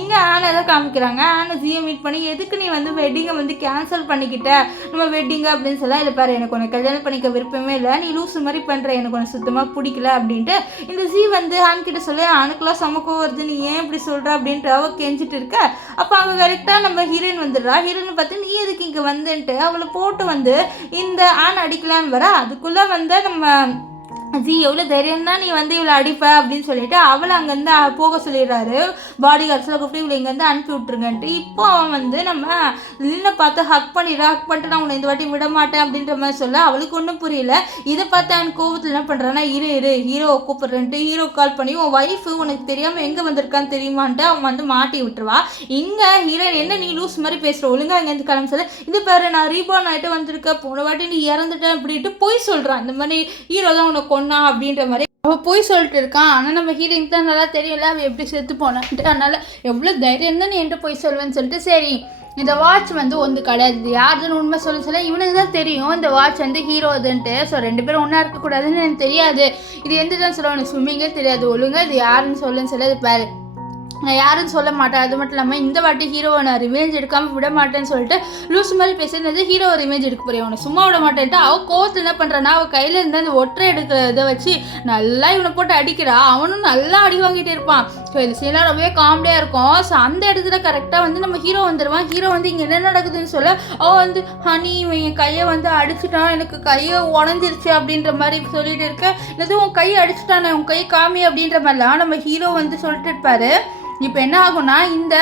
இங்கே ஆனை தான் காமிக்கிறாங்க. ஆனை ஜியை மீட் பண்ணி எதுக்கு நீ வந்து வெட்டிங்கை வந்து கேன்சல் பண்ணிக்கிட்ட நம்ம வெட்டிங்க அப்படின்னு சொல்ல, இல்லை பாரு எனக்கு உனக்கு கல்யாணம் பண்ணிக்க விருப்பமே இல்லை, நீ லூஸ் மாதிரி பண்ணுற, எனக்கு உனக்கு சுத்தமாக பிடிக்கல அப்படின்ட்டு இந்த ஜி வந்து ஆண்கிட்ட சொல்லி ஆணுக்கெல்லாம் சமக்கம் வருது நீ ஏன் இப்படி சொல்கிற அப்படின்ட்டு அவ கெஞ்சிட்டு இருக்க. அப்போ அங்கே கரெக்டாக நம்ம ஹீரோயின் வந்துடுறா. ஹீரோயின் பார்த்து நீ எதுக்கு இங்கே வந்துன்ட்டு அவளை போட்டு வந்து இந்த ஆண் அடிக்கலான்னு வர, அதுக்குள்ளே வந்து நம்ம ஜி எவ்வளோ தைரியம் தான் நீ வந்து இவ்வளோ அடிப்ப அப்படின்னு சொல்லிட்டு அவளை அங்கேருந்து போக சொல்லிடுறாரு. பாடி கார்ட்ஸில் கூப்பிட்டு இவளை இங்கேருந்து அனுப்பி விட்ருங்கன்ட்டு. இப்போ அவன் வந்து நம்ம லின்னை பார்த்து ஹக் பண்ணிட்டு நான் உன்னை இந்த வாட்டி விட மாட்டேன் அப்படின்ற மாதிரி சொல்ல அவளுக்கு ஒன்றும் புரியல. இதை பார்த்து அவன் கோவத்தில் என்ன பண்ணுறான்னா இரு ஹீரோவை கூப்பிட்றேன்ட்டு ஹீரோ கால் பண்ணி உன் ஒய்ஃபு உனக்கு தெரியாமல் எங்கே வந்திருக்கான்னு தெரியுமான்ட்டு அவன் வந்து மாட்டி விட்டுருவா. இங்கே ஹீரோயின் என்ன நீ லூஸ் மாதிரி பேசுகிற, ஒழுங்காக இங்கேருந்து கிளம்பி சொல்ல, இது பேர் நான் ரீபார்ன் ஆகிட்டு வந்திருக்கேன், போன வாட்டி நீ இறந்துட்டேன் அப்படின்ட்டு போய் சொல்கிறான். இந்த மாதிரி ஹீரோ தான் உனக்கு கொன்னா அப்படின்ற மாதிரி அவள் போய் சொல்லிட்டு இருக்கான். ஆனால் நம்ம ஹீரோயினுக்கு தான் நல்லா தெரியல அவள் எப்படி செத்து போனான்ட்டு. அதனால் எவ்வளோ தைரியம் தான் நீ என்கிட்ட போய் சொல்வேன்னு சொல்லிட்டு சரி இந்த வாட்ச் வந்து ஒன்று கிடையாது யாருன்னு உண்மை சொல்ல இவனுக்கு தான் தெரியும் இந்த வாட்ச் வந்து ஹீரோ அதுன்ட்டு. ஸோ ரெண்டு பேரும் ஒன்றா இருக்கக்கூடாதுன்னு எனக்கு தெரியாது, இது எந்த தான் சொல்ல உனக்கு ஸ்விம்மிங்கே தெரியாது, ஒழுங்காக இது யாருன்னு சொல்லுன்னு சொல்லி இது பாரு நான் யாரும் சொல்ல மாட்டேன். அது மட்டும் இல்லாமல் இந்த வாட்டி ஹீரோவை நான் ரிவெஞ்ச் எடுக்காமல் விட மாட்டேன்னு சொல்லிட்டு லூஸ் மாதிரி பேசுறது ஹீரோவை ரிவெஞ்ச் எடுக்க போறேன் உன்னை சும்மா விட மாட்டேன்ட்டு அவள் கோவத்தில் என்ன பண்ணுறான்னா அவள் கையில் இருந்த அந்த ஒற்றை எடுக்கிறத வச்சு நல்லா இவனை போட்டு அடிக்கிறா. அவனும் நல்லா அடி வாங்கிட்டு இருப்பான். ஸோ இந்த சீன்லாம் ரொம்பவே காமெடியாக இருக்கும். ஸோ அந்த இடத்துல கரெக்டாக வந்து நம்ம ஹீரோ வந்துடுவான். ஹீரோ வந்து இங்கே என்ன நடக்குதுன்னு சொல்ல அவள் வந்து ஹனி இவன் என் கையை வந்து அடிச்சுட்டான், எனக்கு கையை உடஞ்சிருச்சு அப்படின்ற மாதிரி சொல்லிட்டு இருக்க, இல்லை உன் கையை அடிச்சுட்டானே உன் கை காமி அப்படின்ற மாதிரிலாம் நம்ம ஹீரோ வந்து சொல்லிட்டு இருப்பாரு. இப்போ என்ன ஆகும்னா இந்த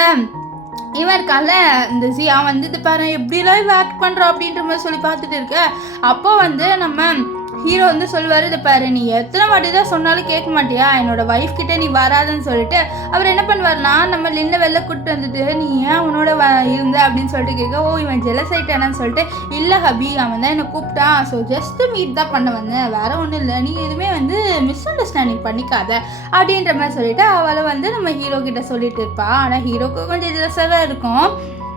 இவன் இருக்கால இந்த ஜி அவன் வந்து இது பாரு எப்படிலாம் இவன் ஆக்ட் பண்ணுறான் அப்படின்ற மாதிரி சொல்லி பார்த்துட்டு இருக்க. அப்போ வந்து நம்ம ஹீரோ வந்து சொல்லுவார் இதை பாரு நீ எத்தனை வாட்டி தான் சொன்னாலும் கேட்க மாட்டியா, என்னோட ஒய்ஃப் கிட்டே நீ வராதுன்னு சொல்லிட்டு அவர் என்ன பண்ணுவார்னா நம்ம லின்னை வெளில கூப்பிட்டு வந்துட்டு நீ ஏன் அவனோட இருந்த அப்படின்னு சொல்லிட்டு கேட்க, ஓ இவன் ஜெலஸ் ஆயிட்டானான்னு சொல்லிட்டு இல்லை ஹபி அவன் தான் என்னை கூப்பிட்டான், ஸோ ஜஸ்ட்டு மீட் தான் பண்ண வந்தேன் வேற ஒன்றும் இல்லை, நீ எதுவுமே வந்து மிஸ் அண்டர்ஸ்டாண்டிங் பண்ணிக்காத அப்படின்ற மாதிரி சொல்லிட்டு அவளை வந்து நம்ம ஹீரோ கிட்ட சொல்லிட்டு இருப்பா. ஆனால் ஹீரோக்கு கொஞ்சம் ஜெலஸாக தான் இருக்கும்.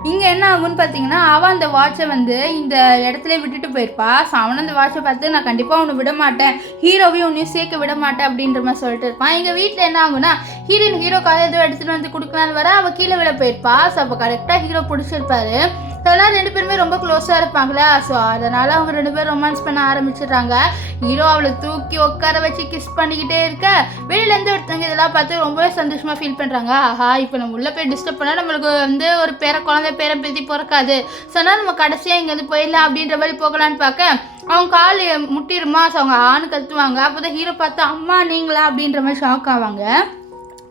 இங்கே என்ன ஆகும்னு பார்த்தீங்கன்னா அவன் அந்த வாட்சை வந்து இந்த இடத்துல விட்டுட்டு போயிருப்பா. ஸோ அவனை அந்த வாட்சை பார்த்து நான் கண்டிப்பாக அவனை விட மாட்டேன், ஹீரோவையும் உன்னையும் சேர்க்க விட மாட்டேன் அப்படின்ற மாதிரி சொல்லிட்டு இருப்பான். எங்கள் வீட்டில் என்ன ஆகுனா ஹீரோ காலையில் எதுவும் எடுத்துகிட்டு வந்து கொடுக்கலான்னு வர அவள் கீழே விட போயிருப்பா. ஸோ அப்போ கரெக்டாக ஹீரோ பிடிச்சிருப்பாரு. ஸோ எல்லாம் ரெண்டு பேருமே ரொம்ப க்ளோஸாக இருப்பாங்களா. ஸோ அதனால் அவங்க ரெண்டு பேரும் ரொமான்ஸ் பண்ண ஆரம்பிச்சிடுறாங்க. ஹீரோ அவளை தூக்கி உட்கார வச்சு கிஸ் பண்ணிக்கிட்டே இருக்க வெளியிலேருந்து ஒருத்தவங்க இதெல்லாம் பார்த்து ரொம்பவே சந்தோஷமாக ஃபீல் பண்ணுறாங்க. ஆஹா இப்போ நம்ம உள்ளே போய் டிஸ்டர்ப் பண்ணால் நம்மளுக்கு வந்து ஒரு குழந்தை பேரை பேத்தி பிறக்காது, ஸோ அதனால் நம்ம கடைசியாக இங்கேருந்து போயிடலாம் அப்படின்ற மாதிரி போகலான்னு பார்க்க அவங்க கால் முட்டிடுமா. ஸோ அவங்க ஆணு கத்துவாங்க. அப்போ தான் ஹீரோ பார்த்து அம்மா நீங்களா அப்படின்ற மாதிரி ஷாக் ஆவாங்க.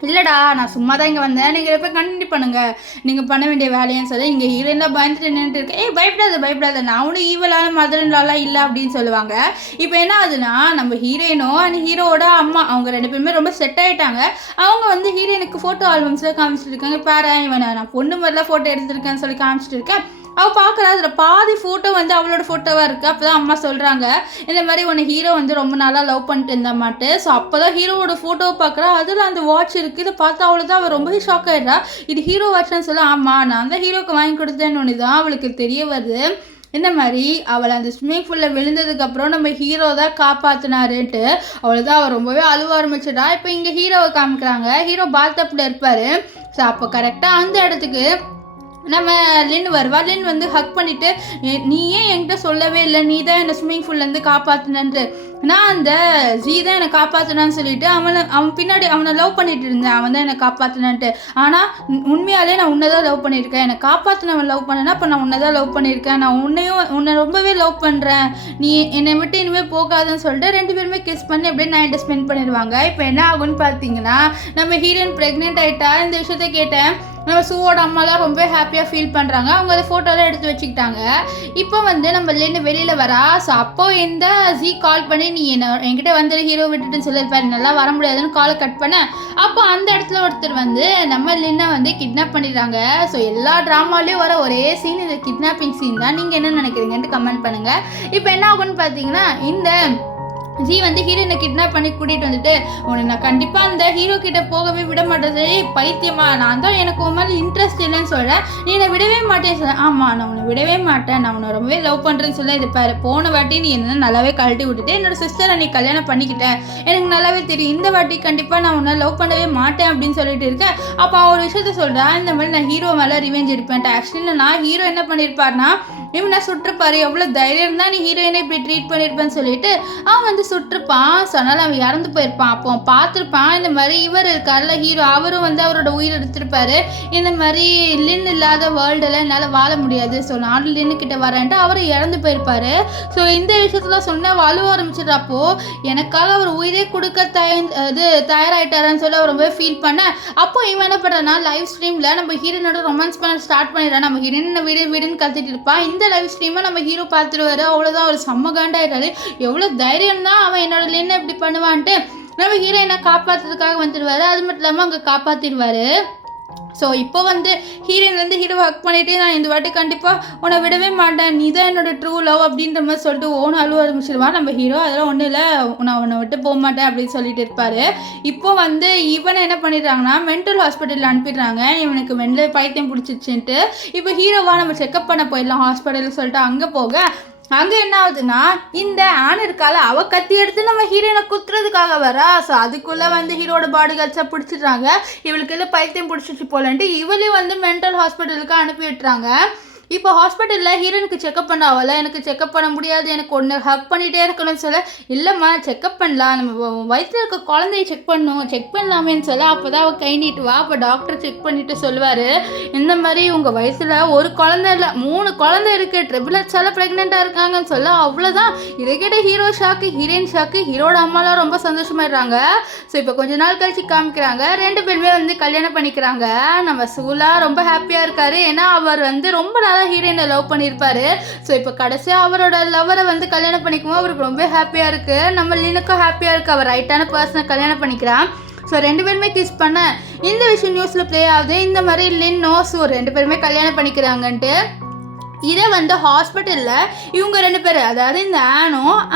இல்லைடா நான் சும்மா தான் இங்கே வந்தேன், நீங்கள் போய் கண்டினியூ பண்ணுங்கள் நீங்கள் பண்ண வேண்டிய வேலைன்னு சொல்லி இங்கே ஹீரோயினாக பயந்துட்டு நின்றுட்டு இருக்கேன். பயப்படாத நான் ஒன்றும் ஈவலான மதர்லாலாம் இல்லை அப்படின்னு சொல்லுவாங்க. இப்போ என்ன ஆகுதுன்னா நம்ம ஹீரோயினும் அண்ட் ஹீரோவோட அம்மா அவங்க ரெண்டு பேருமே ரொம்ப செட் ஆகிட்டாங்க. அவங்க வந்து ஹீரோயினுக்கு ஃபோட்டோ ஆல்பம்ஸில் காமிச்சிட்டு இருக்காங்க. பாரு இவனை நான் பொண்ணு மாதிரிலாம் ஃபோட்டோ எடுத்துருக்கேன்னு சொல்லி காமிச்சிட்டு இருக்கேன். அவள் பார்க்குறா அதில் பாதி ஃபோட்டோ வந்து அவளோட ஃபோட்டோவாக இருக்குது. அப்போ தான் அம்மா சொல்கிறாங்க இந்த மாதிரி உன்னை ஹீரோ வந்து ரொம்ப நாளாக லவ் பண்ணிட்டு இருந்த மாட்டேன். ஸோ அப்போ தான் ஹீரோவோட ஃபோட்டோவை பார்க்குறா. அதில் அந்த வாட்ச் இருக்குது. இதை பார்த்து அவளை தான் அவள் ரொம்பவே ஷாக் ஆகிடுறா. இது ஹீரோ வாட்ச்னு சொல்ல ஆமாம் நான் தான் ஹீரோக்கு வாங்கி கொடுத்தேன்னு ஒன்று தான் அவளுக்கு தெரிய வருது. இந்த மாதிரி அவளை அந்த ஸ்விம்மிங் பூலில் விழுந்ததுக்கப்புறம் நம்ம ஹீரோ தான் காப்பாற்றினாருன்ட்டு அவளை தான் அவள் ரொம்பவே அழுவ ஆரம்பிச்சிட்டா. இப்போ இங்கே ஹீரோவை காமிக்கிறாங்க. ஹீரோ பாத்டப்பில் இருப்பார். ஸோ அப்போ கரெக்டாக அந்த இடத்துக்கு நம்ம லின் வருவா. லின் வந்து ஹக் பண்ணிவிட்டு நீ ஏன் என்கிட்ட சொல்லவே இல்லை, நீ தான் என்னை ஸ்விம்மிங் பூல்லேருந்து காப்பாற்றினன்ட்டு, நான் அந்த ஜி தான் என்னை காப்பாற்றினான்னு சொல்லிட்டு அவன் பின்னாடி அவனை லவ் பண்ணிட்டு இருந்தேன், அவன் தான் என்னை காப்பாற்றினான்ட்டு. ஆனால் உண்மையாலே நான் உன்னை தான் லவ் பண்ணியிருக்கேன், என்னை காப்பாற்றினவன் லவ் பண்ணேன்னா அப்போ நான் உன்னை தான் லவ் பண்ணியிருக்கேன், நான் உன்னை ரொம்பவே லவ் பண்ணுறேன், நீ என்னை விட்டு இனிமேல் போகாதுன்னு சொல்லிட்டு ரெண்டு பேருமே கிஸ் பண்ணி அப்படியே நைட்டை ஸ்பெண்ட் பண்ணிடுவாங்க. இப்போ என்ன ஆகுன்னு பார்த்தீங்கன்னா நம்ம ஹீரோயின் ப்ரெக்னென்ட் ஆகிட்டா. இந்த விஷயத்த கேட்டேன் நம்ம சூவோட அம்மாலாம் ரொம்ப ஹாப்பியாக ஃபீல் பண்ணுறாங்க. அவங்க அதை ஃபோட்டோலாம் எடுத்து வச்சுக்கிட்டாங்க. இப்போ வந்து நம்ம லின்னு வெளியில் வரா. ஸோ அப்போ இந்த ஜி கால் பண்ணி நீ என்கிட்ட வந்து ஹீரோ விட்டுட்டுன்னு சொல்லியிருப்பாரு, நல்லா வர முடியாதுன்னு காலை கட் பண்ண. அப்போ அந்த இடத்துல ஒருத்தர் வந்து நம்ம லின்னை வந்து கிட்னாப் பண்ணிடுறாங்க. ஸோ எல்லா ட்ராமாலேயும் வர ஒரே சீன் இந்த கிட்னாப்பிங் சீன் தான். நீங்கள் என்ன நினைக்கிறீங்கன்ட்டு கமெண்ட் பண்ணுங்கள். இப்போ என்ன ஆகும்னு பார்த்தீங்கன்னா, இந்த ஜி வந்து ஹீரோயினை கிட்னாப் பண்ணி கூட்டிகிட்டு வந்துட்டு உன்னை நான் கண்டிப்பாக அந்த ஹீரோ கிட்ட போகவே விட மாட்டேன், பைத்தியமா நான் தான் எனக்கு உன் மாதிரி இன்ட்ரெஸ்ட் இல்லைன்னு சொல்கிறேன், நீ என்னை விடவே மாட்டேன்னு சொல்ல. ஆமாம் நான் உன்னை விடவே மாட்டேன், நான் உன்னை ரொம்பவே லவ் பண்ணுறேன்னு சொல்ல. இது பாரு, போன வாட்டி நீ என்ன நல்லாவே கழட்டி விட்டுட்டு என்னோட சிஸ்டரை நீ கல்யாணம் பண்ணிக்கிட்டேன், எனக்கு நல்லாவே தெரியும், இந்த வாட்டி கண்டிப்பாக நான் உன்னை லவ் பண்ணவே மாட்டேன் அப்படின்னு சொல்லிட்டு இருக்கேன். அப்போ அவன் ஒரு விஷயத்த சொல்கிறான், இந்த மாதிரி நான் ஹீரோ மேலே ரிவெஞ்ச் எடுப்பேன். ஆக்சுவலி நான் ஹீரோ என்ன பண்ணியிருப்பார்னா இவனை சுற்றுப்பாரு, எவ்வளோ தைரியம் தான் நீ ஹீரோயினை இப்படி ட்ரீட் பண்ணியிருப்பேன்னு சொல்லிட்டு அவன் வந்து சுற்றுப்பான். ஸோ அதனால் அவன் இறந்து போயிருப்பான். அப்போ அவன் பார்த்துருப்பான் இந்த மாதிரி இவர் இருக்கார்ல ஹீரோ, அவரும் வந்து அவரோட உயிர் எடுத்திருப்பாரு. இந்த மாதிரி லின் இல்லாத வேர்ல்டில் என்னால் வாழ முடியாது, ஸோ நானும் லின்னுக்கிட்ட வரேன்ட்டு அவர் இறந்து போயிருப்பாரு. ஸோ இந்த விஷயத்தில் சொன்ன அழுவ ஆரம்பிச்சிடுறப்போ எனக்காக அவர் உயிரே கொடுக்க தயாராகிட்டாரான்னு சொல்லி அவர் ரொம்ப ஃபீல் பண்ண. அப்போ இவன் என்ன பண்ணுறான்னா லைவ் ஸ்ட்ரீமில் நம்ம ஹீரோனோட ரொமான்ஸ் பண்ண ஸ்டார்ட் பண்ணிடுறான். நம்ம ஹீரோயின் வீடுன்னு கத்திட்டு இருப்பான். இந்த லைவ் ஸ்ட்ரீமை நம்ம ஹீரோ பார்த்துருவாரு. அவ்வளோதான், அவர் செம்ம காண்டாயிட்டாரு. எவ்வளோ தைரியம் தான் அவன் என்னோட லின்னை இப்படி பண்ணுவான்ட்டு நம்ம ஹீரோயினை காப்பாற்றுறதுக்காக வந்துடுவார். அது மட்டும் இல்லாமல் அங்கே காப்பாற்றிடுவார். ஸோ இப்போ வந்து ஹீரோயின் வந்து ஹீரோ ஹக் பண்ணிவிட்டு நான் இந்த வாட்டி கண்டிப்பாக உன்னை விடவே மாட்டேன், நீ தான் என்னோட ட்ரூ லவ் அப்படின்ற மாதிரி சொல்லிட்டு ஓன அழுவ ஆரம்பிச்சிடுவான் நம்ம ஹீரோ. அதெல்லாம் ஒன்றும் இல்லை, நான் உன்னை விட்டு போக மாட்டேன் அப்படின்னு சொல்லிட்டு இருப்பார். இப்போ வந்து இவனை என்ன பண்ணிடுறாங்கன்னா மென்டல் ஹாஸ்பிட்டலில் அனுப்பிடுறாங்க. இவனுக்கு மென்டல் பைத்தியம் பிடிச்சிச்சுன்ட்டு. இப்போ ஹீரோவாக நம்ம செக்அப் பண்ண போயிடலாம் ஹாஸ்பிட்டல் சொல்லிட்டு அங்கே போக அங்கே என்ன ஆகுதுன்னா இந்த ஆண் இருக்கால அவ கத்தி எடுத்து நம்ம ஹீரோயினை குத்துறதுக்காக வரா. ஸோ அதுக்குள்ளே வந்து ஹீரோட பாடி கார்ட்ஸாக பிடிச்சிடுறாங்க. இவளுக்கு எல்லாம் பைத்தியம் பிடிச்சிச்சு போலன்ட்டு இவளையும் வந்து மென்டல் ஹாஸ்பிட்டலுக்கு அனுப்பி விட்டுறாங்க. இப்போ ஹாஸ்பிட்டலில் ஹீரோனுக்கு செக்அப் பண்ண ஆகல, எனக்கு செக்அப் பண்ண முடியாது, எனக்கு ஒன்று ஹக் பண்ணிகிட்டே இருக்கணும்னு சொல்ல. இல்லைம்மா செக்அப் பண்ணலாம், நம்ம வயிற்றில் இருக்க குழந்தைய செக் பண்ணலாமேன்னு சொல்ல. அப்போ தான் அவள் கை நீட்டுவா. அப்போ டாக்டர் செக் பண்ணிவிட்டு சொல்லுவார், இந்த மாதிரி உங்கள் வயசில் ஒரு குழந்தை இல்லை 3 குழந்தை இருக்குது, ட்ரிபிள்எக்ஸால் ப்ரெக்னெண்ட்டாக இருக்காங்கன்னு சொல்ல. அவ்வளோதான், இதை கேட்ட ஹீரோ ஷாக்கு, ஹீரோயின் ஷாக்கு, ஹீரோட அம்மாலாம் ரொம்ப சந்தோஷமாயிடுறாங்க. ஸோ இப்போ கொஞ்ச நாள் கழிச்சு காமிக்கிறாங்க 2 பேருமே வந்து கல்யாணம் பண்ணிக்கிறாங்க. நம்ம சூலா ரொம்ப ஹாப்பியாக இருக்காரு, ஏன்னா அவர் வந்து ரொம்ப ஹீரோயினை லவ் பண்ணியிருப்பாரு. ஸோ இப்போ கடைசியாக அவரோட லவரை வந்து கல்யாணம் பண்ணிக்கும்போது அவருக்கு ரொம்ப ஹாப்பியாக இருக்குது. நம்ம லினுக்கும் ஹாப்பியாக இருக்குது, அவர் ரைட்டான பர்சனை கல்யாணம் பண்ணிக்கிறான். ஸோ 2 பேருமே கிஸ் பண்ண இந்த விஷயம் நியூஸில் ப்ளே ஆகுது. இந்த மாதிரி லின்னோ ஸோ 2 பேருமே கல்யாணம் பண்ணிக்கிறாங்கன்ட்டு. இதை வந்து ஹாஸ்பிட்டலில் இவங்க 2 பேர், அதாவது இந்த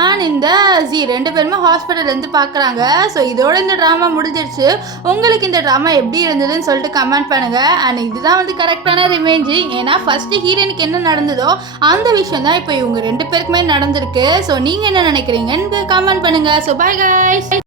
ஆன் இந்த ஜி 2 பேருமே ஹாஸ்பிட்டல்லேருந்து பார்க்குறாங்க. ஸோ இதோட இந்த ட்ராமா முடிஞ்சிருச்சு. உங்களுக்கு இந்த ட்ராமா எப்படி இருந்ததுன்னு சொல்லிட்டு கமெண்ட் பண்ணுங்கள். அண்ட் இதுதான் வந்து கரெக்டான ரிவெஞ்சு. ஏன்னா ஃபஸ்ட்டு ஹீரோனுக்கு என்ன நடந்ததோ அந்த விஷயம் தான் இப்போ இவங்க 2 பேருக்குமே நடந்திருக்கு. ஸோ நீங்கள் என்ன நினைக்கிறீங்கன்னு கமெண்ட் பண்ணுங்கள். So bye guys.